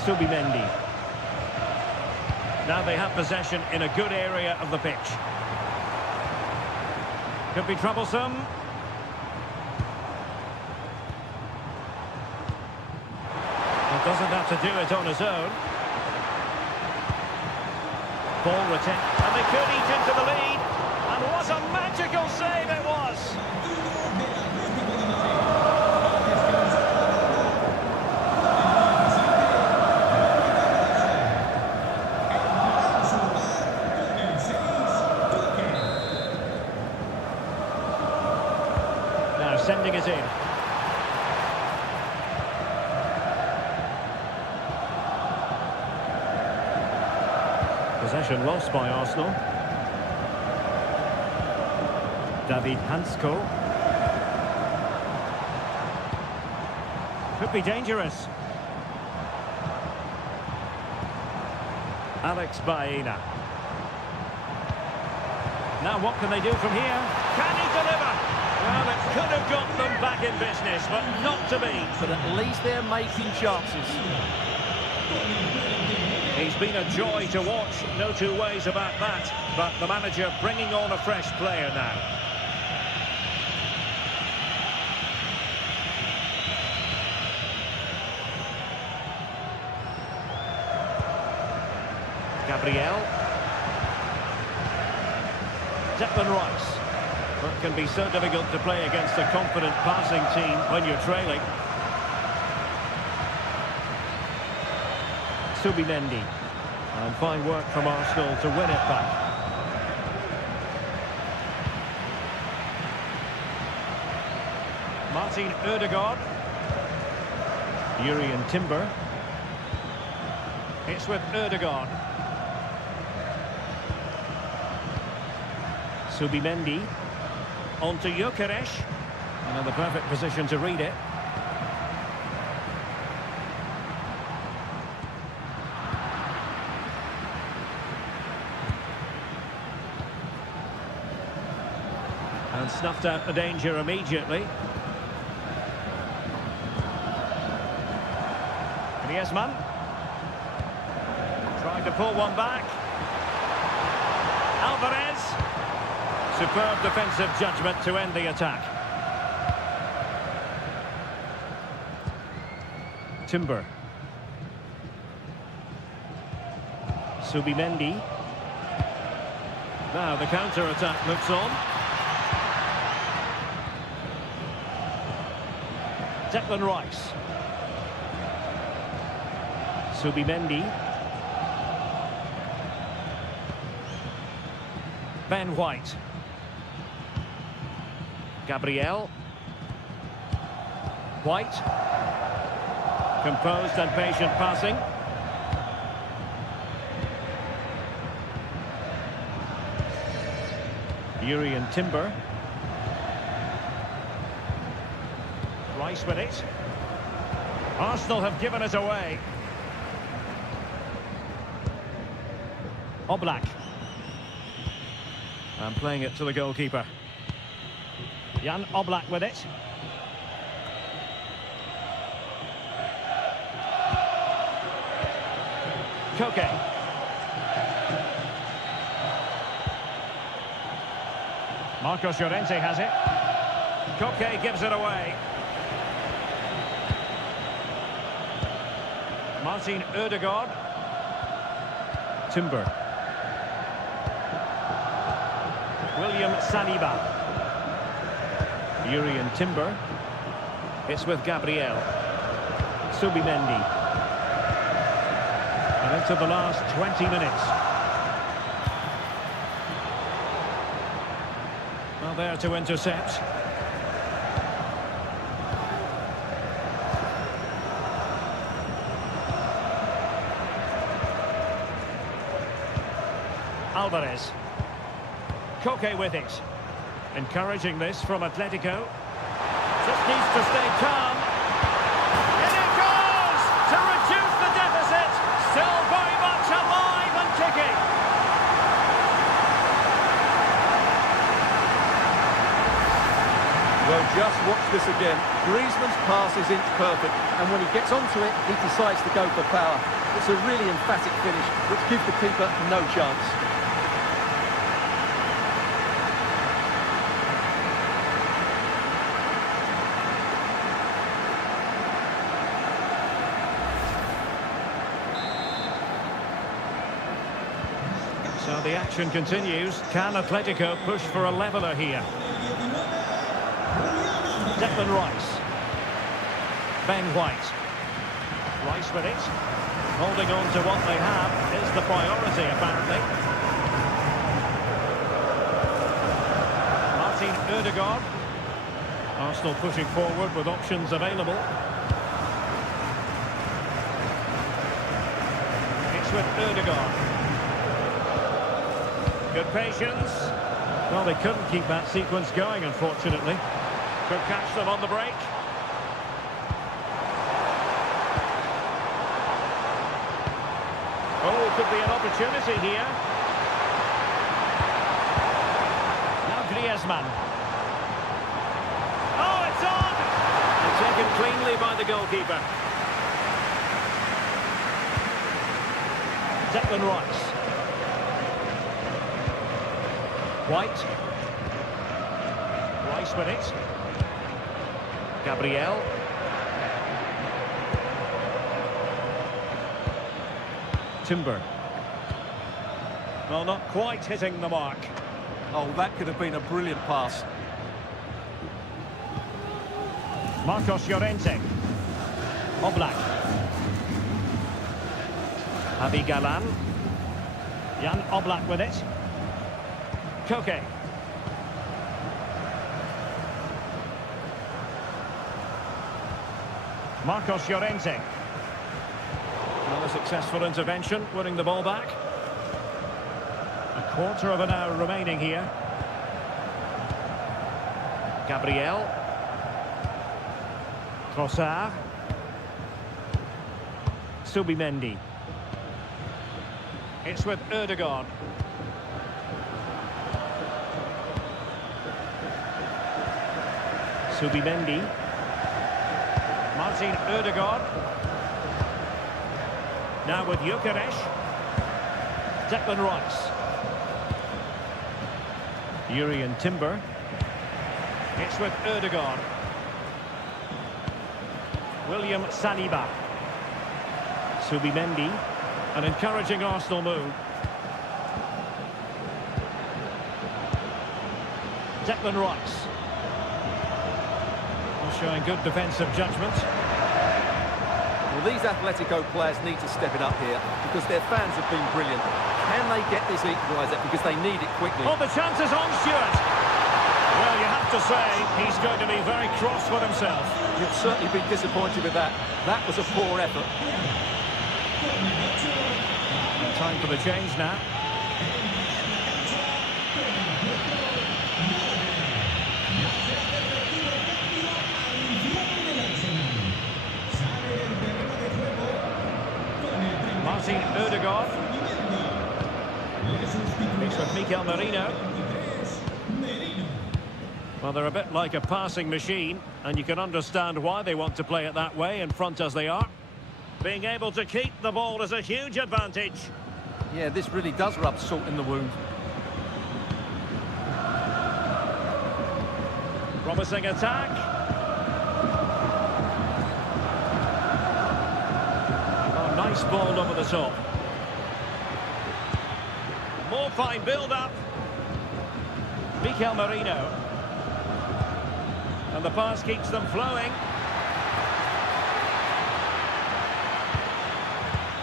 Subimendi. Now they have possession in a good area of the pitch. Could be troublesome. He doesn't have to do it on his own. Ball retained, and they could eat into the lead. And what a magical save it was! Now sending it in. Possession lost by Arsenal. David Hansko. Could be dangerous. Alex Baena. Now what can they do from here? Can he deliver? Well, it could have got them back in business, but not to be. But at least they're making chances. He's been a joy to watch, no two ways about that. But the manager bringing on a fresh player now. Gabriel. Declan Rice. That can be so difficult to play against a confident passing team when you're trailing. Subimendi. And fine work from Arsenal to win it back. Martin Ødegaard. Jurrien Timber. It's with Ødegaard. Subimendi. On to Gyökeres. Another perfect position to read it. And snuffed out the danger immediately. Griezmann. Trying to pull one back. Alvarez. Superb defensive judgment to end the attack. Timber. Subimendi. Now the counter-attack moves on. Declan Rice. Subimendi. Ben White. Gabriel. White. Composed and patient passing. Jurrien Timber. Rice with it. Arsenal have given it away. Oblak. And playing it to the goalkeeper. Jan Oblak with it. Koke. Marcos Llorente has it. Koke gives it away. Martin Ødegaard. Timber. William Saliba. Jurrien Timber. It's with Gabriel. Subimendi. And into the last 20 minutes. Well, there to intercept. Alvarez. Koke with it. Encouraging this from Atletico. Just needs to stay calm. In it goes! To reduce the deficit. Still very much alive and kicking. Well, just watch this again. Griezmann's pass is inch perfect, and when he gets onto it, he decides to go for power. It's a really emphatic finish, which gives the keeper no chance. So the action continues. Can Atletico push for a leveller here? Declan Rice. Ben White. Rice with it. Holding on to what they have is the priority, apparently. Martin Ødegaard. Arsenal pushing forward with options available. It's with Ødegaard. Good patience. Well, they couldn't keep that sequence going, unfortunately. Could catch them on the break. Oh, could be an opportunity here. Now Griezmann. Oh, it's on! And taken cleanly by the goalkeeper. Declan Rice. White. Rice with it. Gabriel. Timber. Well, not quite hitting the mark. Oh, that could have been a brilliant pass. Marcos Llorente. Oblak. Javi Galan. Jan Oblak with it. Koke. Marcos Llorente. Another successful intervention, winning the ball back. A quarter of an hour remaining here. Gabriel. Trossard. Subimendi. It's with Ødegaard. Subimendi. Martin Ødegaard. Now with Gyökeres. Declan Rice. Jurriën Timber. It's with Ødegaard. William Saliba. Subimendi. An encouraging Arsenal move. Declan Rice. Showing good defensive judgment. Well, these Atletico players need to step it up here because their fans have been brilliant. Can they get this equalizer? Because they need it quickly. Oh, the chance is on, Stuart. Well, you have to say he's going to be very cross with himself. He'll certainly be disappointed with that. That was a poor effort. Time for the change now. Martin Ødegaard. It's with Mikel Merino. Well, they're a bit like a passing machine, and you can understand why they want to play it that way, in front as they are. Being able to keep the ball is a huge advantage. Yeah, this really does rub salt in the wound. Promising attack. Oh, nice ball over the top. More fine build-up. Mikel Merino. And the pass keeps them flowing.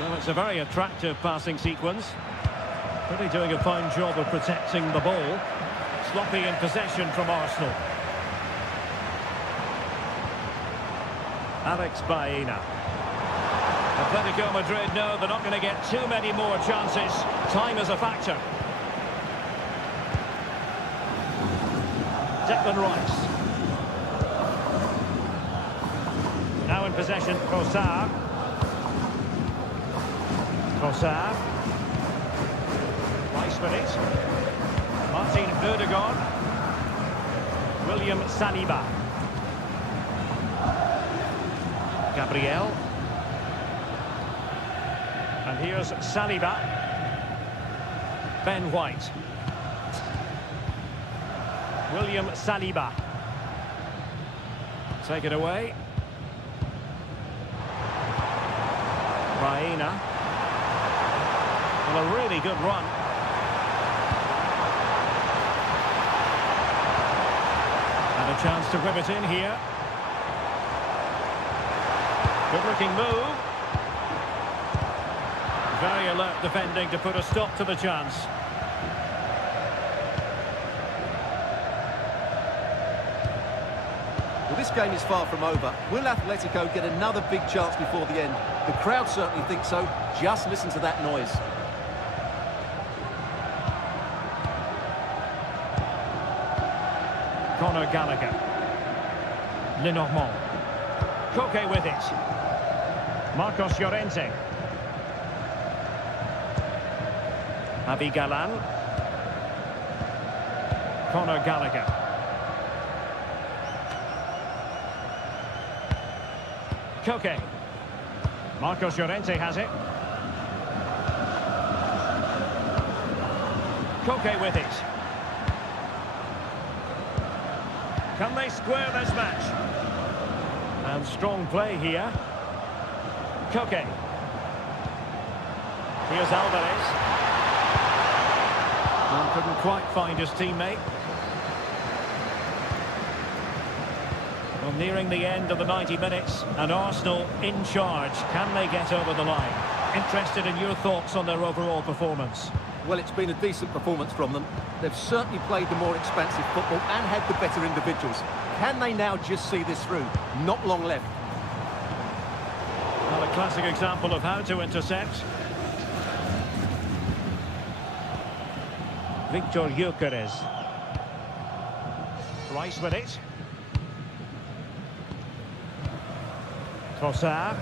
Well, it's a very attractive passing sequence. Really doing a fine job of protecting the ball. Sloppy in possession from Arsenal. Alex Baena. Atletico Madrid know they're not going to get too many more chances. Time is a factor. Declan Rice. Now in possession, Trossard. Trossard. Rice with it. Martin Ødegaard. William Saliba. Gabriel. And here's Saliba. Ben White. William Saliba. Take it away. Baena. Well, a really good run. And a chance to whip it in here. Good-looking move. Very alert defending to put a stop to the chance. Well, this game is far from over. Will Atletico get another big chance before the end? The crowd certainly think so. Just listen to that noise. Conor Gallagher. Lenormand. Koke with it. Marcos Llorente. Javi Galan. Conor Gallagher. Koke. Marcos Llorente has it. Koke with it. Can they square this match? And strong play here. Koke. Here's Alvarez. And couldn't quite find his teammate. Well, nearing the end of the 90 minutes, and Arsenal in charge. Can they get over the line? Interested in your thoughts on their overall performance. Well, it's been a decent performance from them. They've certainly played the more expansive football and had the better individuals. Can they now just see this through? Not long left. Well, a classic example of how to intercept. Victor Gyökeres. Rice with it. Trossard.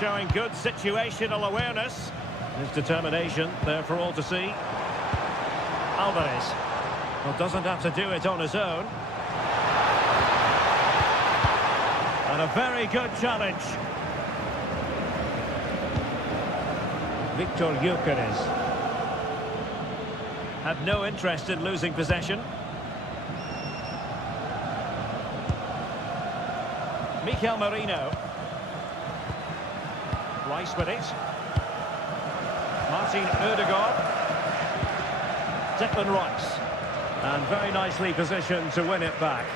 Showing good situational awareness. His determination there for all to see. Alvarez. Well, doesn't have to do it on his own. And a very good challenge. Victor Gyökeres. Had no interest in losing possession. Mikel Merino. Rice with it. Martin Ødegaard. Declan Rice. And very nicely positioned to win it back.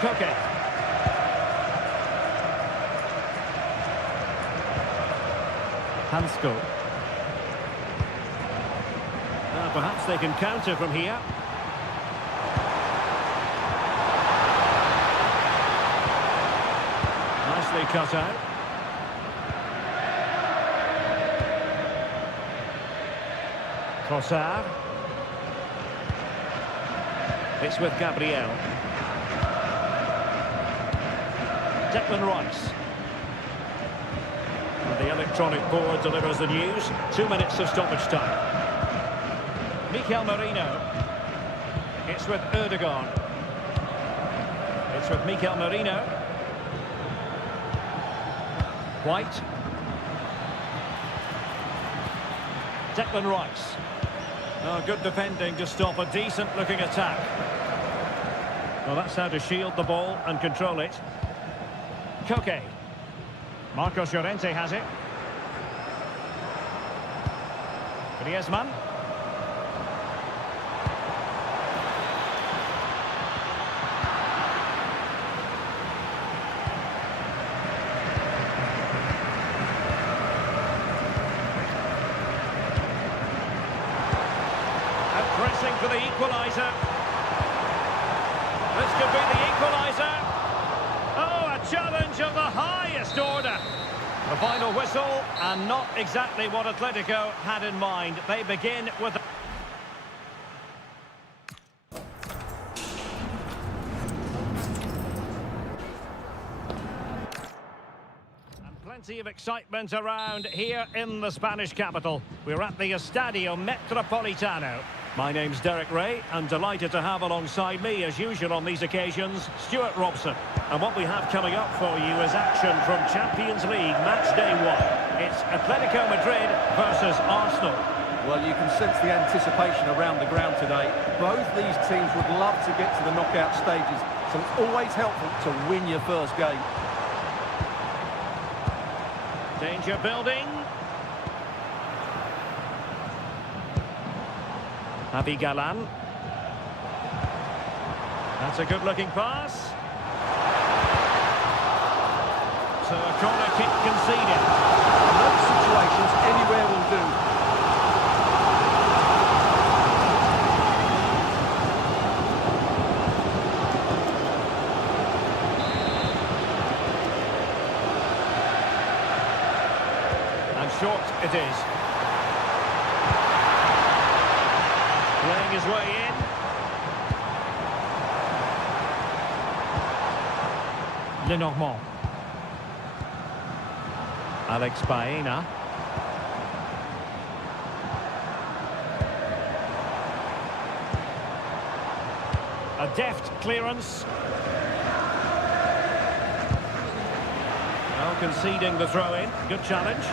Koke. Hansko. Perhaps they can counter from here. Nicely cut out. Trossard. It's with Gabriel. Declan Rice. And the electronic board delivers the news. 2 minutes of stoppage time. Mikel Merino. It's with Ødegaard. It's with Mikel Merino. White. Declan Rice. Oh, good defending to stop a decent-looking attack. Well, that's how to shield the ball and control it. Koke. Marcos Llorente has it. Griezmann. Pressing for the equalizer. This could be the equalizer. Oh, a challenge of the highest order. The final whistle, and not exactly what Atletico had in mind. They begin with... Plenty of excitement around here in the Spanish capital. We're at the Estadio Metropolitano. My name's Derek Ray, and delighted to have alongside me, as usual on these occasions, Stuart Robson. And what we have coming up for you is action from Champions League match day 1. It's Atletico Madrid versus Arsenal. Well, you can sense the anticipation around the ground today. Both these teams would love to get to the knockout stages, so it's always helpful to win your first game. Danger building. Javi Galan. That's a good-looking pass. So a corner kick conceded. In those situations, anywhere will do. And short it is. his way in. Lenormand. Alex Baena. A deft clearance. Well, conceding the throw-in. Good challenge.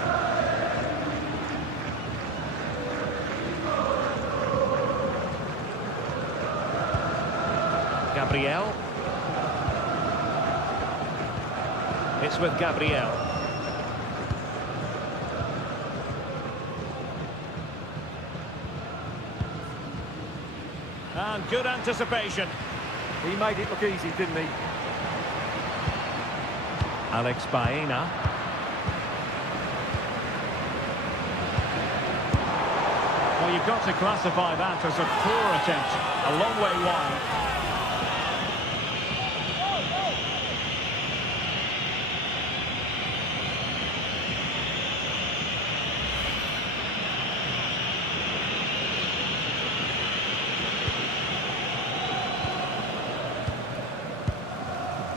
Gabriel. It's with Gabriel. And good anticipation. He made it look easy, didn't he? Alex Baena. Well, you've got to classify that as a poor attempt. A long way wide.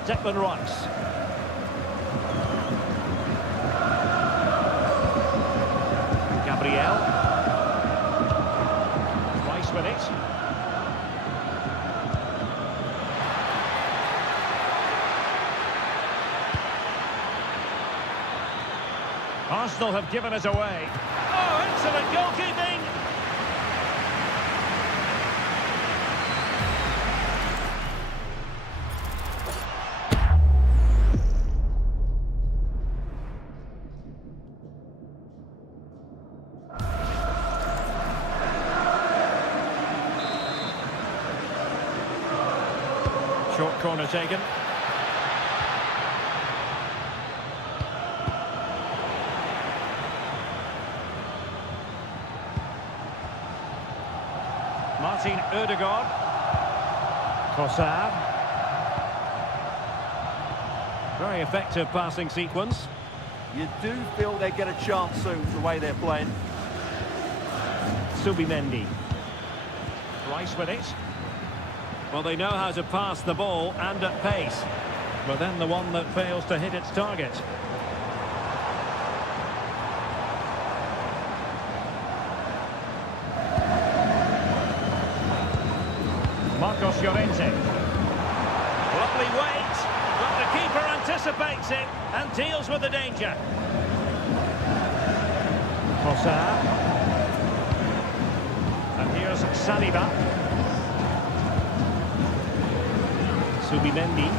Declan Rice. Gabriel. Rice with it. Arsenal have given it away. Oh, excellent goalkeeping! Short corner taken. Martin Ødegaard. Trossard. Very effective passing sequence. You do feel they get a chance soon, the way they're playing. Subimendi. Rice with it. Well, they know how to pass the ball and at pace. But then the one that fails to hit its target. Marcos Llorente. Lovely weight, but the keeper anticipates it and deals with the danger. Trossard. And here's Saliba. Subimendi.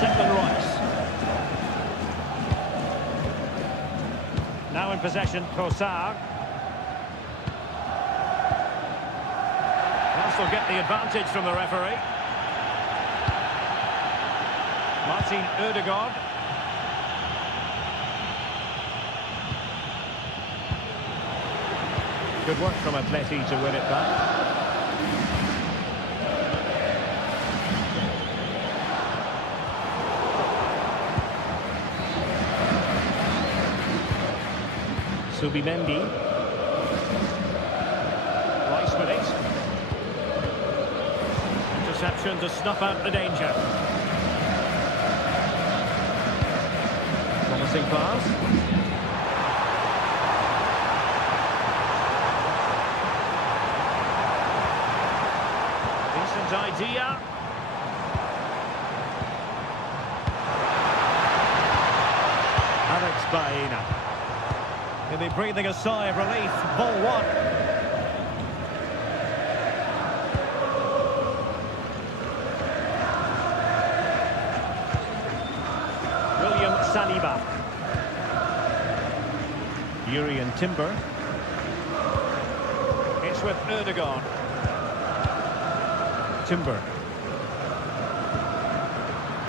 Declan Rice. Now in possession, Trossard. Will get the advantage from the referee. Martin Ødegaard. Good work from Atleti to win it back. Subimendi. Rice with it. Interception to snuff out the danger. Promising pass. Decent idea. Alex Baena. He'll be breathing a sigh of relief. Ball one. Saliba. Yuri and Timber. It's with Ødegaard. Timber.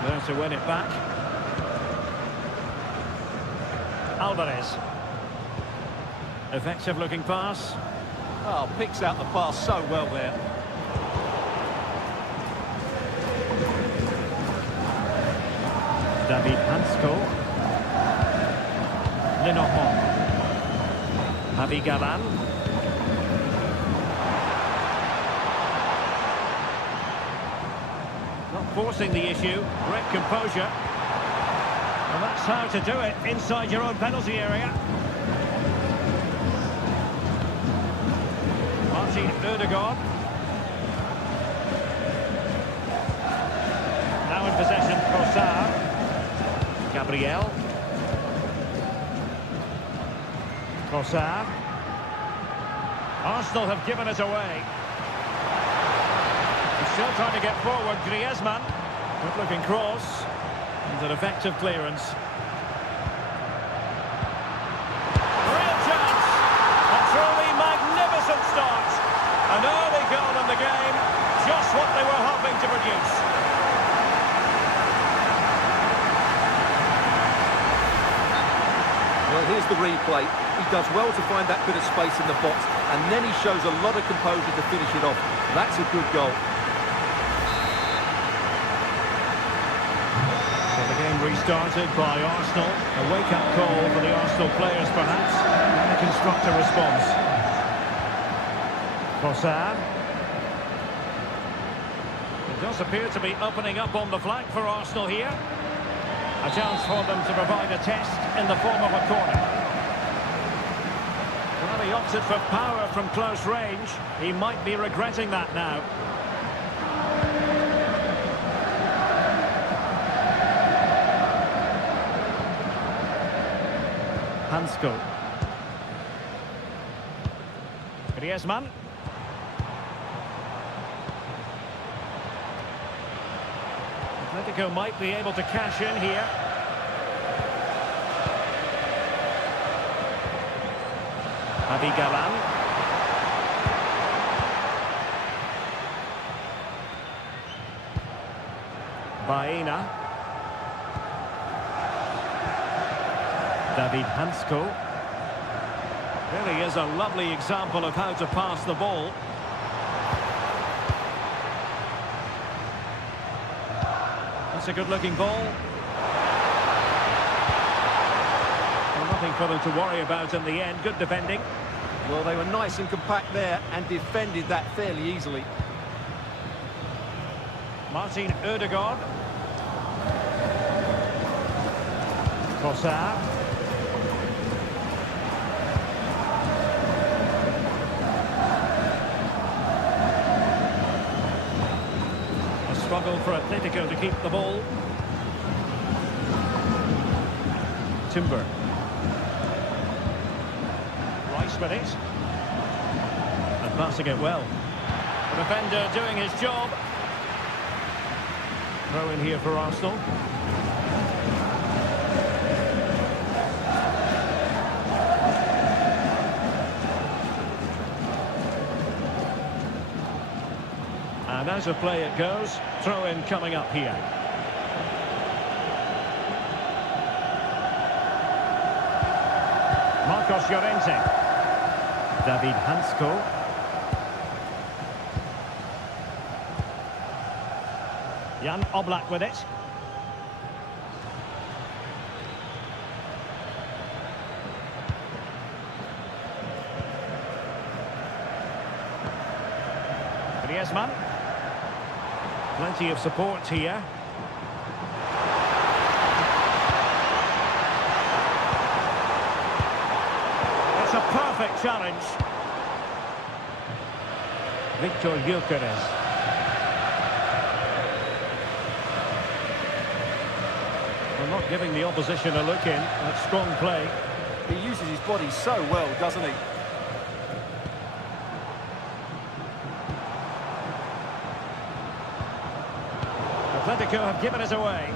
There to win it back. Alvarez. Effective looking pass. Oh, picks out the pass so well there. David Hansko. Lenormand. Galan. Not forcing the issue, great composure. And that's how to do it inside your own penalty area. Martin Ødegaard. Now in possession, Trossard. Gabriel. Trossard. Arsenal have given it away. He's still trying to get forward, Griezmann. Good looking cross. And an effective clearance. Real chance! A truly magnificent start. An early goal in the game. Just what they were hoping to produce. Well, here's the replay. He does well to find that bit of space in the box, and then he shows a lot of composure to finish it off. That's a good goal. Restarted by Arsenal. A wake-up call for the Arsenal players, perhaps. And a constructive response. Trossard. It does appear to be opening up on the flank for Arsenal here. A chance for them to provide a test in the form of a corner. Well, he opted for power from close range. He might be regretting that now. Hansko. Griezmann. Atletico might be able to cash in here. Galan. Baena. David Hansko. Really is a lovely example of how to pass the ball. That's a good-looking ball. Well, nothing for them to worry about in the end. Good defending. Well, they were nice and compact there and defended that fairly easily. Martin Ødegaard. Trossard. Struggle for Atletico to keep the ball. Timber. Rice with it. And passing it well. The defender doing his job. Throw in here for Arsenal. And as a play it goes, throw-in coming up here. Marcos Llorente. David Hansko. Jan Oblak with it. Griezmann. Plenty of support here. It's a perfect challenge. Victor Gyökeres. Well, not giving the opposition a look in. That's strong play. He uses his body so well, doesn't he? Atletico have given it away.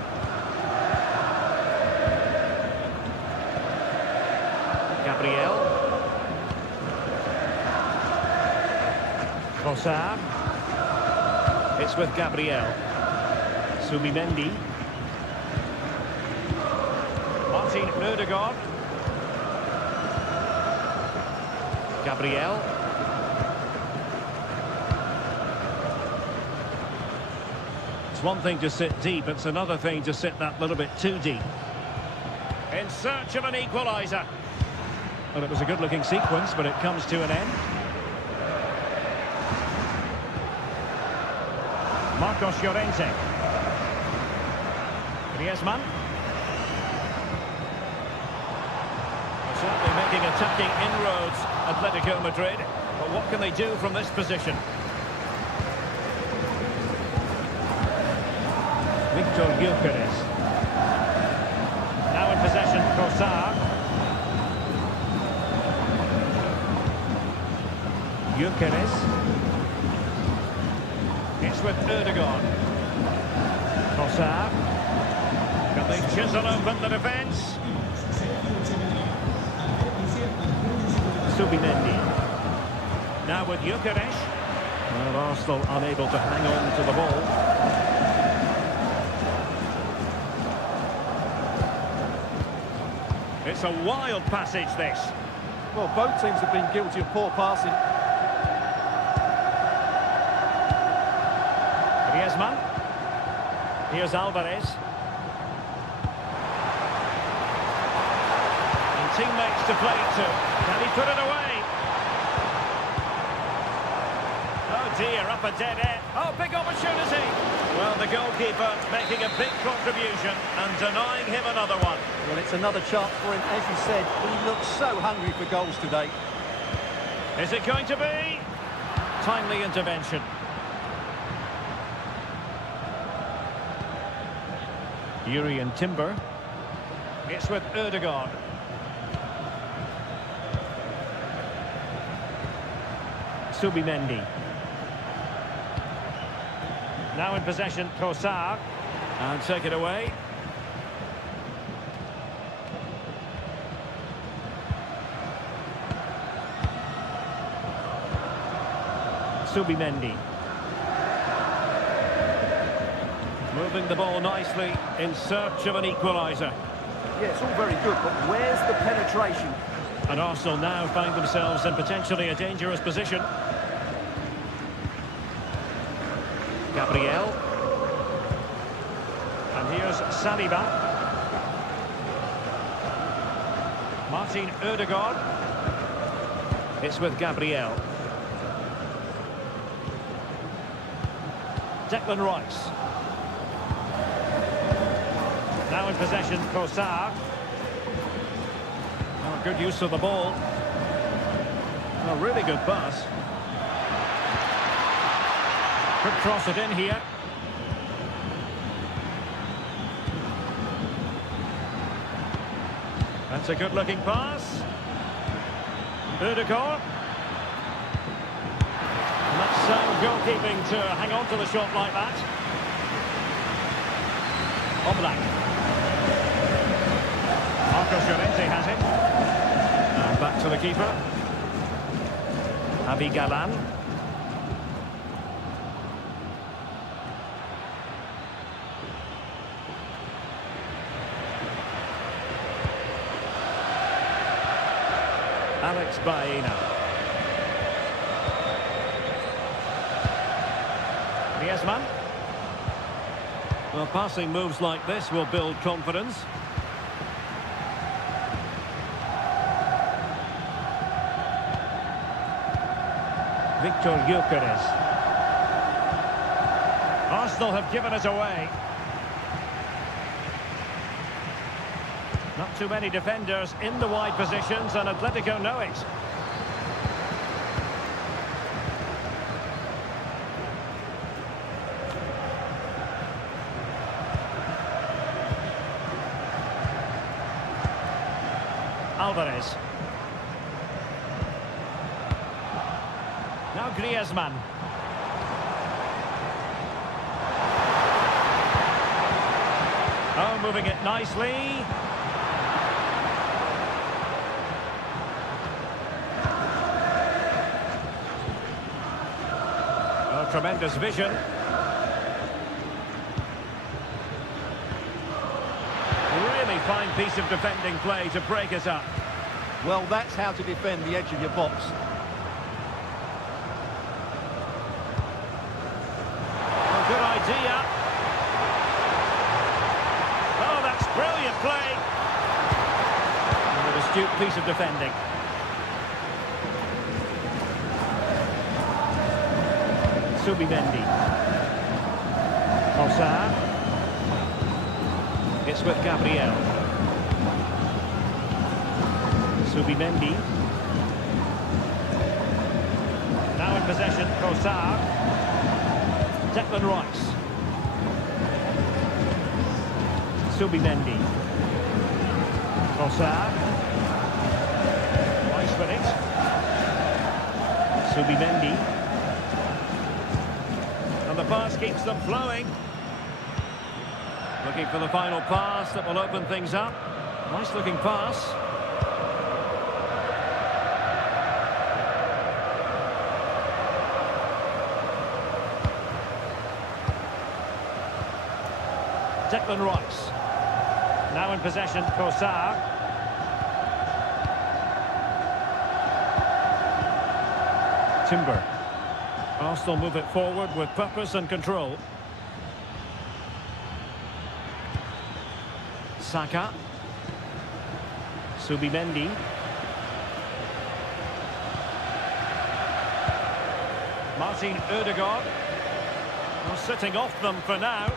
Gabriel. Trossard. It's with Gabriel. Subimendi. Martin Ødegaard. Gabriel. It's one thing to sit deep, it's another thing to sit that little bit too deep. In search of an equalizer. Well, it was a good-looking sequence, but it comes to an end. Marcos Llorente. Griezmann. Certainly making attacking inroads, Atletico Madrid. But what can they do from this position? Victor Gyökeres. Now in possession, Trossard. Gyökeres. It's with Erdogan. Trossard. Can they chisel open the defence? Subimendi. Now with Gyökeres. Well, Arsenal unable to hang on to the ball. It's a wild passage, this. Well, both teams have been guilty of poor passing. Griezmann. Here's Alvarez. And teammates to play it to. Can he put it away? Oh dear, up a dead end. Oh, big opportunity. Well, the goalkeeper making a big contribution and denying him another one. Well, it's another chance for him. As you said, he looks so hungry for goals today. Is it going to be? Timely intervention. Urian Timber. It's with Erdogan. Subimendi. Now in possession, Trossard. And take it away. Subimendi. Moving the ball nicely in search of an equalizer. Yeah, it's all very good, but where's the penetration? And Arsenal now find themselves in potentially a dangerous position. Gabriel. And here's Saliba. Martin Ødegaard. It's with Gabriel. Declan Rice. Now in possession, Trossard. Oh, good use of the ball. A really good pass. Could cross it in here. That's a good-looking pass. Ødegaard. And that's sound goalkeeping to hang on to the shot like that. Oblak. Marcos Llorente has it. And back to the keeper. Javi Galan. Alex Baena. Griezmann. Well, passing moves like this will build confidence. Victor Gyökeres. Arsenal have given it away. Not too many defenders in the wide positions, and Atletico know it. Alvarez. Now Griezmann. Oh, moving it nicely. Oh, tremendous vision. Really fine piece of defending play to break us up. Well, that's how to defend the edge of your box. Oh, good idea. Oh, that's brilliant play. And an astute piece of defending. Subimendi. Trossard. It's with Gabriel. Subimendi. Now in possession, Trossard. Declan Rice. Subimendi. Trossard. Rice with it. Subimendi. And the pass keeps them flowing. Looking for the final pass that will open things up. Nice looking pass. Declan Rice. Now in possession, Trossard. Timber. Arsenal move it forward with purpose and control. Saka. Subimendi. Martin Ødegaard. Well, sitting off them for now.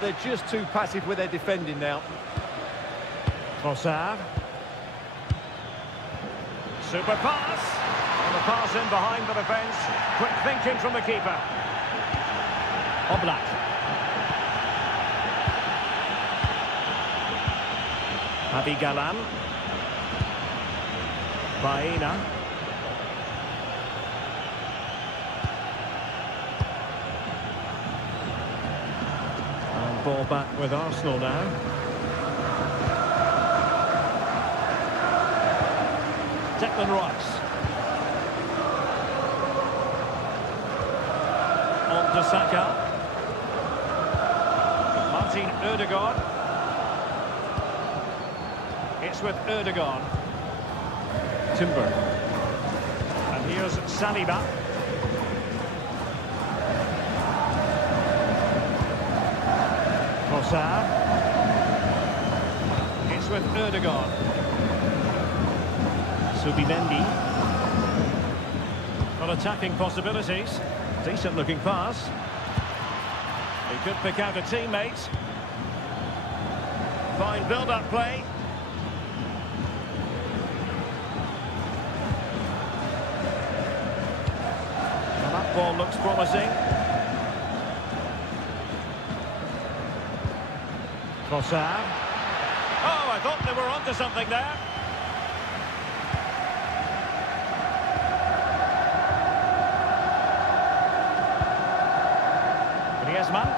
They're just too passive with their defending now. Trossard. Super pass. And the pass in behind the defence. Quick thinking from the keeper. Oblak. Javi Galan. Baena. And ball back with Arsenal now. Declan Rice. On to Saka. Martin Ødegaard. It's with Ødegaard. Timber. And here's Saliba. Trossard. It's with Ødegaard. Subimendi. Got attacking possibilities. Decent looking pass. He could pick out a teammate. Fine build-up play. Well, that ball looks promising. Trossard. Oh, I thought they were onto something there. Griezmann.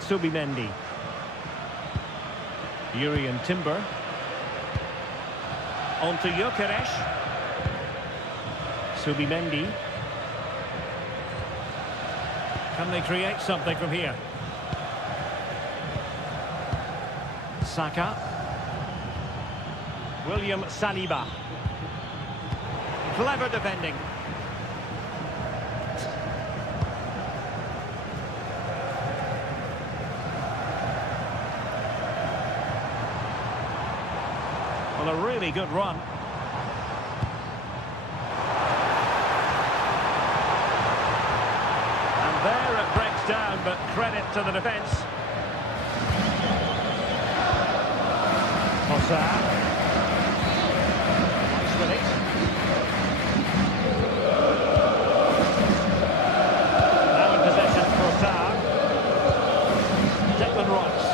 Subimendi. Yuri and Timber. On to Gyökeres. Subimendi. Can they create something from here? Saka. William Saliba. Clever defending. Well, a really good run. And there it breaks down, but credit to the defence. Trossard. Nice with it. Now in possession, Trossard. Declan Rice.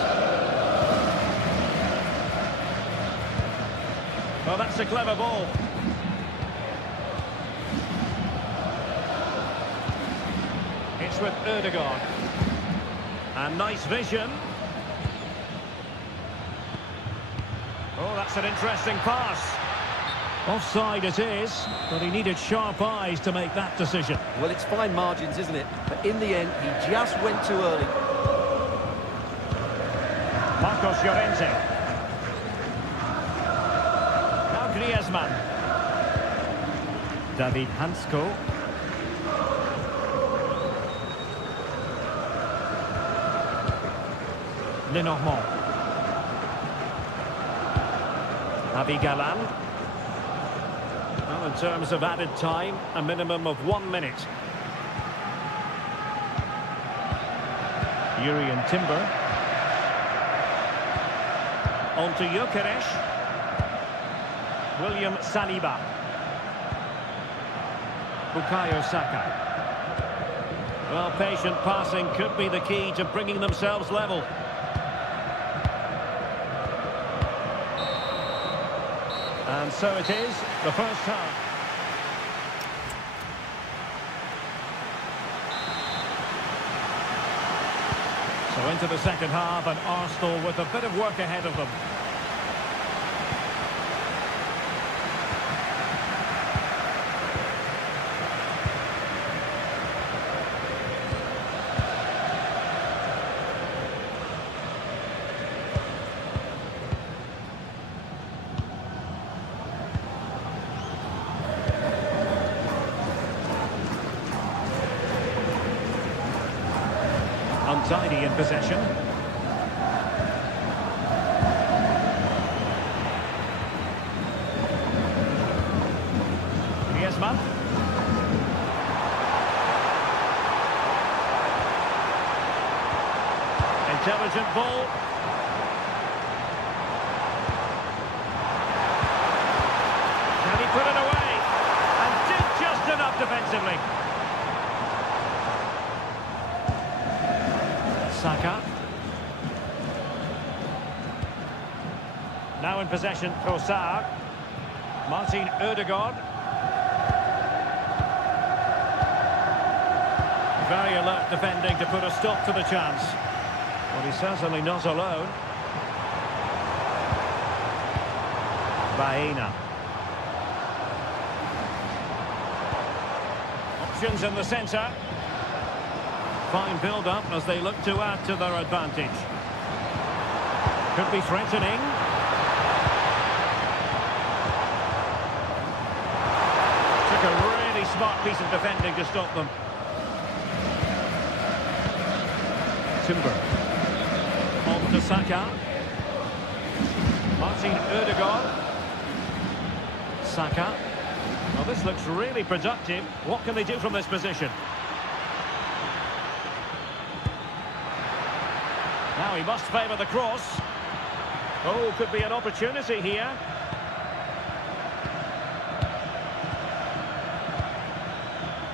Well, that's a clever ball. It's with Ødegaard. And nice vision. Oh, that's an interesting pass. Offside it is, but he needed sharp eyes to make that decision. Well, it's fine margins, isn't it? But in the end, he just went too early. Marcos Llorente. Now Griezmann. David Hansko. Lenormand. Javi Galan. Well, in terms of added time, a minimum of 1 minute. Urian Timber. On to Gyökeres. William Saliba. Bukayo Saka. Well, patient passing could be the key to bringing themselves level. And so it is, the first half. So into the second half, and Arsenal with a bit of work ahead of them. Untidy in possession. Griezmann. Intelligent ball. Can he put it away? And did just enough defensively. Saka. Now in possession, Trossard. Martin Ødegaard. Very alert defending to put a stop to the chance. Well, he's certainly not alone. Baena. Options in the centre. Fine build-up as they look to add to their advantage. Could be threatening. Took a really smart piece of defending to stop them. Timber. On to Saka. Martin Ødegaard. Saka. Well, this looks really productive. What can they do from this position? Now he must favour the cross. Oh, could be an opportunity here.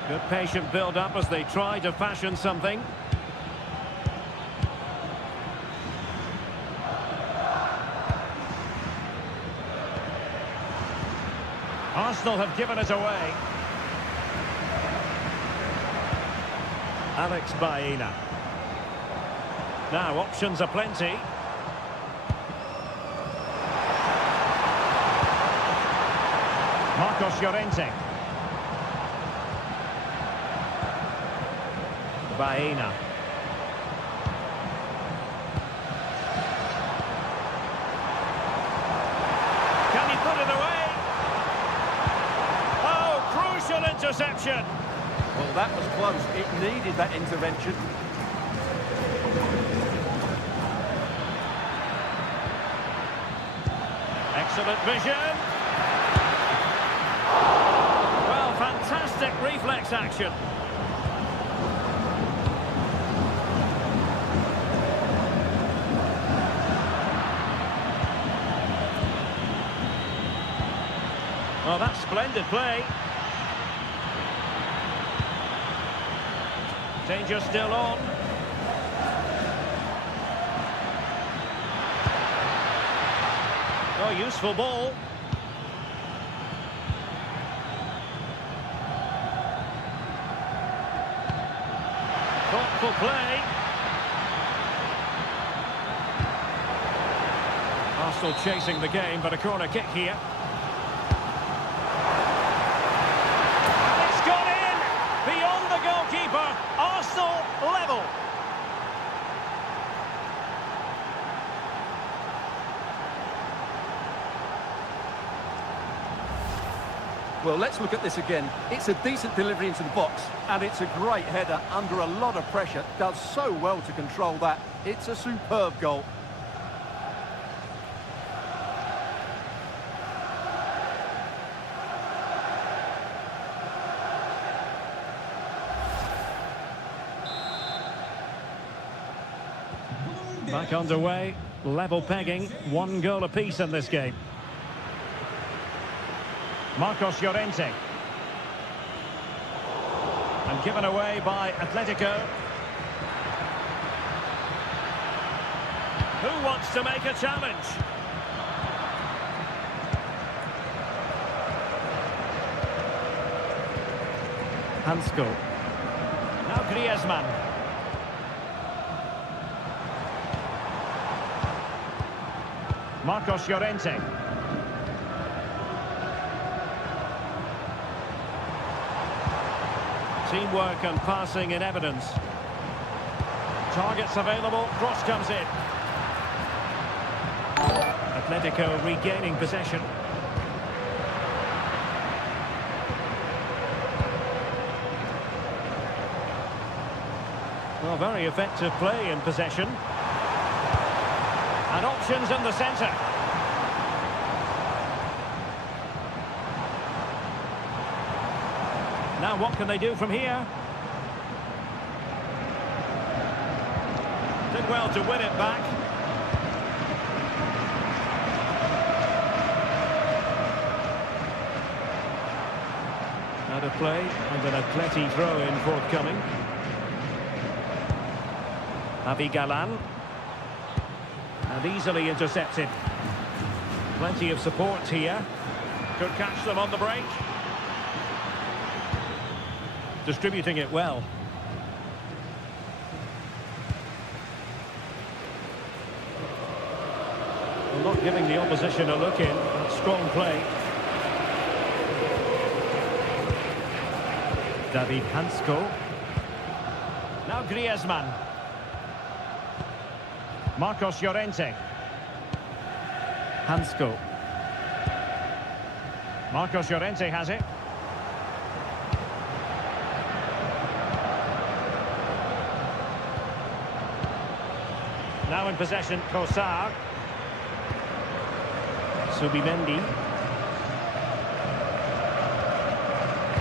Good patient build-up as they try to fashion something. Arsenal have given it away. Alex Baena. Now, options are plenty. Marcos Llorente. Baena. Can he put it away? Oh, crucial interception. Well, that was close. It needed that intervention. Excellent vision. Well, fantastic reflex action. Oh, that's splendid play. Danger still on. Oh, useful ball. Thoughtful play. Arsenal chasing the game, but a corner kick here. And it's gone in! Beyond the goalkeeper. Arsenal level. Well, let's look at this again. It's a decent delivery into the box, and it's a great header under a lot of pressure. Does so well to control that. It's a superb goal. Back underway, level pegging, 1 goal apiece in this game. Marcos Llorente. And given away by Atletico. Who wants to make a challenge? Hansko. Now Griezmann. Marcos Llorente. Teamwork and passing in evidence. Targets available, cross comes in. Atletico regaining possession. Well, very effective play in possession. And options in the centre. Now what can they do from here? Did well to win it back. Out of play and an Atleti throw-in forthcoming. Javi Galan. And easily intercepted. Plenty of support here. Could catch them on the break. Distributing it well. Well, not giving the opposition a look in. Strong play. David Hansko. Now Griezmann. Marcos Llorente. Hansko. Marcos Llorente has it. Now in possession, Kosar. Subimendi.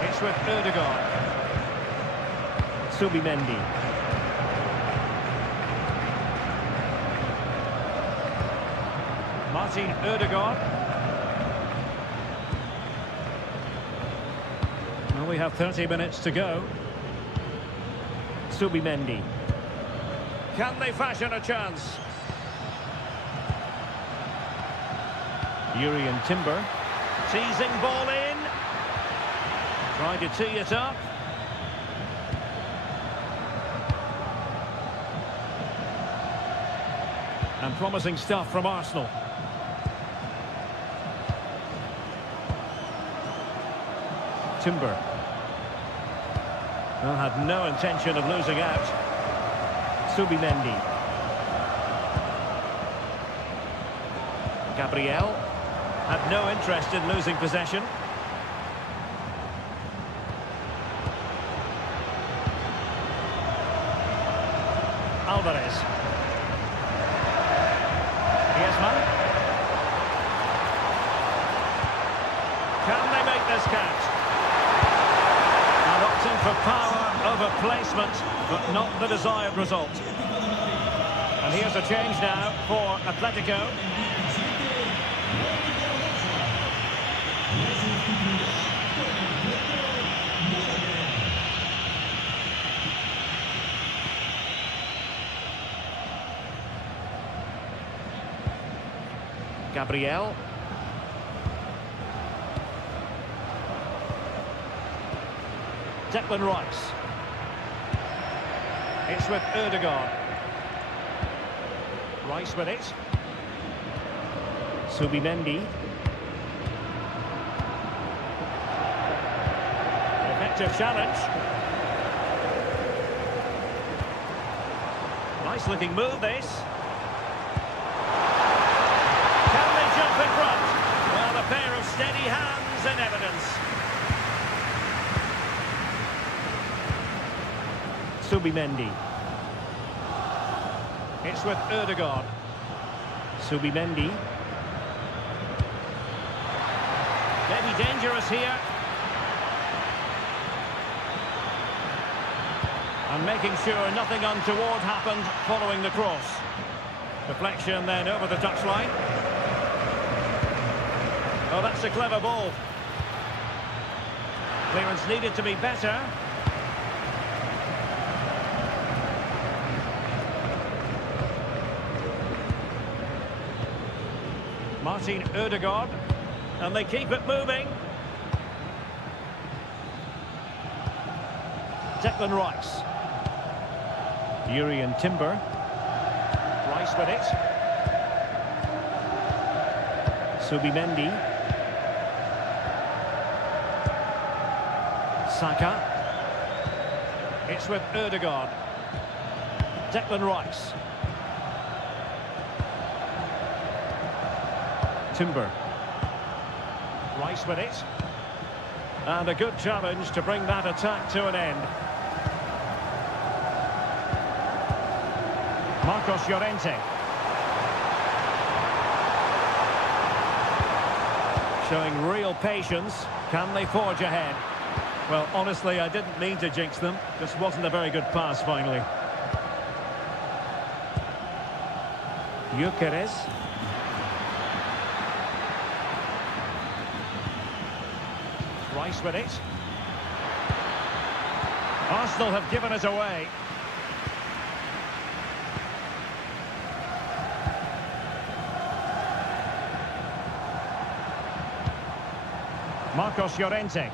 It's with Ødegaard. Subimendi. Martin Ødegaard. Well, we have 30 minutes to go. Subimendi. Can they fashion a chance? Yuri and Timber. Teasing ball in. Trying to tee it up. And promising stuff from Arsenal. Timber. Well, had no intention of losing out. Subimendi. Gabriel had no interest in losing possession. Alvarez. Griezmann. Can they make this catch? And opting for power over placement, but not the desired result. And here's a change now for Atletico. Gabriel. Declan Rice. It's with Ødegaard. Rice with it. Subimendi. Effective challenge. Nice looking move this. Can they jump in front? Well, a pair of steady hands in evidence. Subimendi. It's with Ødegaard. Subimendi. Maybe dangerous here. And making sure nothing untoward happened following the cross. Deflection then over the touchline. Oh, that's a clever ball. Clearance needed to be better. Martin Ødegaard. And they keep it moving. Declan Rice. Jurriën Timber. Rice with it. Subimendi. Saka. It's with Ødegaard. Declan Rice. Timber. Rice with it. And a good challenge to bring that attack to an end. Marcos Llorente. Showing real patience. Can they forge ahead? Well, honestly, I didn't mean to jinx them. This wasn't a very good pass, finally. Gyökeres. Rice with it. Arsenal have given it away. Marcos Llorente.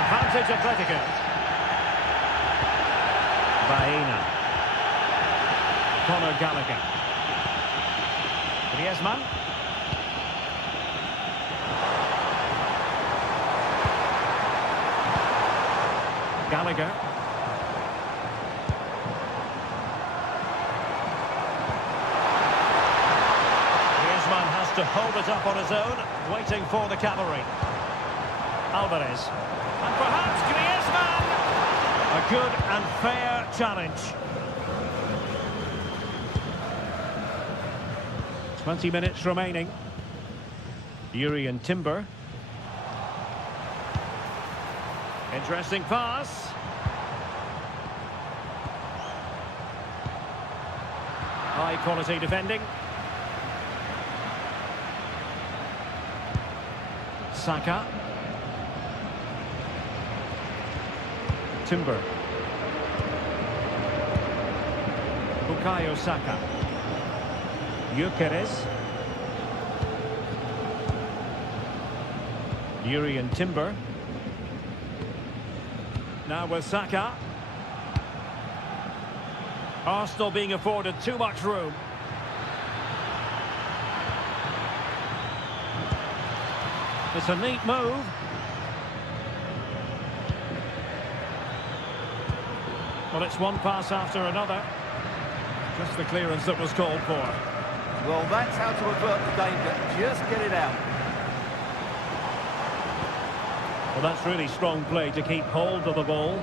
Advantage Atletico. Baena. Conor Gallagher. Griezmann. Gallagher. Griezmann has to hold it up on his own, waiting for the cavalry. Alvarez. And perhaps Griezmann! A good and fair challenge. 20 minutes remaining. Jurriën Timber. Interesting pass. High quality defending. Saka. Timber. Bukayo Saka. Gyökeres. Jurriën Timber. Now with Saka. Arsenal being afforded too much room. It's a neat move. Well, it's one pass after another. Just the clearance that was called for. Well, that's how to avert the danger. Just get it out. Well, that's really strong play to keep hold of the ball.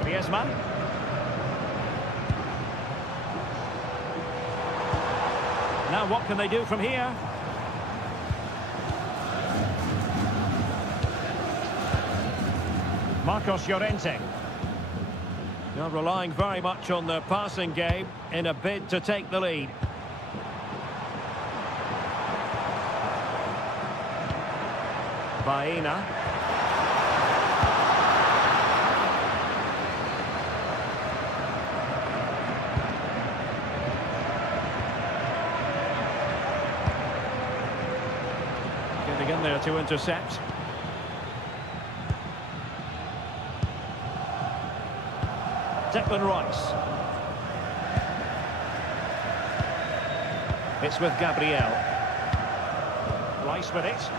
Griezmann. Now what can they do from here? Marcos Llorente. Now relying very much on their passing game in a bid to take the lead. Baena. Getting in there to intercept. Declan Rice. It's with Gabriel. Rice with it.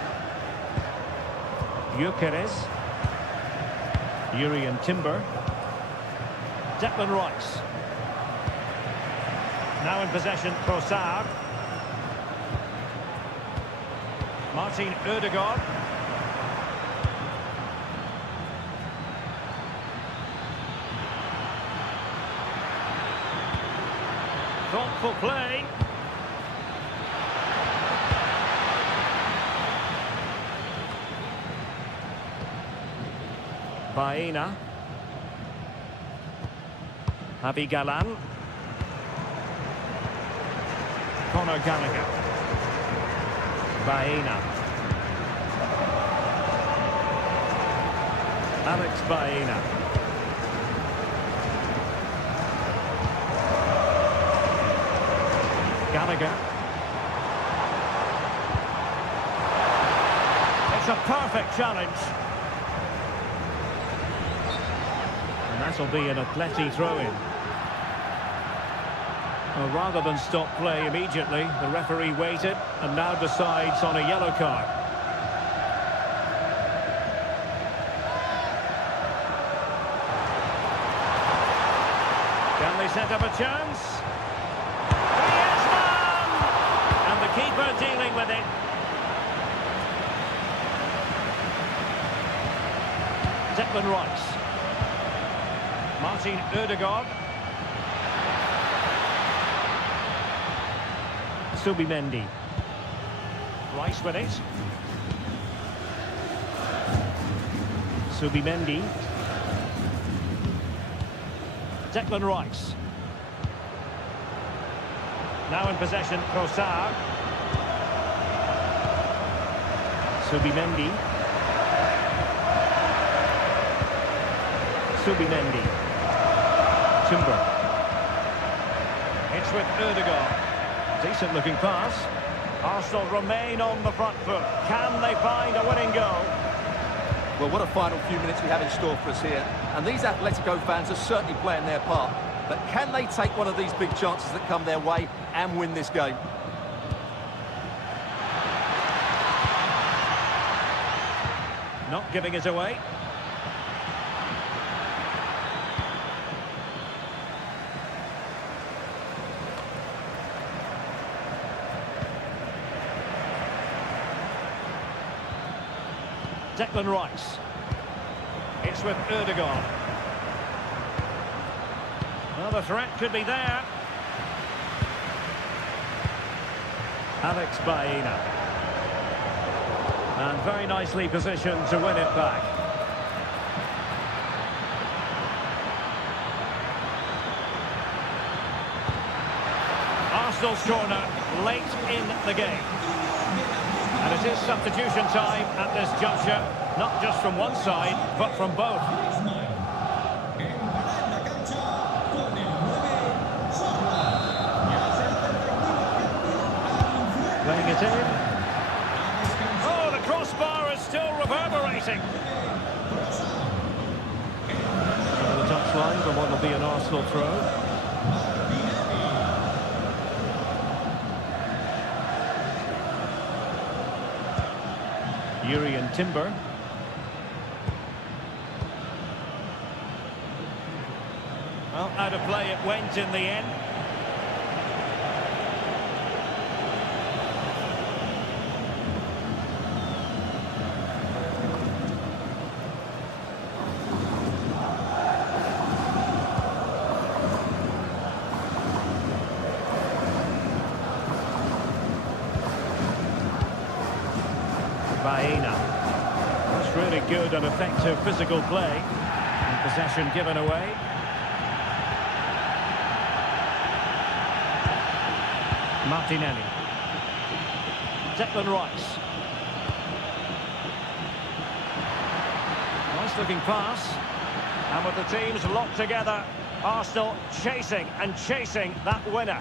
Gyökeres. Jurriën Timber. Declan Rice. Now in possession, Trossard. Martin Ødegaard. Thoughtful play. Baena. Javi Galán. Conor Gallagher. Baena. Alex Baena. Gallagher. It's a perfect challenge. And that'll be an Atleti throw-in. Well, rather than stop play immediately, the referee waited and now decides on a yellow card. Can they set up a chance? Griezmann! And the keeper dealing with it. Declan Rice. Martin Ødegaard. Subimendi. Rice with it. Subimendi. Declan Rice. Now in possession, Trossard. Subimendi. Subimendi. Timber. It's with Ødegaard. Decent looking pass. Arsenal remain on the front foot. Can they find a winning goal? Well, what a final few minutes we have in store for us here. And these Atletico fans are certainly playing their part. But can they take one of these big chances that come their way and win this game? Not giving it away. Declan Rice. It's with Ødegaard. Well, the threat could be there. Alex Baena. And very nicely positioned to win it back. Arsenal's corner late in the game. And it is substitution time at this juncture, not just from one side, but from both. Playing it in. Oh, the crossbar is still reverberating. Over the touchline for what will be an Arsenal throw. Yuri and Timber. Well, out of play it went in the end. Baena. That's really good and effective physical play. And possession given away. Martinelli. Declan Rice. Nice looking pass. And with the teams locked together, Arsenal chasing and chasing that winner.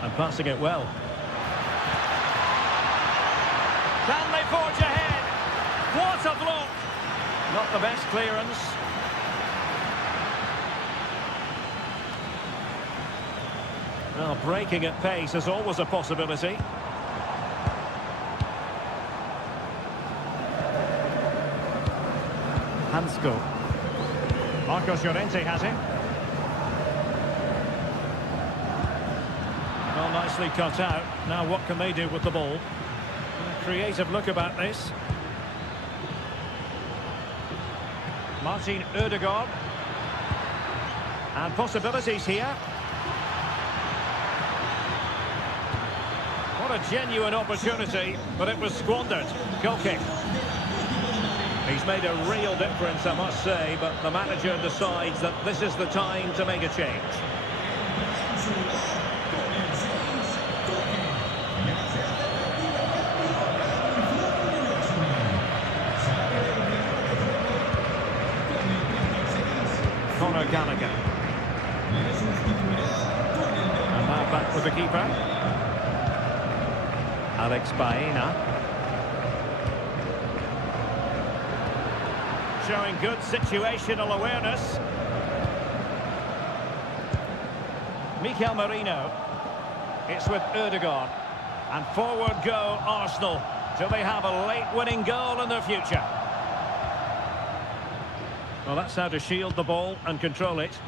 And passing it well. Can they forge ahead? What a block! Not the best clearance. Well, breaking at pace is always a possibility. Hansko. Marcos Llorente has it. Well, nicely cut out. Now what can they do with the ball? Creative look about this. Martin Ødegaard. And possibilities here. What a genuine opportunity, but it was squandered. Goal kick. He's made a real difference, I must say, but the manager decides that this is the time to make a change. Gallagher. And now back with the keeper. Alex Baena. Showing good situational awareness. Mikel Merino. It's with Ødegaard. And forward go Arsenal. Do they have a late winning goal in their future? Well, that's how to shield the ball and control it.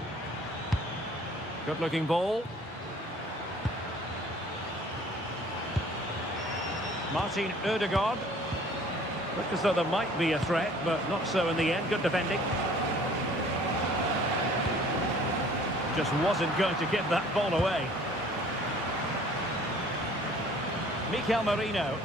Good looking ball. Martin Ødegaard. Looked as though there might be a threat, but not so in the end. Good defending. Just wasn't going to give that ball away. Mikel Merino.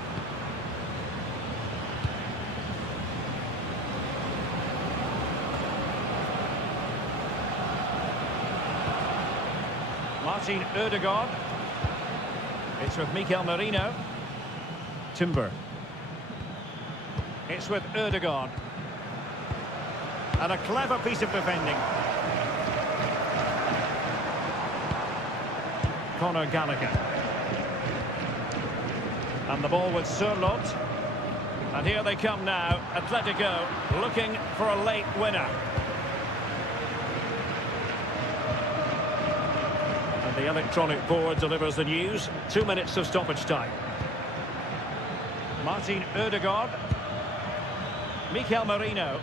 Martin Ødegaard. It's with Mikel Merino. Timber. It's with Ødegaard. And a clever piece of defending. Conor Gallagher. And the ball with Sørloth. And here they come now. Atletico looking for a late winner. And the electronic board delivers the news. 2 minutes of stoppage time. Martin Ødegaard. Mikel Merino.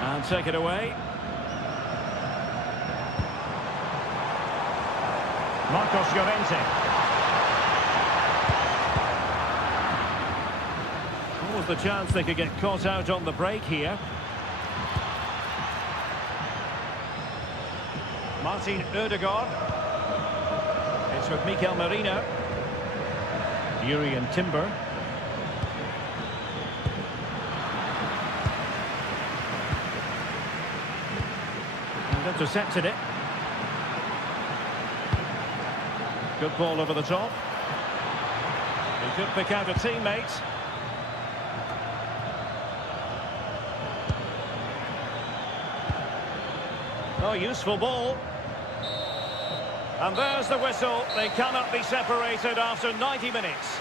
And take it away. Marcos Llorente. What was the chance they could get caught out on the break here? Martin Ødegaard. It's with Mikel Merino. Jurriën Timber. And intercepted it. Good ball over the top. He could pick out a teammate. Oh, useful ball. And there's the whistle. They cannot be separated after 90 minutes.